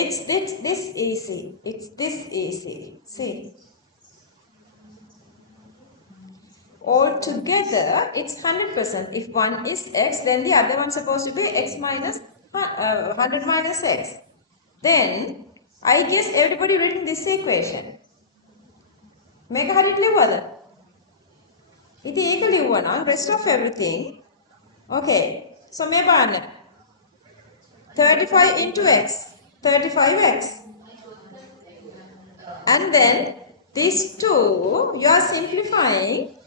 It's this easy. It's this easy. See. Altogether, it's 100%. If one is x, then the other one's supposed to be x minus 100 minus x. Then, I guess everybody reading this equation. Make a hurry live. It equally one on rest of everything. Okay, so me ban 35 into x, 35x. And then these two, you are simplifying.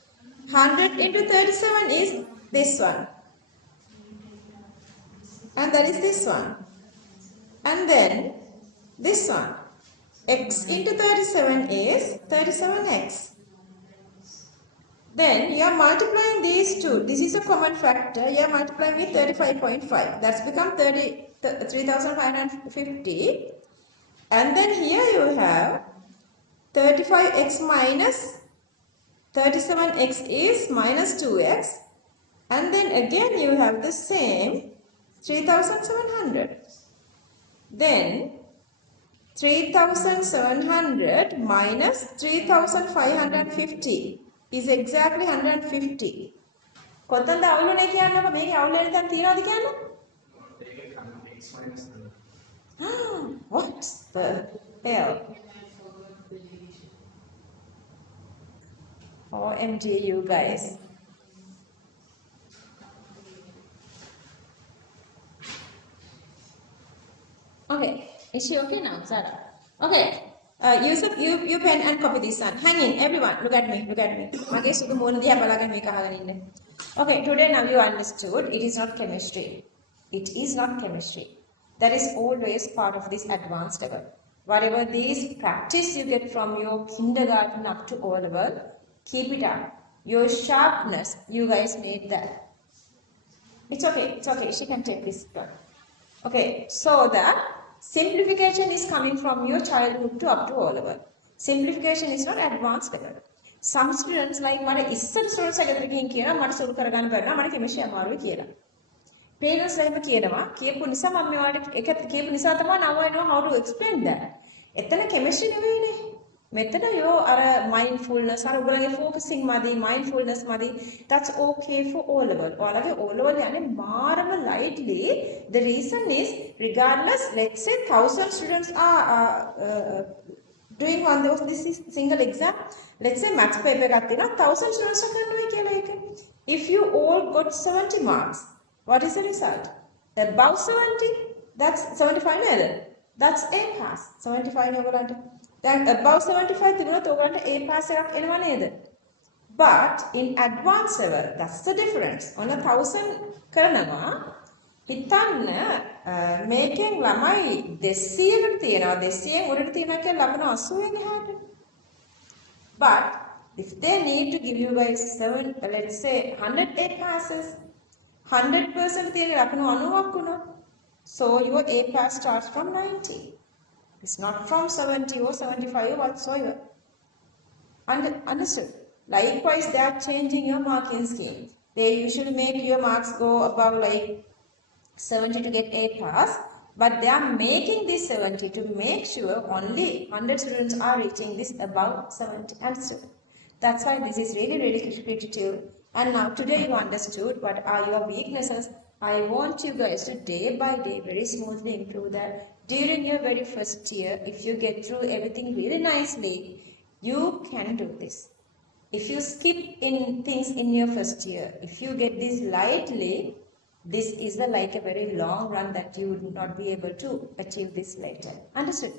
100 into 37 is this one. And that is this one. And then this one. X into 37 is 37x. Then you are multiplying these two. This is a common factor. You are multiplying with 35.5. That's become 3,550. And then here you have 35x minus 37x is minus 2x. And then again you have the same 3,700. Then 3,700 minus 3,550 is exactly 150. කොතනද අවුලුනේ කියන්නකො මේකේ අවුල වෙන තැන තියනවද කියන්න? What the hell? OMG, you guys. Okay, is she okay now, Sarah? Okay, you pen and copy this one. Hang in, everyone. Look at me, look at me. Okay, so the moon diya balagan me kahagan inne. Okay, today now you understood it is not chemistry. It is not chemistry. That is always part of this advanced level. Whatever these practice you get from your kindergarten up to O level, keep it up. Your sharpness, you guys need that. It's okay, she can take this one. Okay, so that simplification is coming from your childhood to up to O level. Simplification is not advanced level. Some students like මට ඉස්සර students එකකින් කියනවා මට සුළු කරගන්න බැරි නම් මට කෙමිස්ට්‍රි අමාරුයි කියලා. Parents like කියනවා කියපු නිසා මම මේවට එක කියපු නිසා තමයි now I know how to explain that. එතන කෙමිස්ට්‍රි නෙවෙයිනේ. මෙතන yo අර mindfulness අර ඔයගොල්ලන්ගේ focusing මදි mindfulness මදි that's okay for O level. ඔයාලගේ O level යන්නේ මාරම lightly. The reason is regardless let's say 1000 students are doing one of this is single exam. Let's say maths paper එකක් තියෙනවා 1000 students කරනවා කියලා ඒක. If you all got 70 marks, what is the result? Above 70, that's 75 නේද? That's A pass. 75 නේ ඔයගොල්ලන්ට. දැන් above 75 තිබුණොත් ඔයගොල්ලන්ට A pass එකක් එනවා නේද? But in advanced level, that's the difference. On 1000 කරනවා හිතන්න මේකෙන් ළමයි 200කට තියෙනවා 200න් උඩට තියෙනවා කියලා ලබන 80න් එහාට. But if they need to give you guys 7, let's say 100 A passes, 100% තියෙන ලකුණු 90ක් වුණා. So your A pass starts from 90. It's not from 70 or 75 or whatsoever. Understood? Likewise, they are changing your marking scheme. They usually make your marks go above like 70 to get A pass, but they are making this 70 to make sure only 100 students are reaching this above 70. Understood? That's why this is really, really critical. And now today you understood what are your weaknesses. I want you guys to day by day very smoothly improve that. During your very first year, if you get through everything really nicely, you can do this. If you skip in things in your first year, if you get this lightly, this is like a very long run that you would not be able to achieve this later. Understood?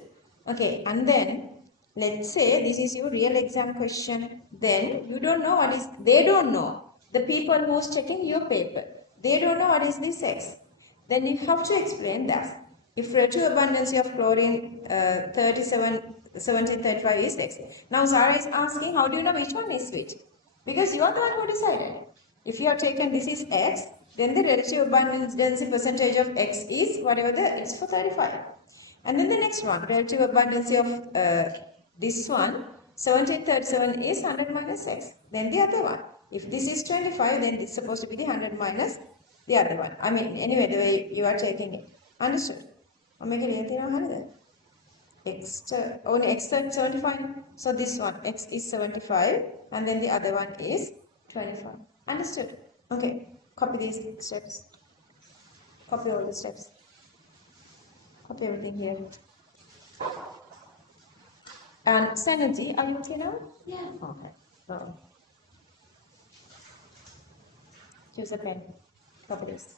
Okay, and then let's say this is your real exam question. Then you don't know what is, they don't know. The people who's checking your paper, they don't know what is this X. Then you have to explain that. If relative abundance of chlorine 1735 is X. Now Zara is asking, how do you know which one is which? Because you are the one who decided. If you have taken this is X, then the relative abundance density percentage of X is whatever it's for 35. And then the next one, relative abundance of this one, 1737 is 100 minus X. Then the other one. If this is 25, then this is supposed to be the 100 minus the other one. I mean, anyway, the way you are taking it. Understood? I'm making anything on 100. X, only X 75. So this one, X is 75, and then the other one is 25. Understood? Okay. Copy these steps. Copy all the steps. Copy everything here. And Synergy, are you okay now? Yeah. Okay. So, choose a pen. Copy this.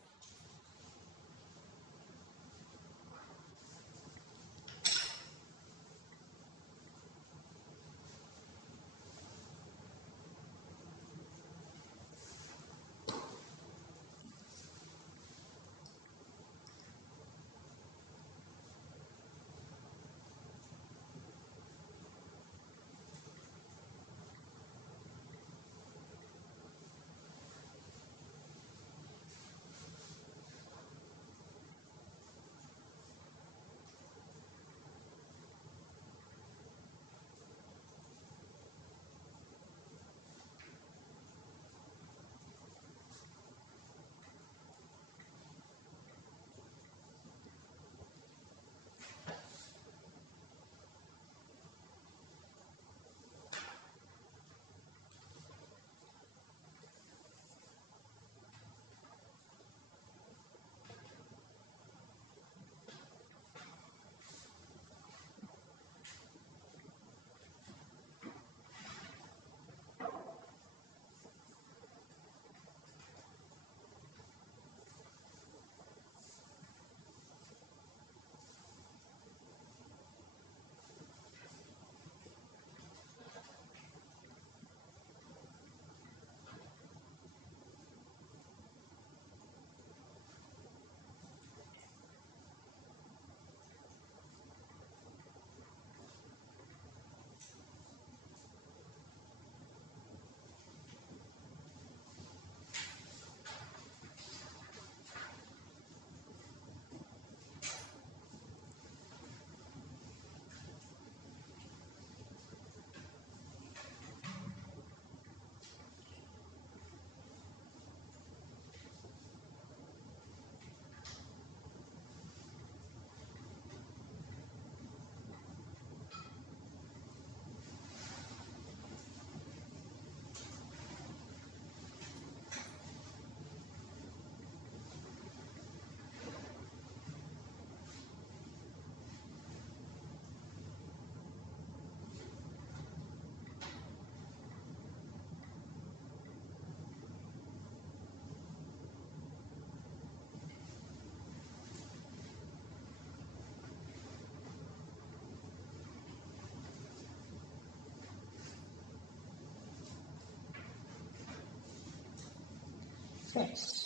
Finish.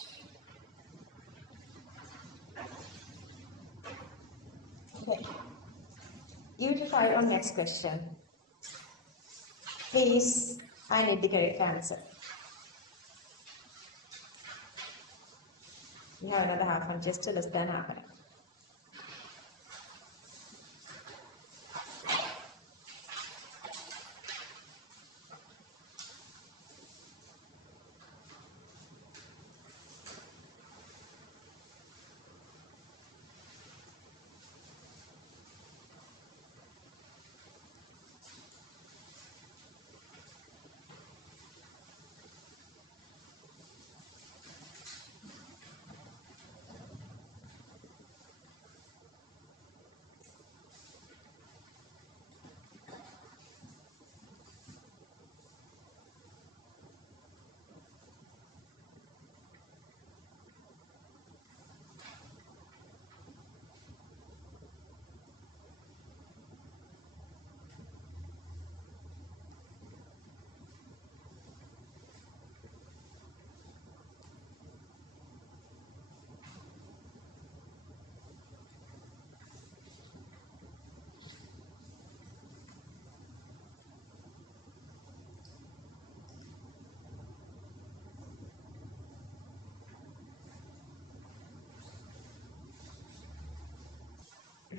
Okay. Give it a try on next question. Please, I need the correct answer. We have another half an, just less than half an hour.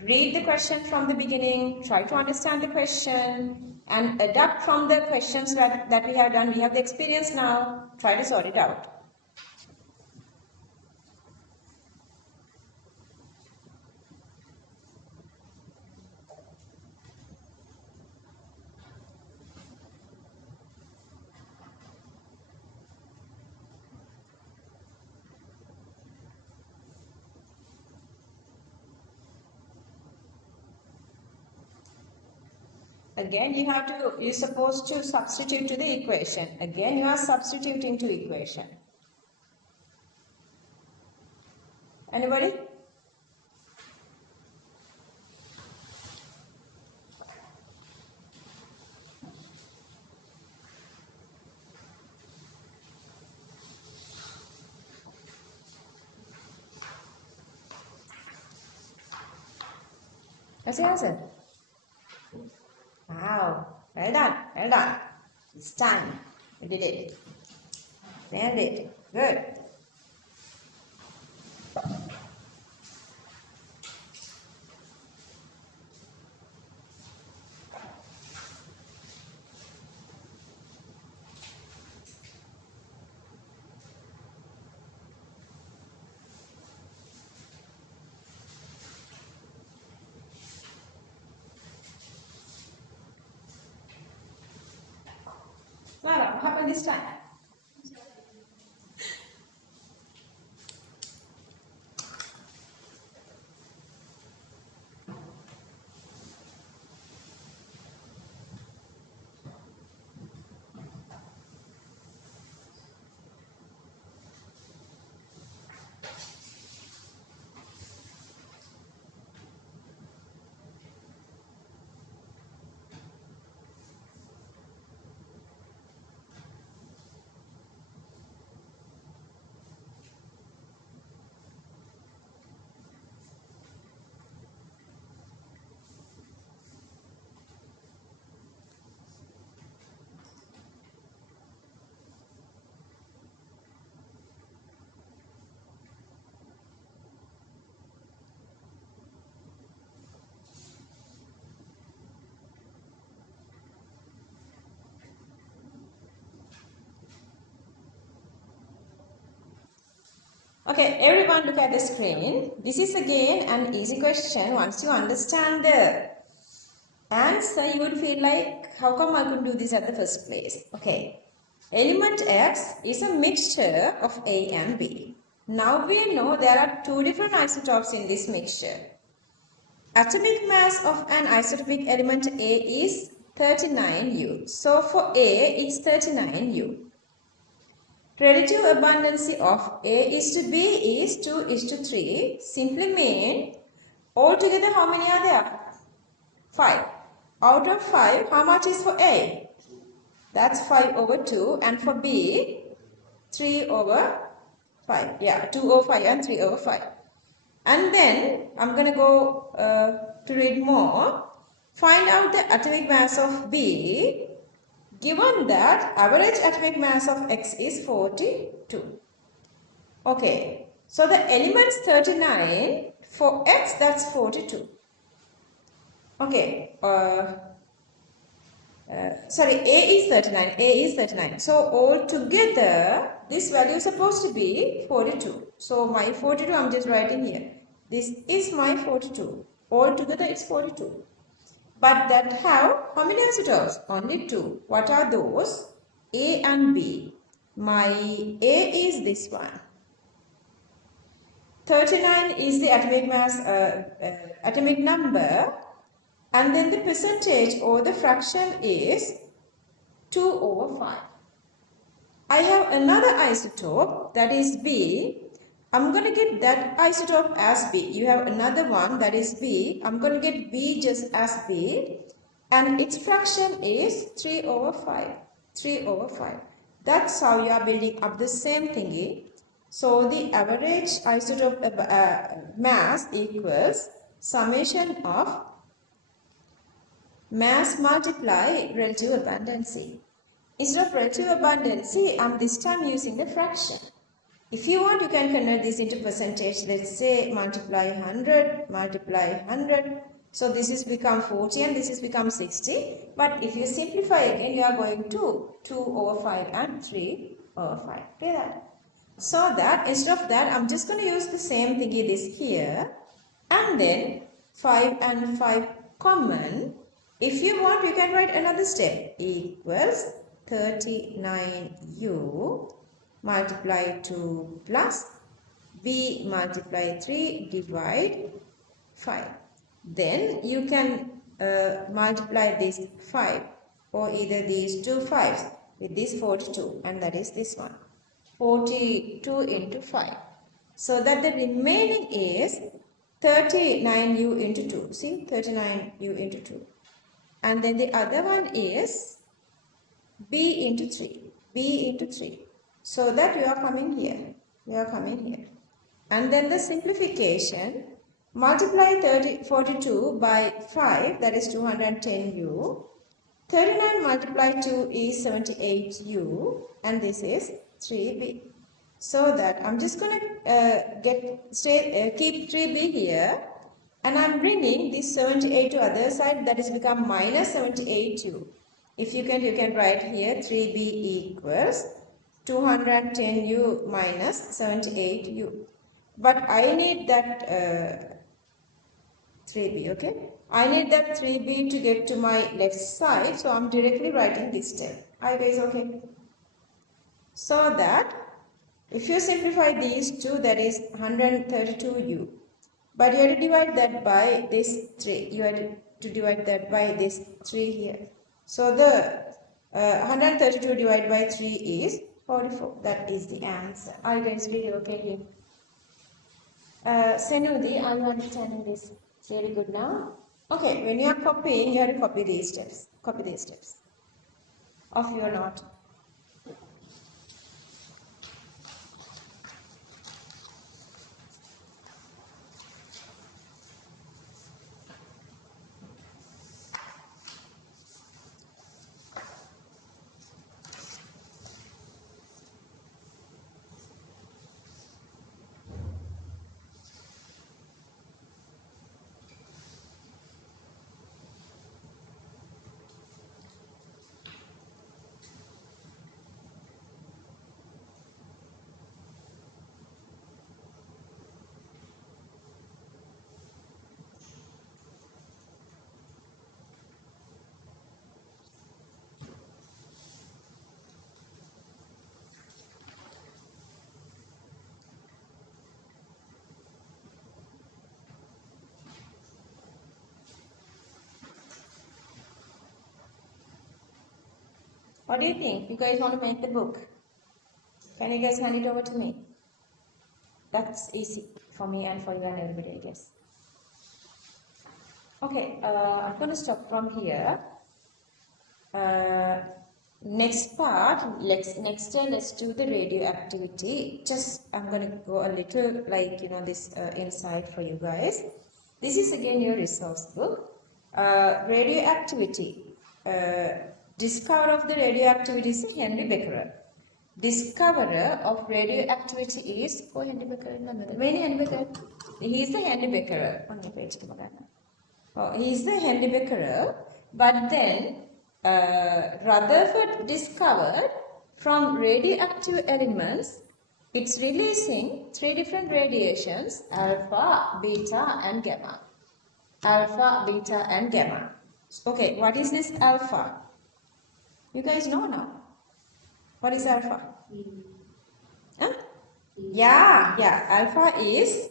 Read the question from the beginning, try to understand the question, and adapt from the questions that we have done. We have the experience now, try to sort it out. Again, you're supposed to substitute to the equation. Again, you are substituting to equation. Anybody? What's the answer? Wow, well done, well done. It's time. You did it. Nailed it. Good. Clara, what happened this time? Okay, everyone look at the screen. This is again an easy question. Once you understand the answer, you would feel like, how come I couldn't do this at the first place? Okay, element X is a mixture of A and B. Now we know there are two different isotopes in this mixture. Atomic mass of an isotopic element A is 39U. So for A, it's 39U. Relative abundancy of A is to B is 2 is to 3. Simply mean, altogether how many are there? 5. Out of 5, how much is for A? That's 5 over 2. And for B, 3 over 5. Yeah, 2 over 5 and 3 over 5. And then I'm going to go to read more. Find out the atomic mass of B given that average atomic mass of X is 42. Okay, so the element's 39, for X that's 42. Okay, sorry, A is 39, A is 39. So all together, this value is supposed to be 42. So my 42 I'm just writing here. This is my 42. All together it's 42. But that have how many isotopes? Only 2. What are those? A and B. My A is this one. 39 is the atomic mass, atomic number, and then the percentage or the fraction is 2 over 5. I have another isotope, that is B. I'm going to get that isotope as B. You have another one, that is B. I'm going to get B just as B. And its fraction is 3 over 5. 3 over 5. That's how you are building up the same thingy. So the average isotope mass equals summation of mass multiply relative abundancy. Instead of relative abundancy, I'm this time using the fraction. If you want, you can convert this into percentage. Let's say multiply 100, multiply 100. So this is become 40 and this is become 60. But if you simplify again, you are going to 2 over 5 and 3 over 5. Okay, that. So that instead of that, I'm just going to use the same thingy this here. And then 5 and 5 common. If you want, you can write another step. Equals 39u multiply 2 plus b multiply 3 divide 5. Then you can multiply this 5 or either these two 5s with this 42 and that is this one. 42 into 5. So that the remaining is 39u into 2. See, 39u into 2. And then the other one is b into 3. b into 3. So that you are coming here. You are coming here. And then the simplification, multiply 42 by 5, that is 210u. 39 multiply 2 is 78u. And this is 3b. So that I'm just going to keep 3b here. And I'm bringing this 78 to other side, that is become minus 78u. If you can write here 3b equals 210u minus 78u. But I need that 3b, okay? I need that 3b to get to my left side, so I'm directly writing this step. Are you guys okay? So that if you simplify these two, that is 132u. But you have to divide that by this 3. You have to divide that by this 3 here. So the 132 divided by 3 is 44. That is the answer. Are you guys really okay here? Senudi, are you understanding this really good now? Okay, when you are copying, you have to copy these steps. Copy these steps of your note. What do you think? You guys want to make the book? Can you guys hand it over to me? That's easy for me and for you and everybody, I guess. Okay, I'm going to stop from here. Next part, let's do the radioactivity. Just I'm going to go a little like this inside for you guys. This is again your resource book. Radioactivity. Discoverer of the radioactivity is Henry Becquerel. Discoverer of radioactivity is Henry Becquerel. When Henry Becquerel? He is the Henry Becquerel. Oh, he is the Henry Becquerel, but then Rutherford discovered from radioactive elements, it's releasing 3 different radiations, alpha, beta and gamma. Alpha, beta and gamma. Okay, what is this alpha? You guys know now. What is alpha? Huh? Yeah, alpha is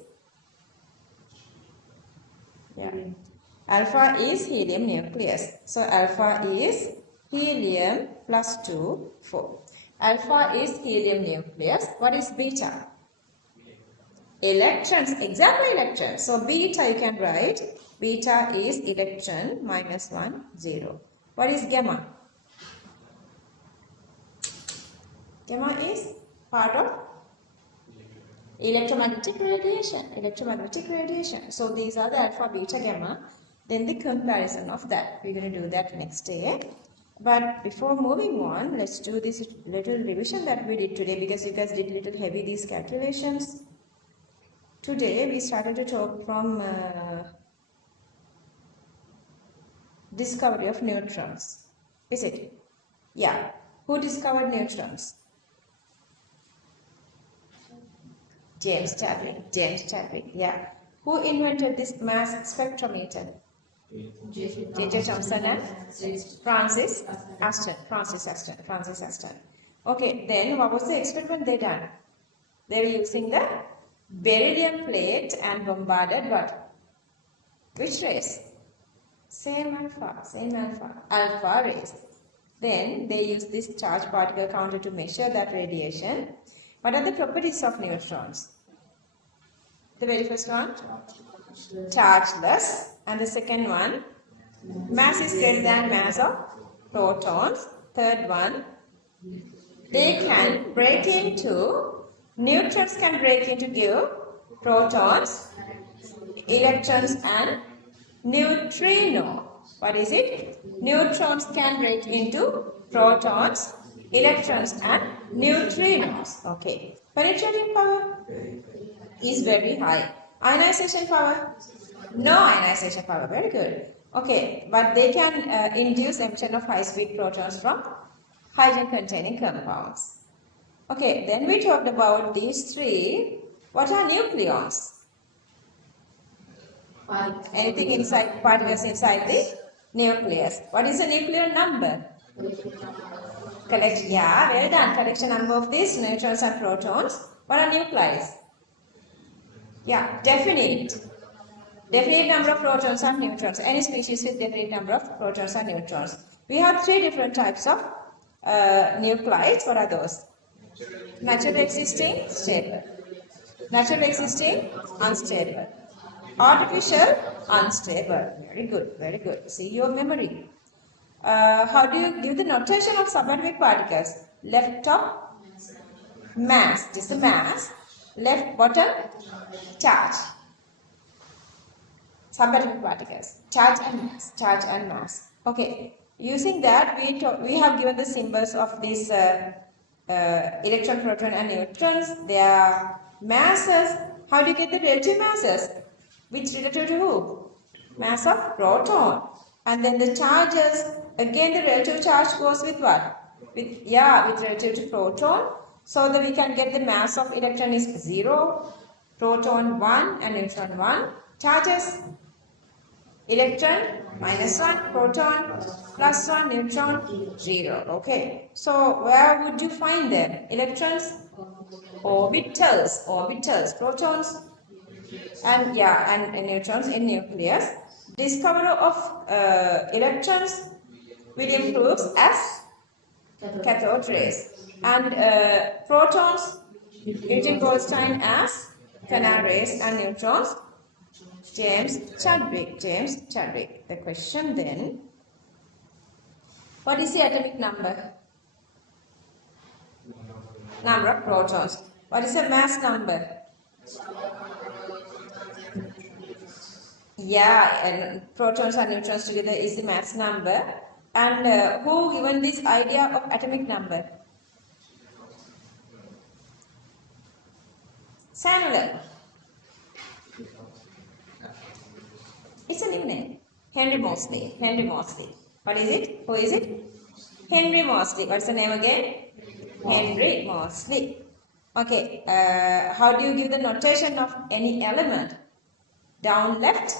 alpha is helium nucleus. So alpha is helium plus 2, 4. Alpha is helium nucleus. What is beta? Electrons. Exactly, electrons. So beta you can write. Beta is electron minus 1, 0. What is gamma? Gamma is part of electromagnetic radiation. Electromagnetic radiation. So these are the alpha, beta, gamma. Then the comparison of that. We're going to do that next day. But before moving on, let's do this little revision that we did today, because you guys did a little heavy these calculations. Today we started to talk from discovery of neutrons. Is it? Yeah. Who discovered neutrons? James Chadwick. Yeah. Who invented this mass spectrometer? J.J. Thomson and Francis Aston. Okay, then what was the experiment they done? They were using the beryllium plate and bombarded what? Which rays? Same alpha rays. Then they used this charge particle counter to measure that radiation. What are the properties of neutrons? The very first one, chargeless, and the second one, mass is greater than mass of protons. Third one, they can break into, neutrons can break into give protons, electrons and neutrino. What is it? Neutrons can break into protons, electrons and neutrinos. Okay. Penetrating power is very high. Ionization power? No ionization power. Very good. Okay, but they can induce emission of high-speed protons from hydrogen-containing compounds. Okay, then we talked about these 3. What are nucleons? Anything inside, particles inside the nucleus. What is the nuclear number? Yeah, well done. Collection number of these neutrons and protons. What are nuclei? Yeah, definite number of protons and neutrons. Any species with definite number of protons and neutrons. We have 3 different types of nuclides. What are those? Naturally existing, stable. Naturally existing, unstable. Artificial, unstable. Very good. See your memory. How do you give the notation of subatomic particles? Left top, mass. This is the mass. Left bottom, charge. Subatomic particles. Charge and mass. Okay. Using that, we have given the symbols of these electron, proton and neutrons. Their masses. How do you get the relative masses? Which relative to who? Mass of proton. And then the charges, again the relative charge goes with what? With relative to proton. So that we can get the mass of electron is 0, proton 1 and neutron 1. Charges, electron minus 1, proton plus 1, neutron 0. Okay. So where would you find them? Electrons? Orbitals. Protons? And neutrons in nucleus. Discovery of electrons, William Crookes as cathode rays, and protons, Eugene Goldstein as canal rays, and neutrons, James Chadwick. The question then, what is the atomic number? Number of protons. What is the mass number? Yeah, and protons and neutrons together is the mass number. And who given this idea of atomic number? Sinhala. It's a nickname. Henry Moseley. Henry Moseley. What is it? Who is it? Henry Moseley. What's the name again? Henry Moseley. Okay. How do you give the notation of any element? Down left,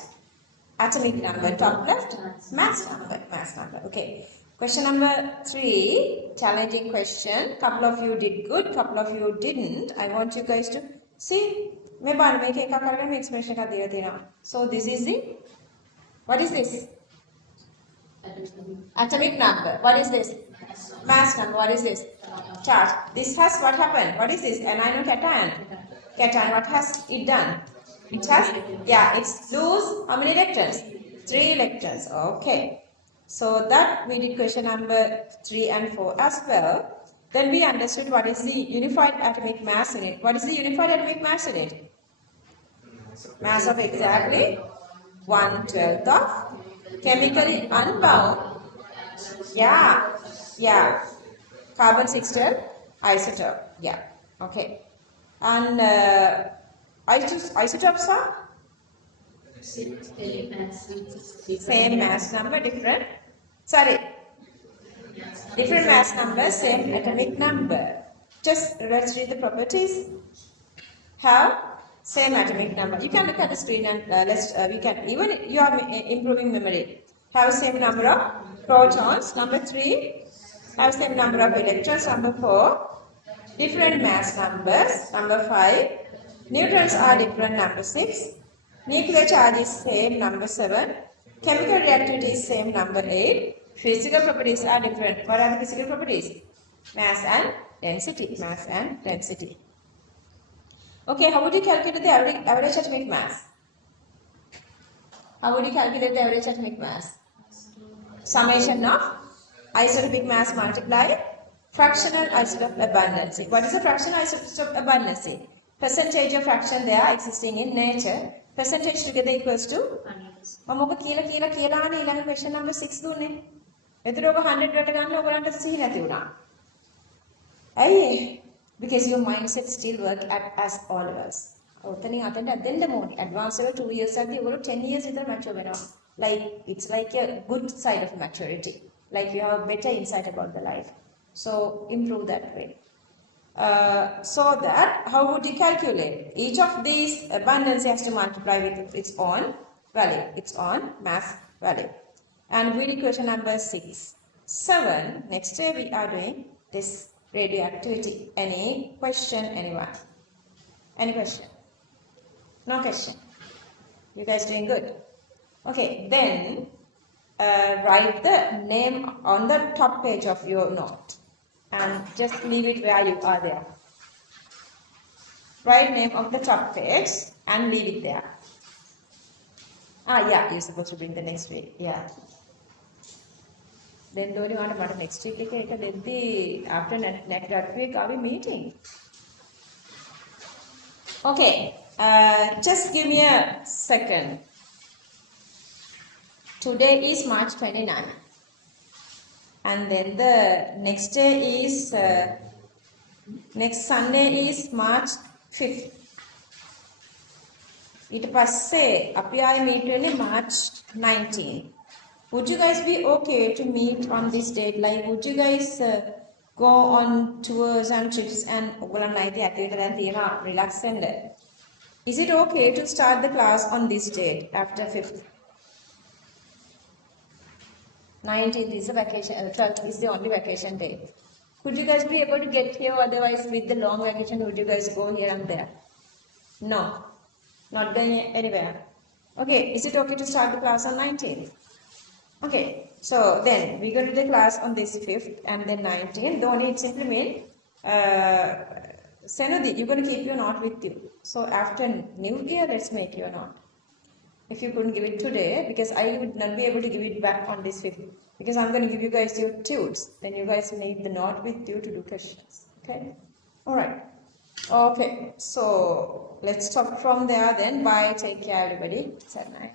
atomic number. Top left, mass number. Mass number. Okay. Question number 3. Challenging question. Couple of you did good. Couple of you didn't. I want you guys to see. So this is the, what is this? Atomic number. What is this? Mass number. What is this? Charge. This has what happened? What is this? Anion or cation? Cation. What has it done? It has, yeah, it's lose how many electrons? 3 electrons. Okay. So that we did question number 3 and 4 as well. Then we understood what is the unified atomic mass in it. What is the unified atomic mass in it? Mass of exactly 1/12 of chemically unbound. Yeah, yeah. Carbon 612 isotope. Yeah. Okay. And isotopes are same mass number, different. Sorry. Different mass number, same atomic number. Just let's read the properties. Have same atomic number. You can look at the screen and we can, even you are improving memory. Have same number of protons. Number 3. Have same number of electrons. Number 4. Different mass numbers. Number 5. Neutrons are different. Number 6. Nuclear charge is same. Number 7. Chemical reactivity is same. Number 8. Physical properties are different. What are the physical properties? Mass and density. Mass and density. Okay, how would you calculate the average atomic mass? How would you calculate the average atomic mass? Summation of isotopic mass multiplied fractional isotope abundancy. What is the fractional isotope abundancy? Percentage of fraction they are existing in nature. Percentage together equals to? මම කියලානේ ඊළඟ question number 6 දුන්නේ. එතකොට ඔබ 100 කට ගන්න ඔයගලන්ට සිහි නැති වුණා. ඇයි? Because your mindset still work as all levels. ඔතනින් අතට දෙන්න ඕනේ. Advanced level 2 years අදී ඔයගොල්ලෝ 10 years විතර mature වෙනවා. Like it's like a good side of maturity. Like you have a better insight about the life. So improve that way. So that how would you calculate? Each of these abundance has to multiply with its own value, its own mass value. And we did question number 6. 7. Next day we are doing this radioactivity. Any question, anyone? Any question? No question. You guys doing good? Okay, then write the name on the top page of your note and just leave it where you are there. Write name of the top page and leave it there. Yeah, you're supposed to bring the next week. Yeah. Then don't you want about next week? After next week, are we meeting? Okay, just give me a second. Today is March 29. And then the next day is, next Sunday is March 5th. ඊට පස්සේ අපි ආයෙ meet වෙන්නේ March 19. Would you guys be okay to meet on this date? Like, would you guys go on tours and trips and ඔයගොල්ලන් අයිති ඇතුළට දැන් තියෙනවා relax වෙන්න? Is it okay to start the class on this date after 5th? 19th is the vacation, 12th is the only vacation day. Could you guys be able to get here? Otherwise, with the long vacation, would you guys go here and there? No, not going anywhere. Okay, is it okay to start the class on 19th? Okay, so then we go to the class on this 5th and then 19th. The only it simply means, Senudi, you're going to keep your note with you. So after New Year, let's make your note. If you couldn't give it today, because I would not be able to give it back on this 5th, because I'm going to give you guys your tudes. Then you guys need the note with you to do questions. Okay? All right. Okay. So let's stop from there then. Bye. Take care, everybody. Good night.